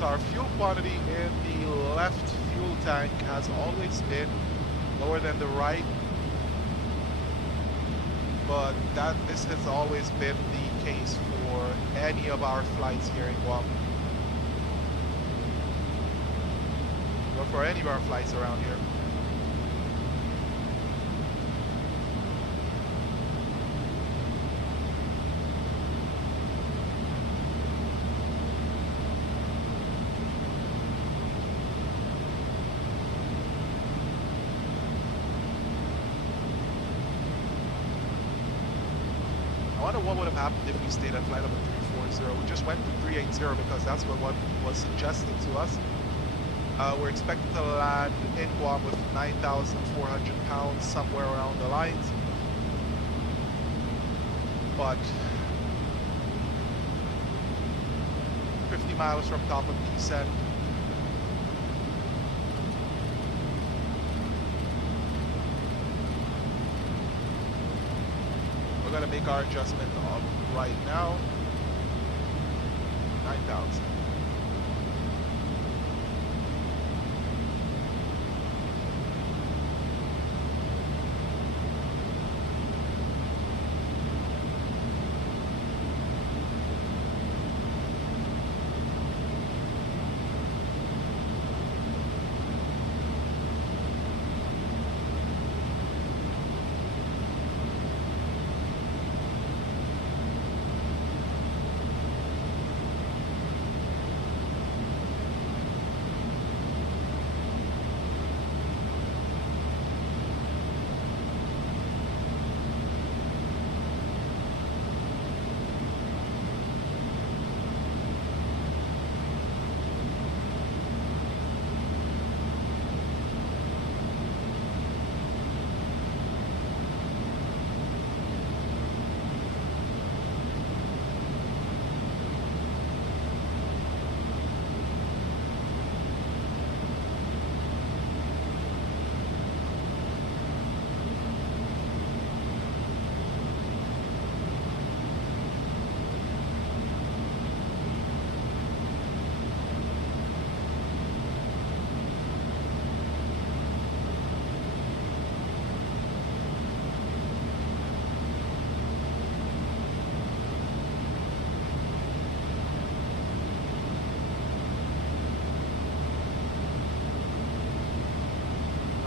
Our fuel quantity in the left fuel tank has always been lower than the right, but this has always been the case for any of our flights here in Guam, or for any of our flights around here. I wonder what would have happened if we stayed at flight number 340. We just went to 380 because that's what was suggested to us. We're expected to land in Guam with 9,400 pounds, somewhere around the lines. But 50 miles from top of descent. We're going to make our adjustment right now. 9,000.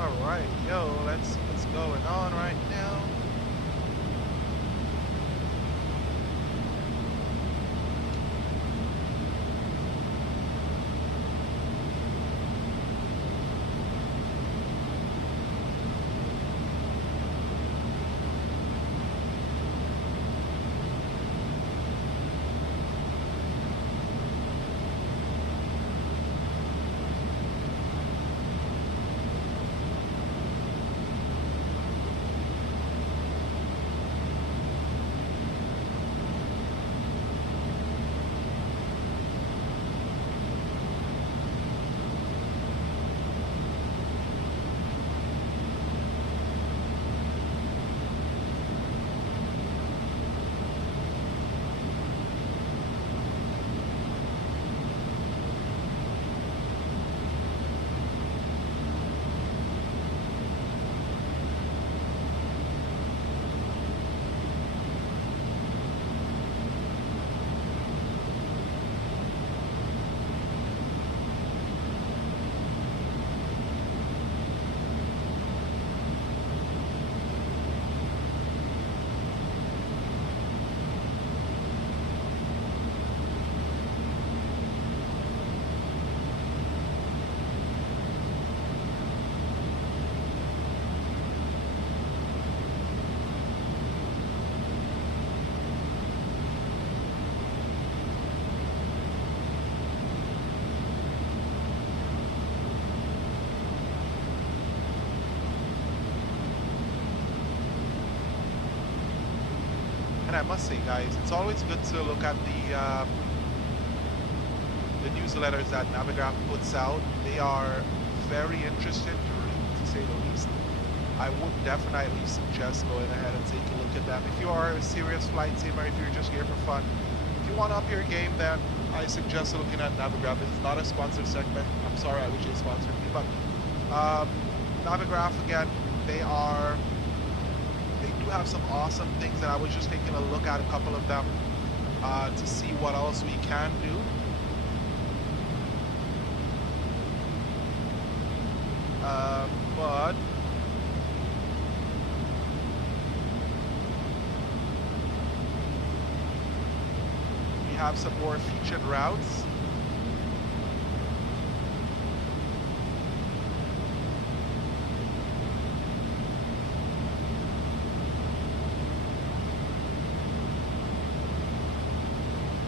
All right, yo, let's see what's going on right now. And I must say, guys, it's always good to look at the newsletters that Navigraph puts out. They are very interesting to read, to say the least. I would definitely suggest going ahead and take a look at them. If you are a serious flight sim or if you're just here for fun, if you want to up your game, then I suggest looking at Navigraph. It's not a sponsored segment. I'm sorry, I wish they sponsored me, but Navigraph, again, they do have some awesome things, and I was just taking a look at a couple of them to see what else we can do. But we have some more featured routes.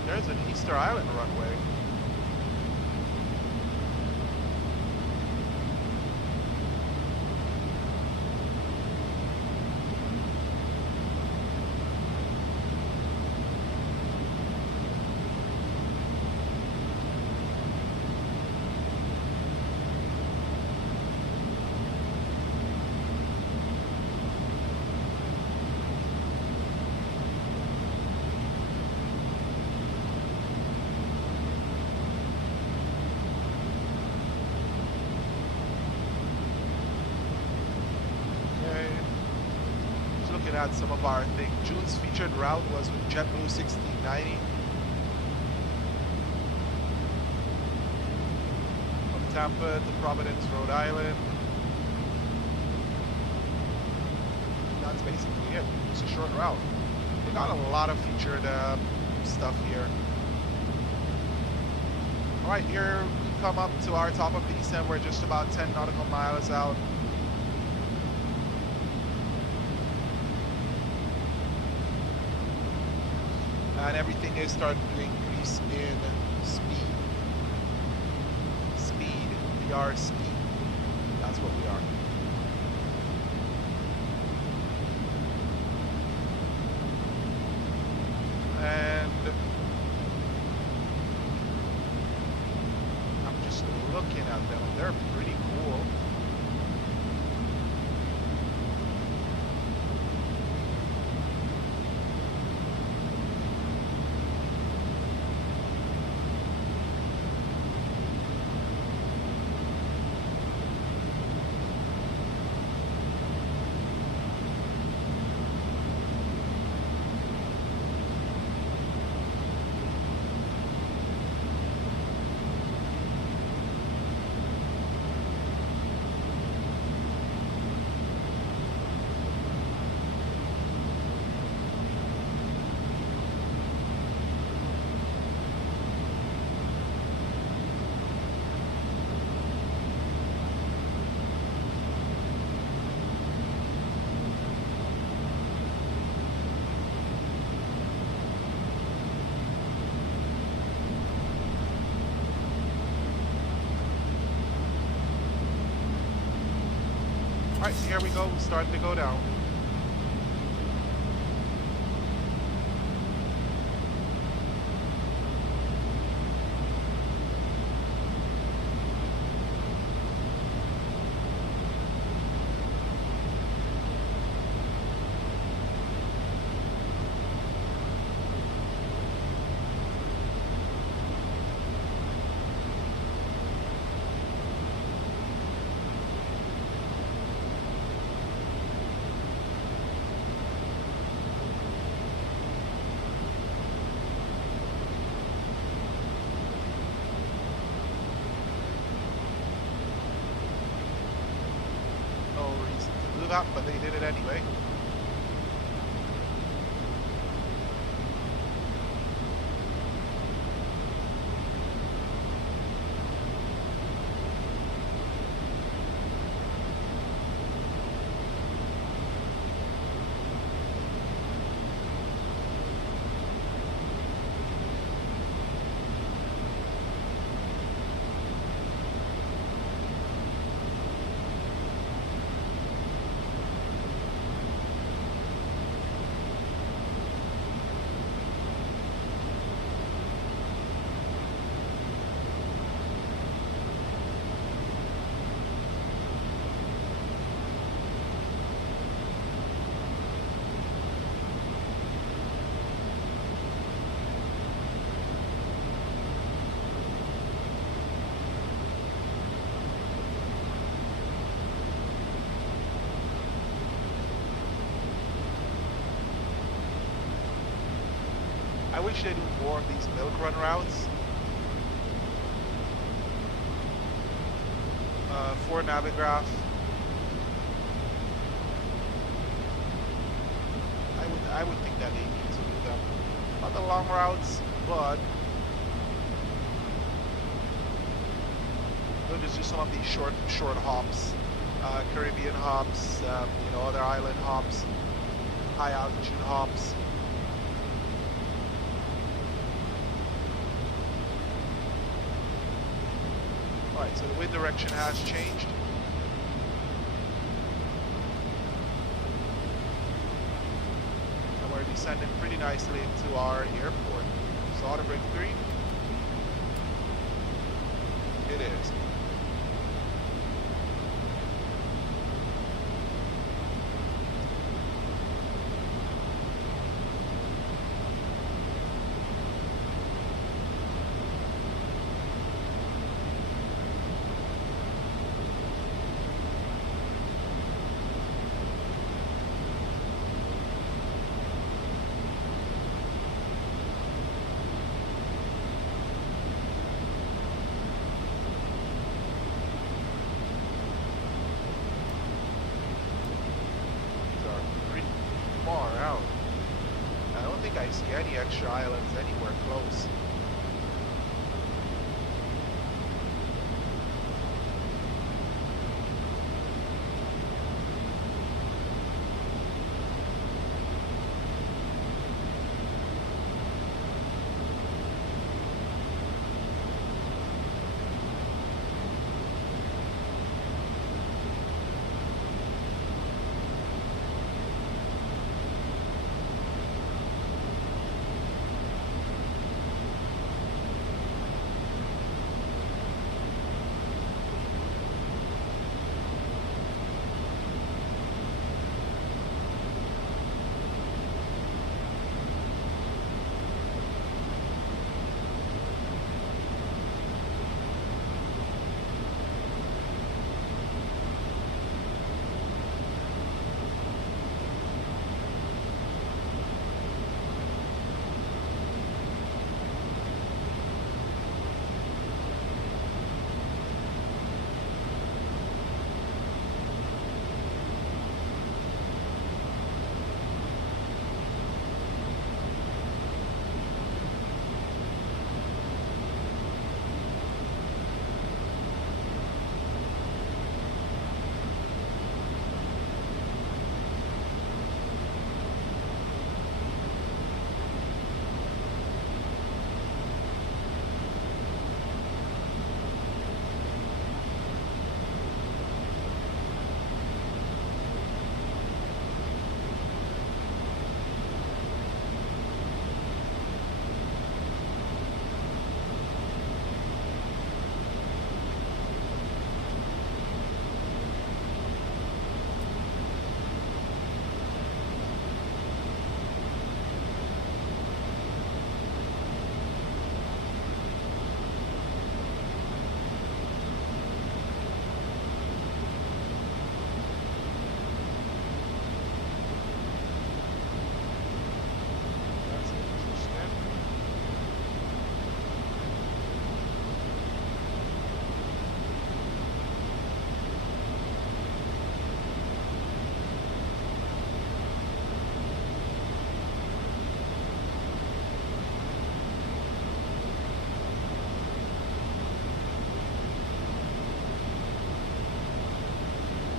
There's an Easter Island runway. At some of our things. June's featured route was with JetBlue 1690 from Tampa to Providence, Rhode Island. That's basically it. It's a short route. We got a lot of featured stuff here. All right, here we come up to our top of the descent. We're just about 10 nautical miles out. And everything is starting to increase in speed. Speed. We are speed. That's what we are. And I'm just looking at them. They're pretty cool. Alright, here we go, starting to go down. But they did it anyway. I wish they do more of these milk run routes. For Navigraph. I would think that they need to do them on the long routes, but they'll just do some of these short hops, Caribbean hops, you know, other island hops, high altitude hops. Alright, so the wind direction has changed. And we're descending pretty nicely into our airport. So auto brake 3. It is. I see any extra islands anywhere close.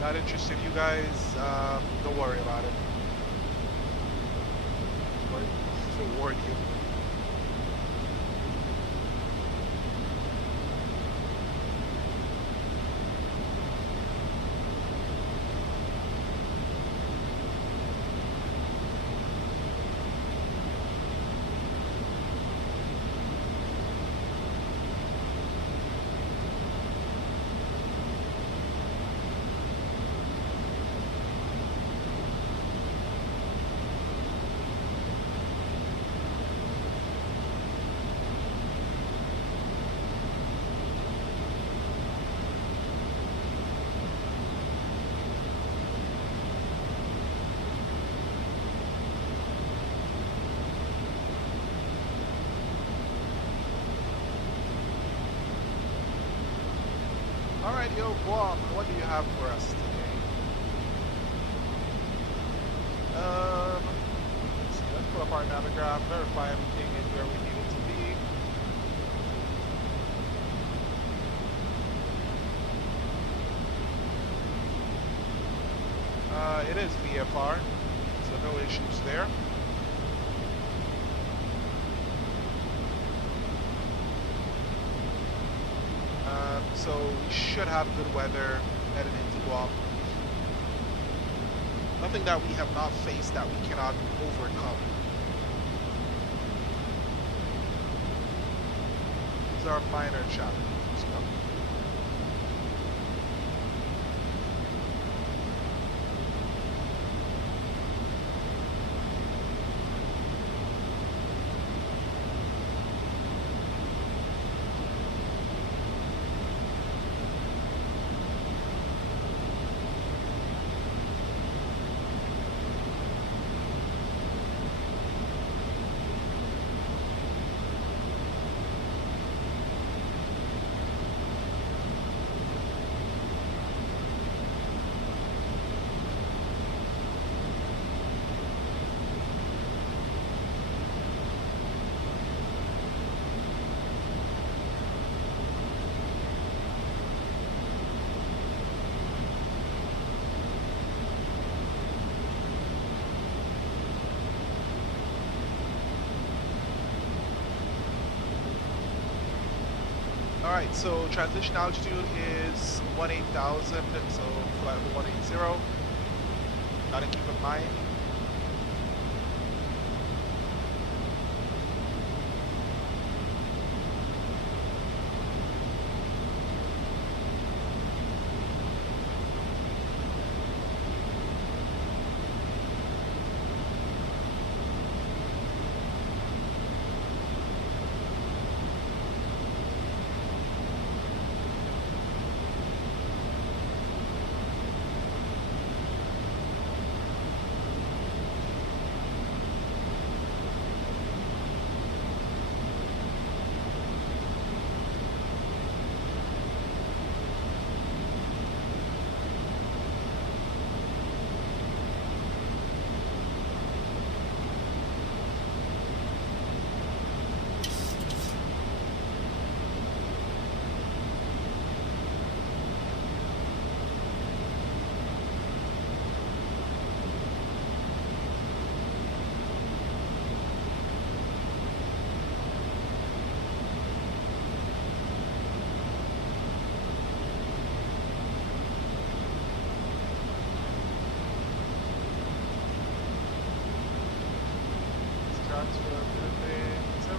Not interested, you guys. Don't worry about it. To warn you. Alright, yo, Guam, what do you have for us today? Let's see, let's pull up our naviggraph, verify everything is where we need it to be. It is VFR, so no issues there. So we should have good weather heading into Guam. Nothing that we have not faced that we cannot overcome. These are minor challenges, you know? Alright, so transition altitude is 18,000, so flight 180. Gotta keep in mind.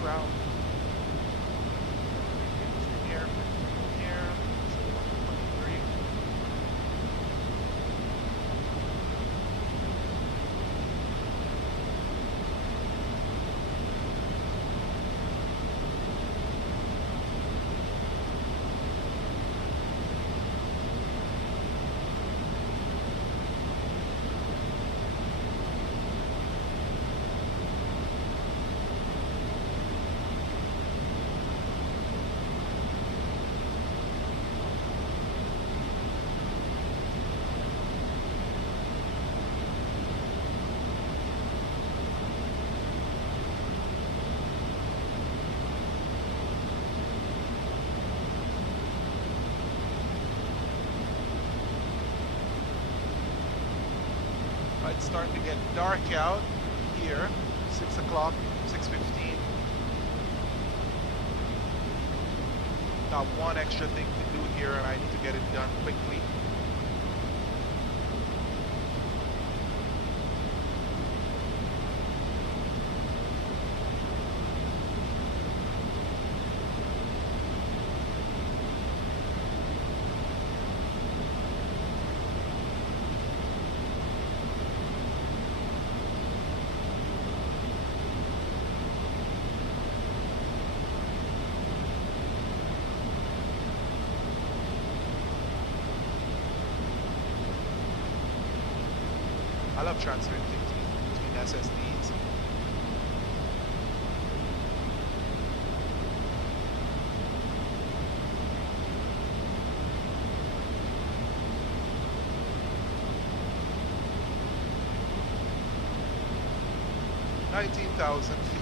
Around here, here, so 123. It's starting to get dark out here. 6 o'clock, 6:15. Got one extra thing to do here, and I need to get it done quickly. I love transferring things between SSDs. $19,000 feet.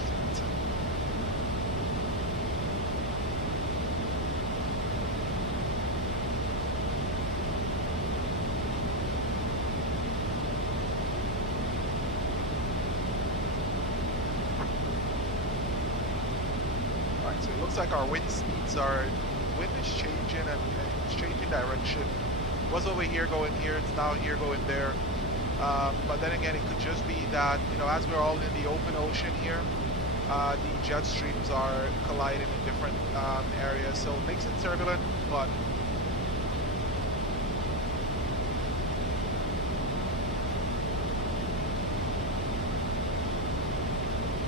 So it looks like our wind speeds are, wind is changing and it's changing direction. It was over here going here, it's now here going there. But then again, it could just be that, you know, as we're all in the open ocean here, the jet streams are colliding in different areas. So it makes it turbulent, but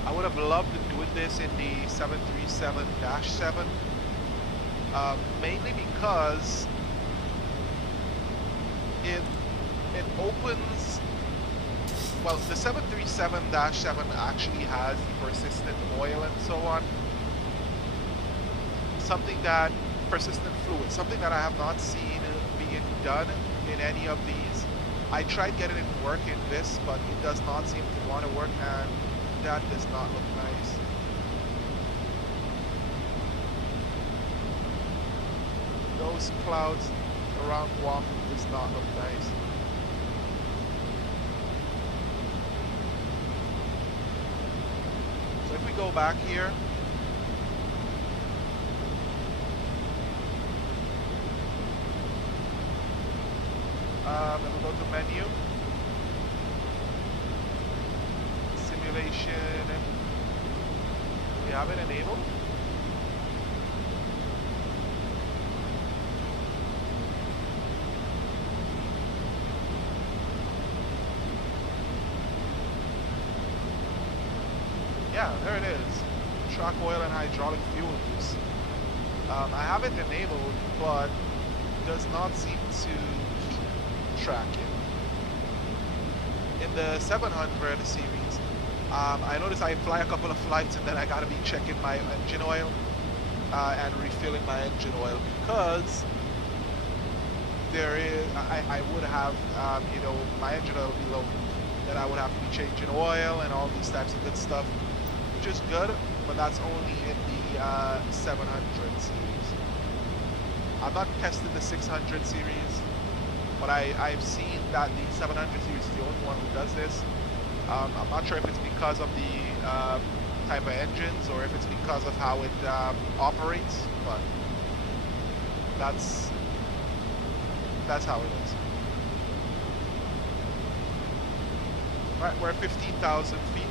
I would have loved doing this in the 737-7, mainly because it opens, well, the 737-7 actually has persistent oil and so on, something that, persistent fluid, something that I have not seen being done in any of these. I tried getting it to work in this, but it does not seem to want to work, and that does not look nice. Those clouds around Guam does not look nice. So if we go back here, and we'll go to menu, simulation, we have it enabled. Yeah, there it is. Track oil and hydraulic fuel use. I have it enabled, but does not seem to keep tracking. In the 700 series, I noticed I fly a couple of flights and then I gotta be checking my engine oil and refilling my engine oil, because there is, I would have, you know, my engine oil be low. Then I would have to be changing oil and all these types of good stuff, which is good, but that's only in the 700 series. I've not tested the 600 series, but I've seen that the 700 series is the only one who does this. I'm not sure if it's because of the type of engines or if it's because of how it operates, but that's how it is. All right, we're at 15,000 feet.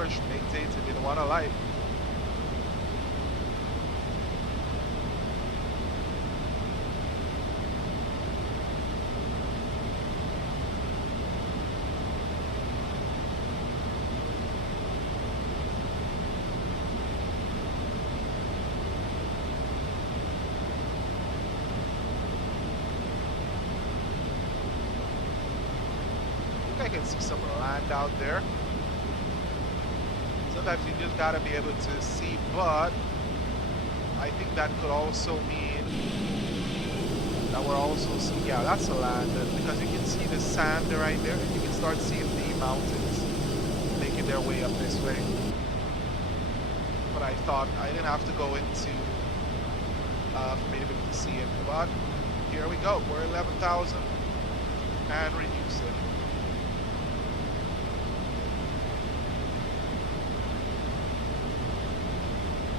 course, maintains it in one alive. I can see some land out there. Sometimes you just gotta be able to see, but I think that could also mean that we're also seeing, yeah, that's a land, because you can see the sand right there, and you can start seeing the mountains making their way up this way. But I thought I didn't have to go into for me to be able to see it, but here we go. We're 11,000 and reduce it.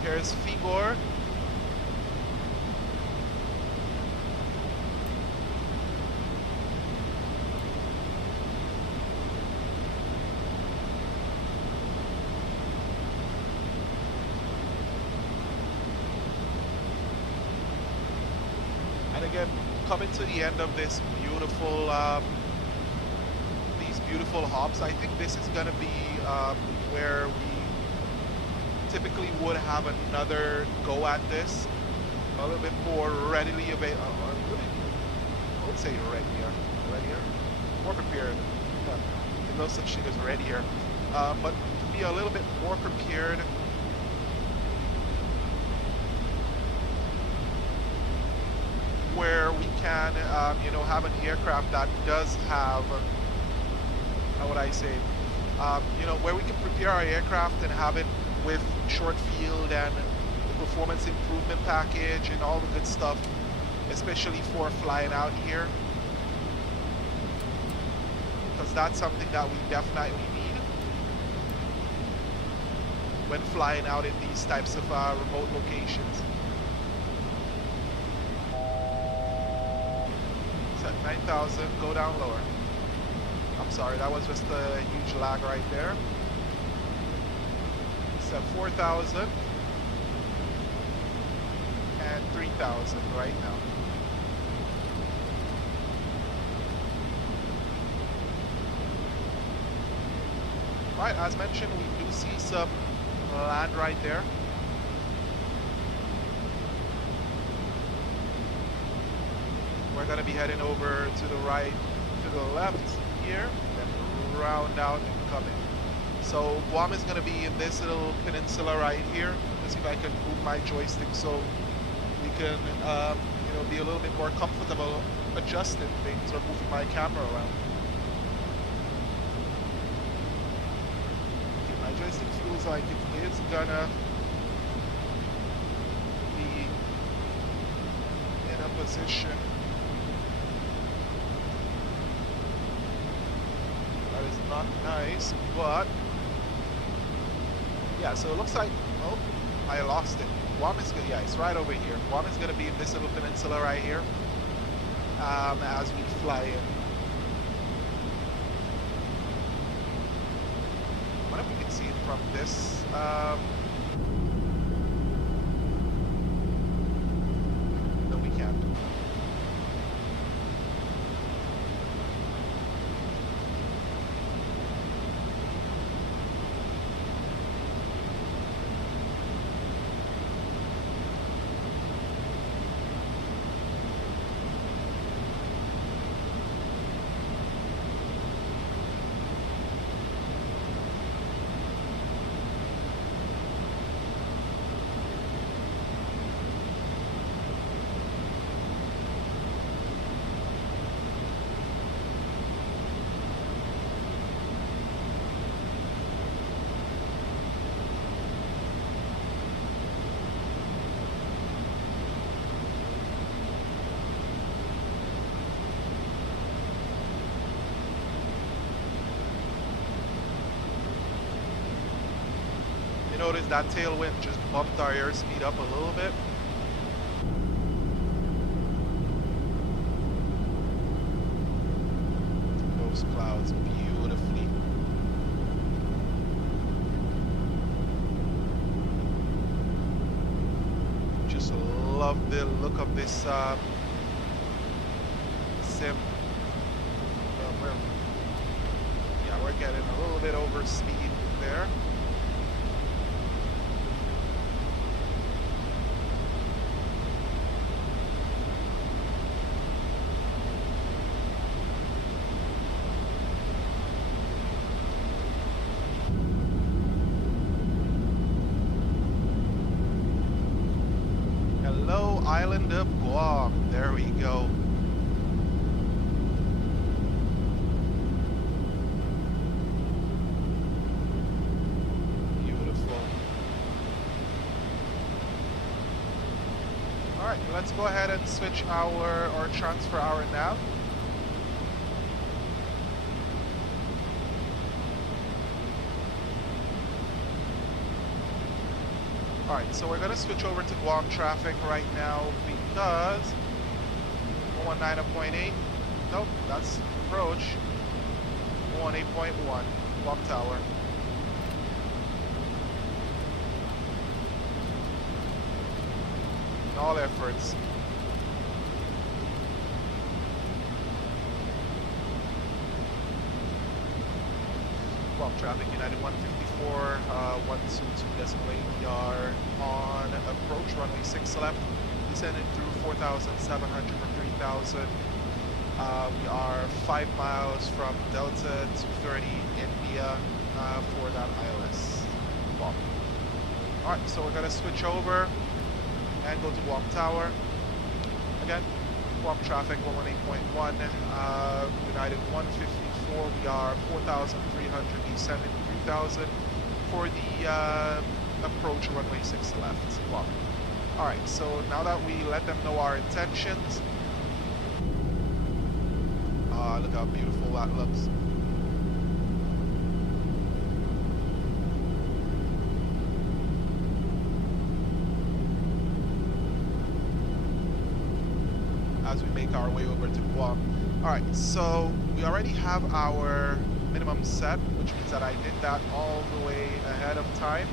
Here's Figor. And again, coming to the end of this beautiful, these beautiful hops, I think this is going to be where we typically would have another go at this, a little bit more readily available. I would say readier, more prepared. There's no such thing as readier, but to be a little bit more prepared. Where we can, you know, have an aircraft that does have, how would I say, you know, where we can prepare our aircraft and have it with short field and the performance improvement package and all the good stuff, especially for flying out here, because that's something that we definitely need when flying out in these types of remote locations. Set 9,000, go down lower. I'm sorry, that was just a huge lag right there. Set 4,000 and 3,000 right now. Right, as mentioned, we do see some land right there. We're going to be heading over to the right, to the left here, and round out and come in. So Guam is going to be in this little peninsula right here. Let's see if I can move my joystick so we can, you know, be a little bit more comfortable adjusting things or moving my camera around. Okay, my joystick feels like it is gonna be in a position that is not nice, but yeah, so it looks like, oh, I lost it. Guam is good, yeah, it's right over here. Guam is gonna be in this little peninsula right here, as we fly in. What if we can see it from this? No, we can't. Notice that tailwind just bumped our airspeed up a little bit. Those clouds beautifully. love the look of this sim. We're getting a little bit over speed there. Hello, island of Guam. There we go. Alright, let's go ahead and switch or transfer our nav. Alright, so we're going to switch over to Guam traffic right now because 119.8. Nope, that's approach. 118.1, Guam Tower. All efforts. Guam traffic United 154, 122.8. We are on approach, runway 6 left, descending through 4,700 for 3,000. We are 5 miles from Delta 230 India for that ILS. Guam. Alright, so we're going to switch over and go to Guam Tower. Again, Guam traffic 118.1, United 154, we are 4,300, descending 3,000 for the approach runway 6 left. Guam. Alright, so now that we let them know our intentions, look how beautiful that looks. As we make our way over to Guam. Alright, so we already have our minimum set, which means that I did that all the way ahead of time.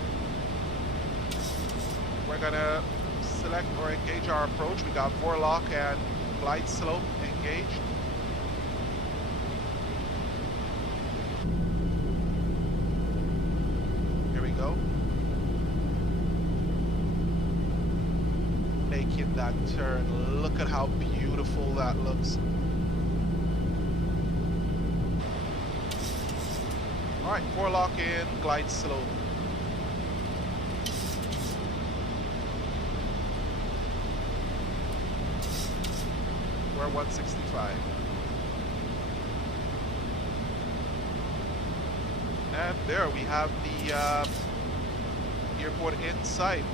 We're gonna select or engage our approach. We got forelock and glide slope engaged. Here we go. Making that turn. Look at how beautiful that looks. Alright, forelock in, glide slope. We're 165. And there we have the airport in sight.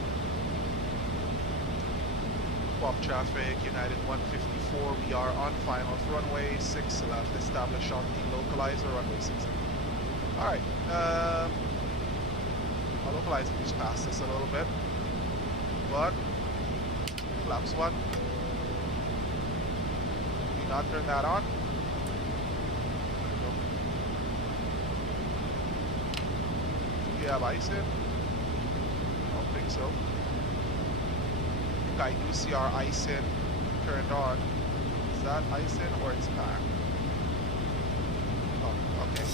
Guam traffic, United 154, we are on final runway 6 left, established on the localizer, runway 6. Alright, our localizer just passed us a little bit, but flaps 1. Do not turn that on. Do we have ice in? I don't think so. I do see our ice in turned on. Is that ice in or it's back? Oh, okay.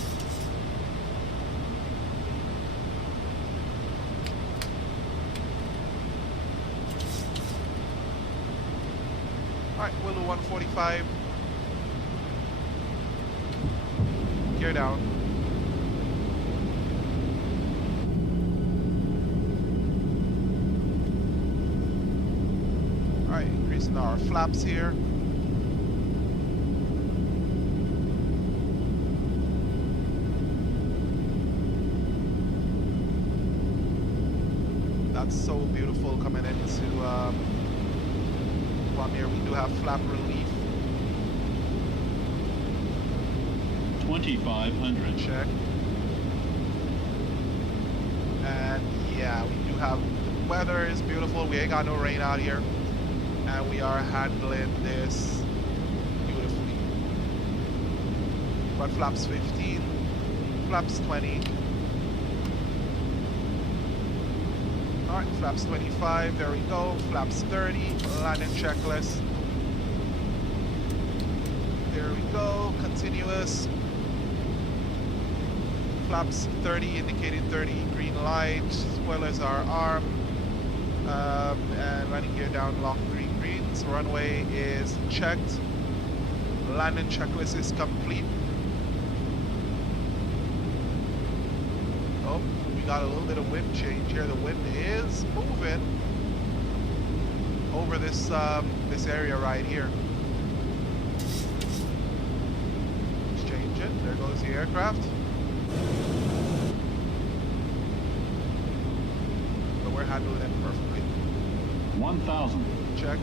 Alright, we'll do 145. Gear down. Alright, increasing our flaps here. That's so beautiful coming into Guam here. We do have flap relief. 2,500. Check. And yeah, we do have, the weather is beautiful. We ain't got no rain out here. And we are handling this beautifully. Front flaps 15, flaps 20. Alright, flaps 25, there we go. Flaps 30, landing checklist. There we go, continuous. Flaps 30 indicating 30, green light. Spoilers are armed. And landing gear down, lock, green greens. Runway is checked. Landing checklist is complete. Oh, we got a little bit of wind change here. The wind is moving over this this area right here. It's changing. There goes the aircraft. But we're handling it perfectly. 1,000. Check.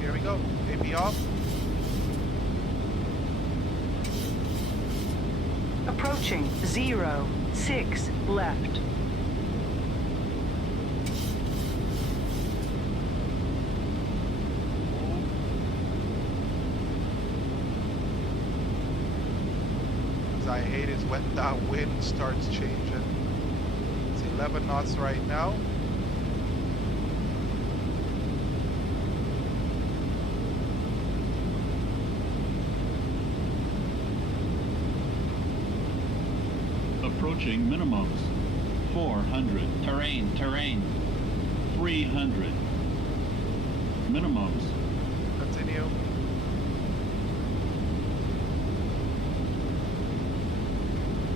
Here we go. AP off. Approaching 06 left. As I hate is when that wind starts changing. It's 11 knots right now. Approaching minimums. 400. Terrain, terrain. 300. Minimums. Continue.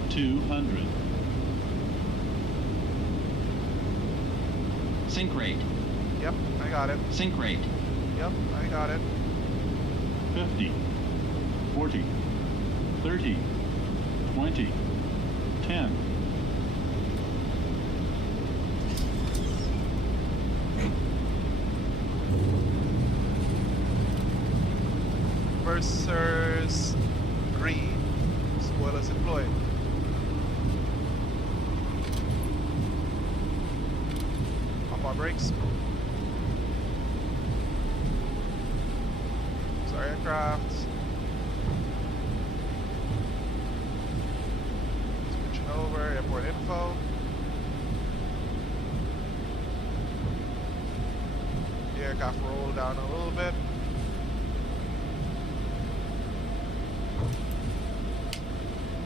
$200. Sync rate, Yep, I got it. sync rate. Yep, I got it. 50. 40. 30. 20. 10. Versers green. Spoilers deployed. Pop our brakes. Sorry, aircraft. Switching over, airport info. The aircraft roll down a little bit.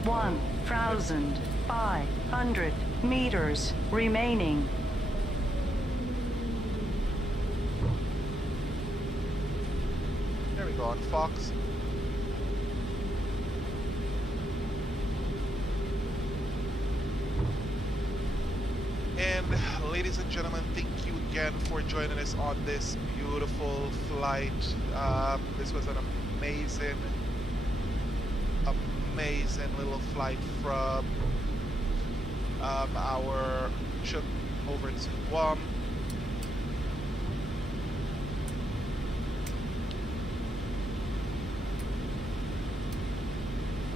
One 1,500 meters remaining. There we go on Fox. And ladies and gentlemen, thank you again for joining us on this beautiful flight. This was an amazing little flight from our trip over to Guam.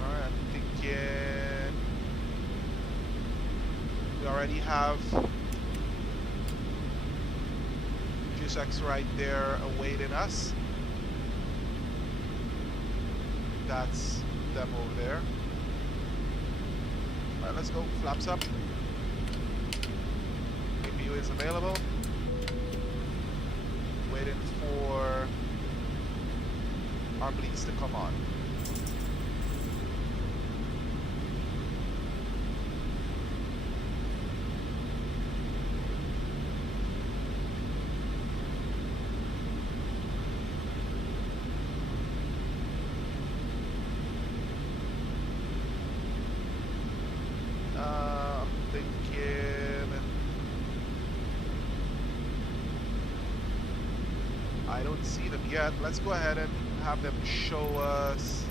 Alright, I'm thinking we already have G6 right there awaiting us. That's them over there. Alright, let's go. Flaps up. APU is available. Waiting for our bleeds to come on. I don't see them yet. Let's go ahead and have them show us.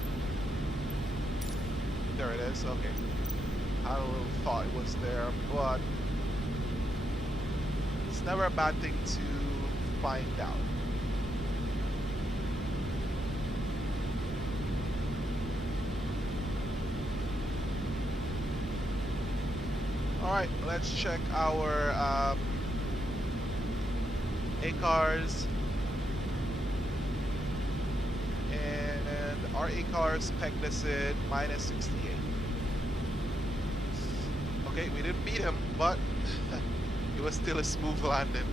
There it is. Okay. had a little thought it was there, but it's never a bad thing to find out. All right, let's check our ACARs. And our ACARs pegged us at minus 68. Okay, we didn't beat him, but it was still a smooth landing.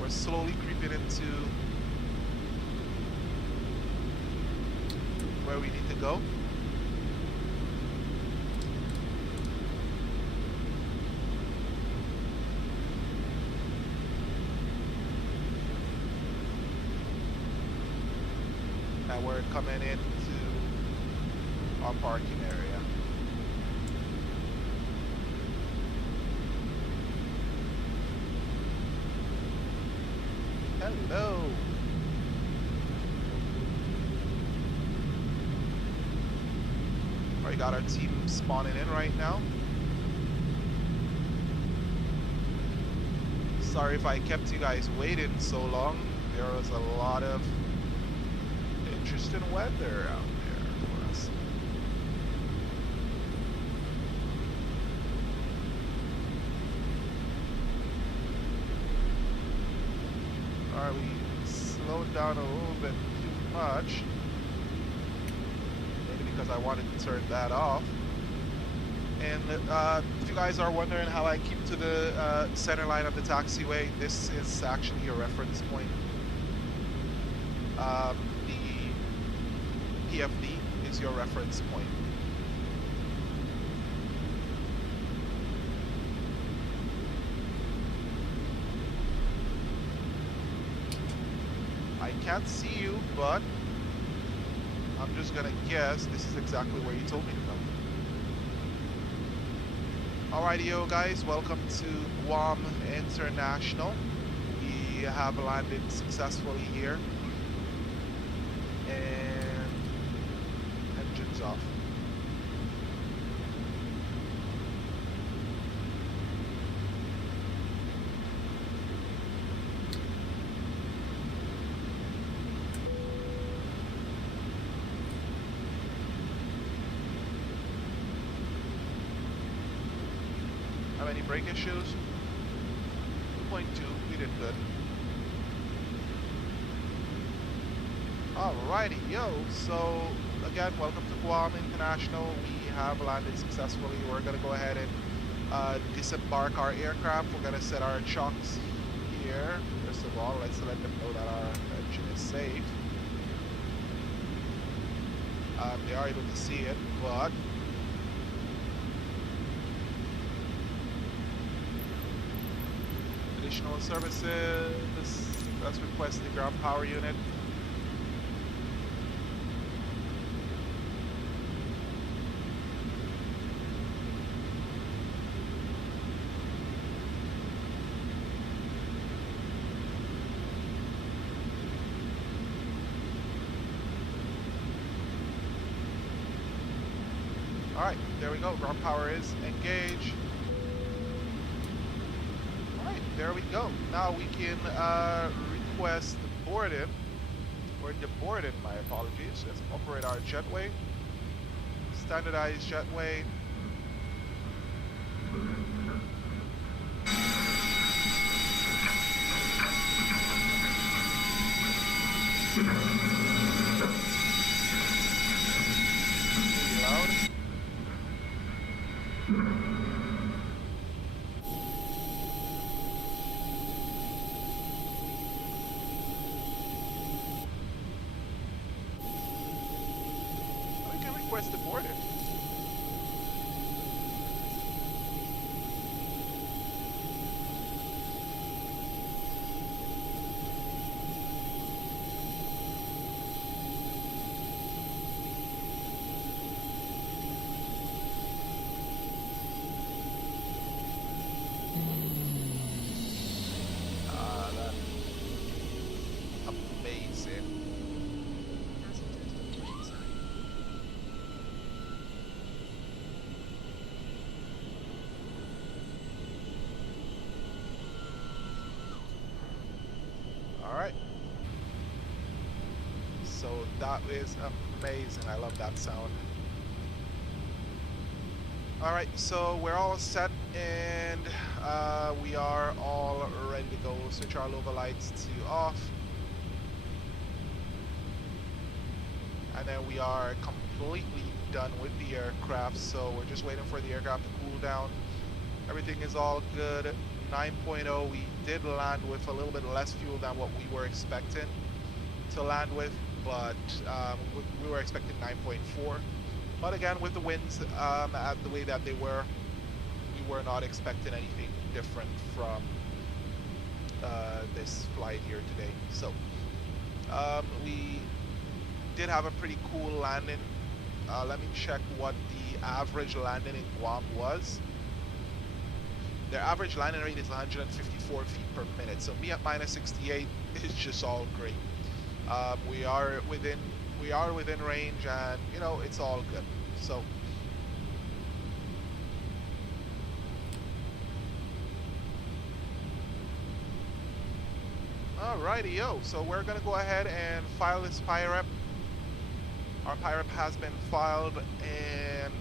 We're slowly creeping into where we need to go. And we're coming into our parking area. Hello. We got our team spawning in right now. Sorry if I kept you guys waiting so long. There was a lot of interesting weather out there for us. Alright, we slowed down a little bit too much. Because I wanted to turn that off. And if you guys are wondering how I keep to the center line of the taxiway, this is actually a reference point. The PFD is your reference point. I can't see you, but I'm just gonna guess this is exactly where you told me to go. Alrighty, guys, welcome to Guam International. We have landed successfully here. And engines off. Have any brake issues? 2.2, we did good. Alrighty, so again, welcome to Guam International. We have landed successfully. We're gonna go ahead and disembark our aircraft. We're gonna set our chocks here. First of all, let's let them know that our engine is safe. They are able to see it, but additional services, let's request the ground power unit. Alright, there we go, ground power is engaged. There we go. Now we can request boarding, or deboarding, my apologies. Let's operate our jetway. Standardized jetway. Pretty loud. Request the boarding. So that is amazing. I love that sound. All right, so we're all set, and we are all ready to go. Switch our logo lights to off. And then we are completely done with the aircraft, so we're just waiting for the aircraft to cool down. Everything is all good. 9.0, we did land with a little bit less fuel than what we were expecting to land with, but we were expecting 9.4. But again, with the winds at the way that they were, we were not expecting anything different from this flight here today. So we did have a pretty cool landing. Let me check what the average landing in Guam was. Their average landing rate is 154 feet per minute. So me at minus 68 is just all great. We are within range, and you know, it's all good. So alrighty, so we're gonna go ahead and file this PIREP. Our PIREP has been filed, and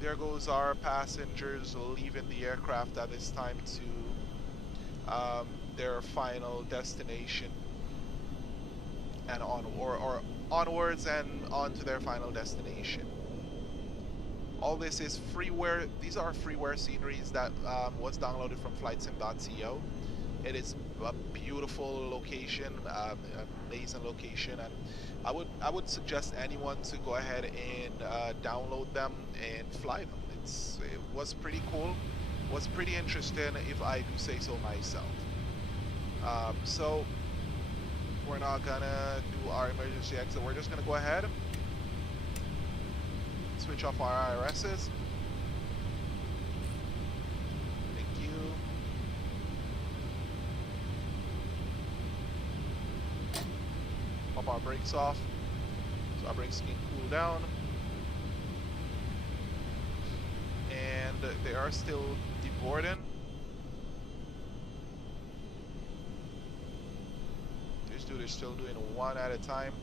there goes our passengers leaving the aircraft at this time to their final destination, and onwards and on to their final destination. All this is freeware. These are freeware sceneries that was downloaded from Flightsim.to. It is a beautiful location, amazing location, and I would suggest anyone to go ahead and download them and fly them. It was pretty cool, was pretty interesting, if I do say so myself. So we're not gonna do our emergency exit. We're just gonna go ahead, switch off our IRSs. Thank you. Pop our brakes off, so our brakes can cool down. And they are still deboarding. They're still doing one at a time,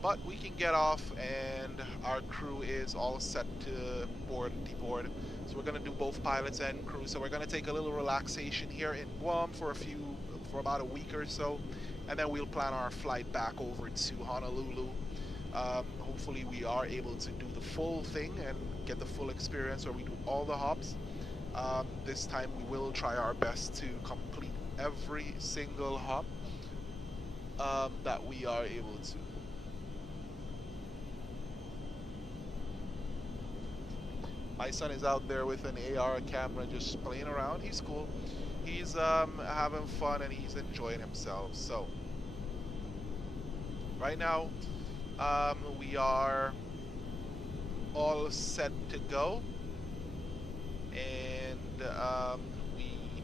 but we can get off, and our crew is all set to deboard. So we're gonna do both pilots and crew. So we're gonna take a little relaxation here in Guam for about a week or so, and then we'll plan our flight back over to Honolulu. Hopefully we are able to do the full thing and get the full experience where we do all the hops. This time we will try our best to complete every single hop that we are able to. My son is out there with an AR camera just playing around. He's cool. He's having fun, and he's enjoying himself. So right now we are all set to go, and we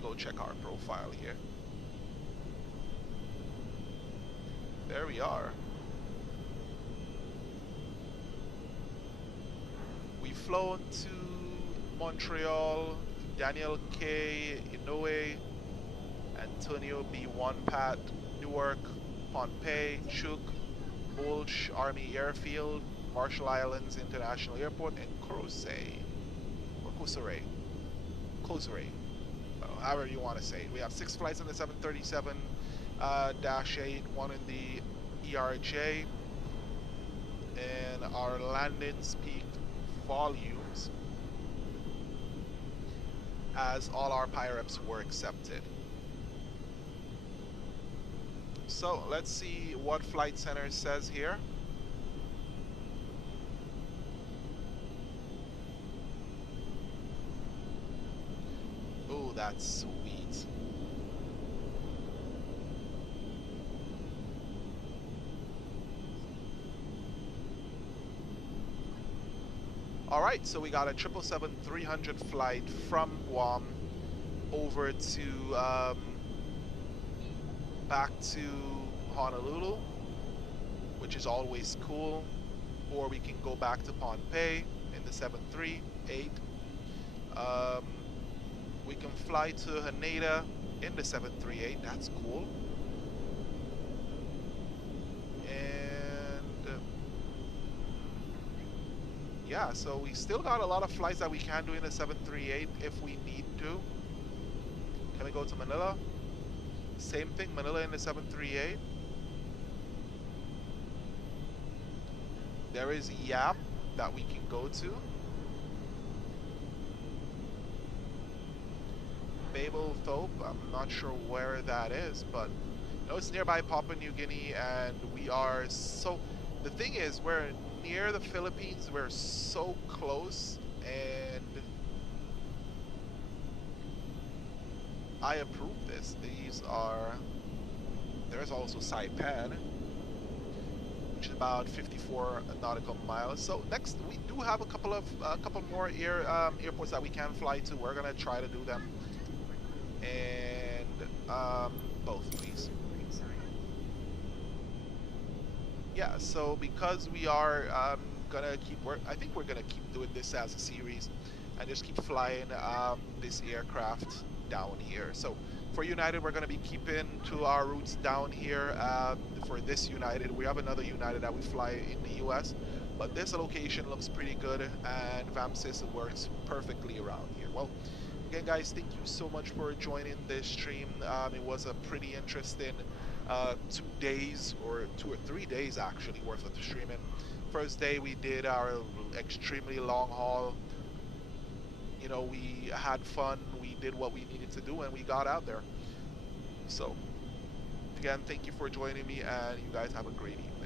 go check our profile here. There we are. We've flown to Montreal, Daniel K, Inoue, Antonio B. Pat, Newark, Pohnpei, Chuuk, Bolch Army Airfield, Marshall Islands International Airport, and Kosrae, or Kosrae, however you want to say it. We have 6 flights on the 737. -8, 1 in the ERJ, and our landings peaked volumes as all our PIREPs were accepted. So let's see what Flight Center says here. Oh, that's sweet. All right, so we got a 777-300 flight from Guam over to back to Honolulu, which is always cool. Or we can go back to Pohnpei in the 738. We can fly to Haneda in the 738. That's cool. yeah, so we still got a lot of flights that we can do in the 738 if we need to. Can we go to Manila? Same thing, Manila in the 738. There is Yap that we can go to. Babel Thope, I'm not sure where that is, but you know, it's nearby Papua New Guinea, and we are so... The thing is, we're near the Philippines, we're so close, and I approve this. These are... There's also Saipan, which is about 54 nautical miles. So next, we do have a couple more airports that we can fly to. We're gonna try to do them. And both, please. Yeah. So because we are gonna keep I think we're gonna keep doing this as a series, and just keep flying this aircraft down here. So for United, we're gonna be keeping to our routes down here. For this United, we have another United that we fly in the U.S., but this location looks pretty good, and VAMSIS works perfectly around here. Well. Again, guys, thank you so much for joining this stream. It was a pretty interesting 2 days, or 2 or 3 days actually, worth of streaming. First day we did our extremely long haul. You know, we had fun, we did what we needed to do, and we got out there. So, again, thank you for joining me, and you guys have a great evening.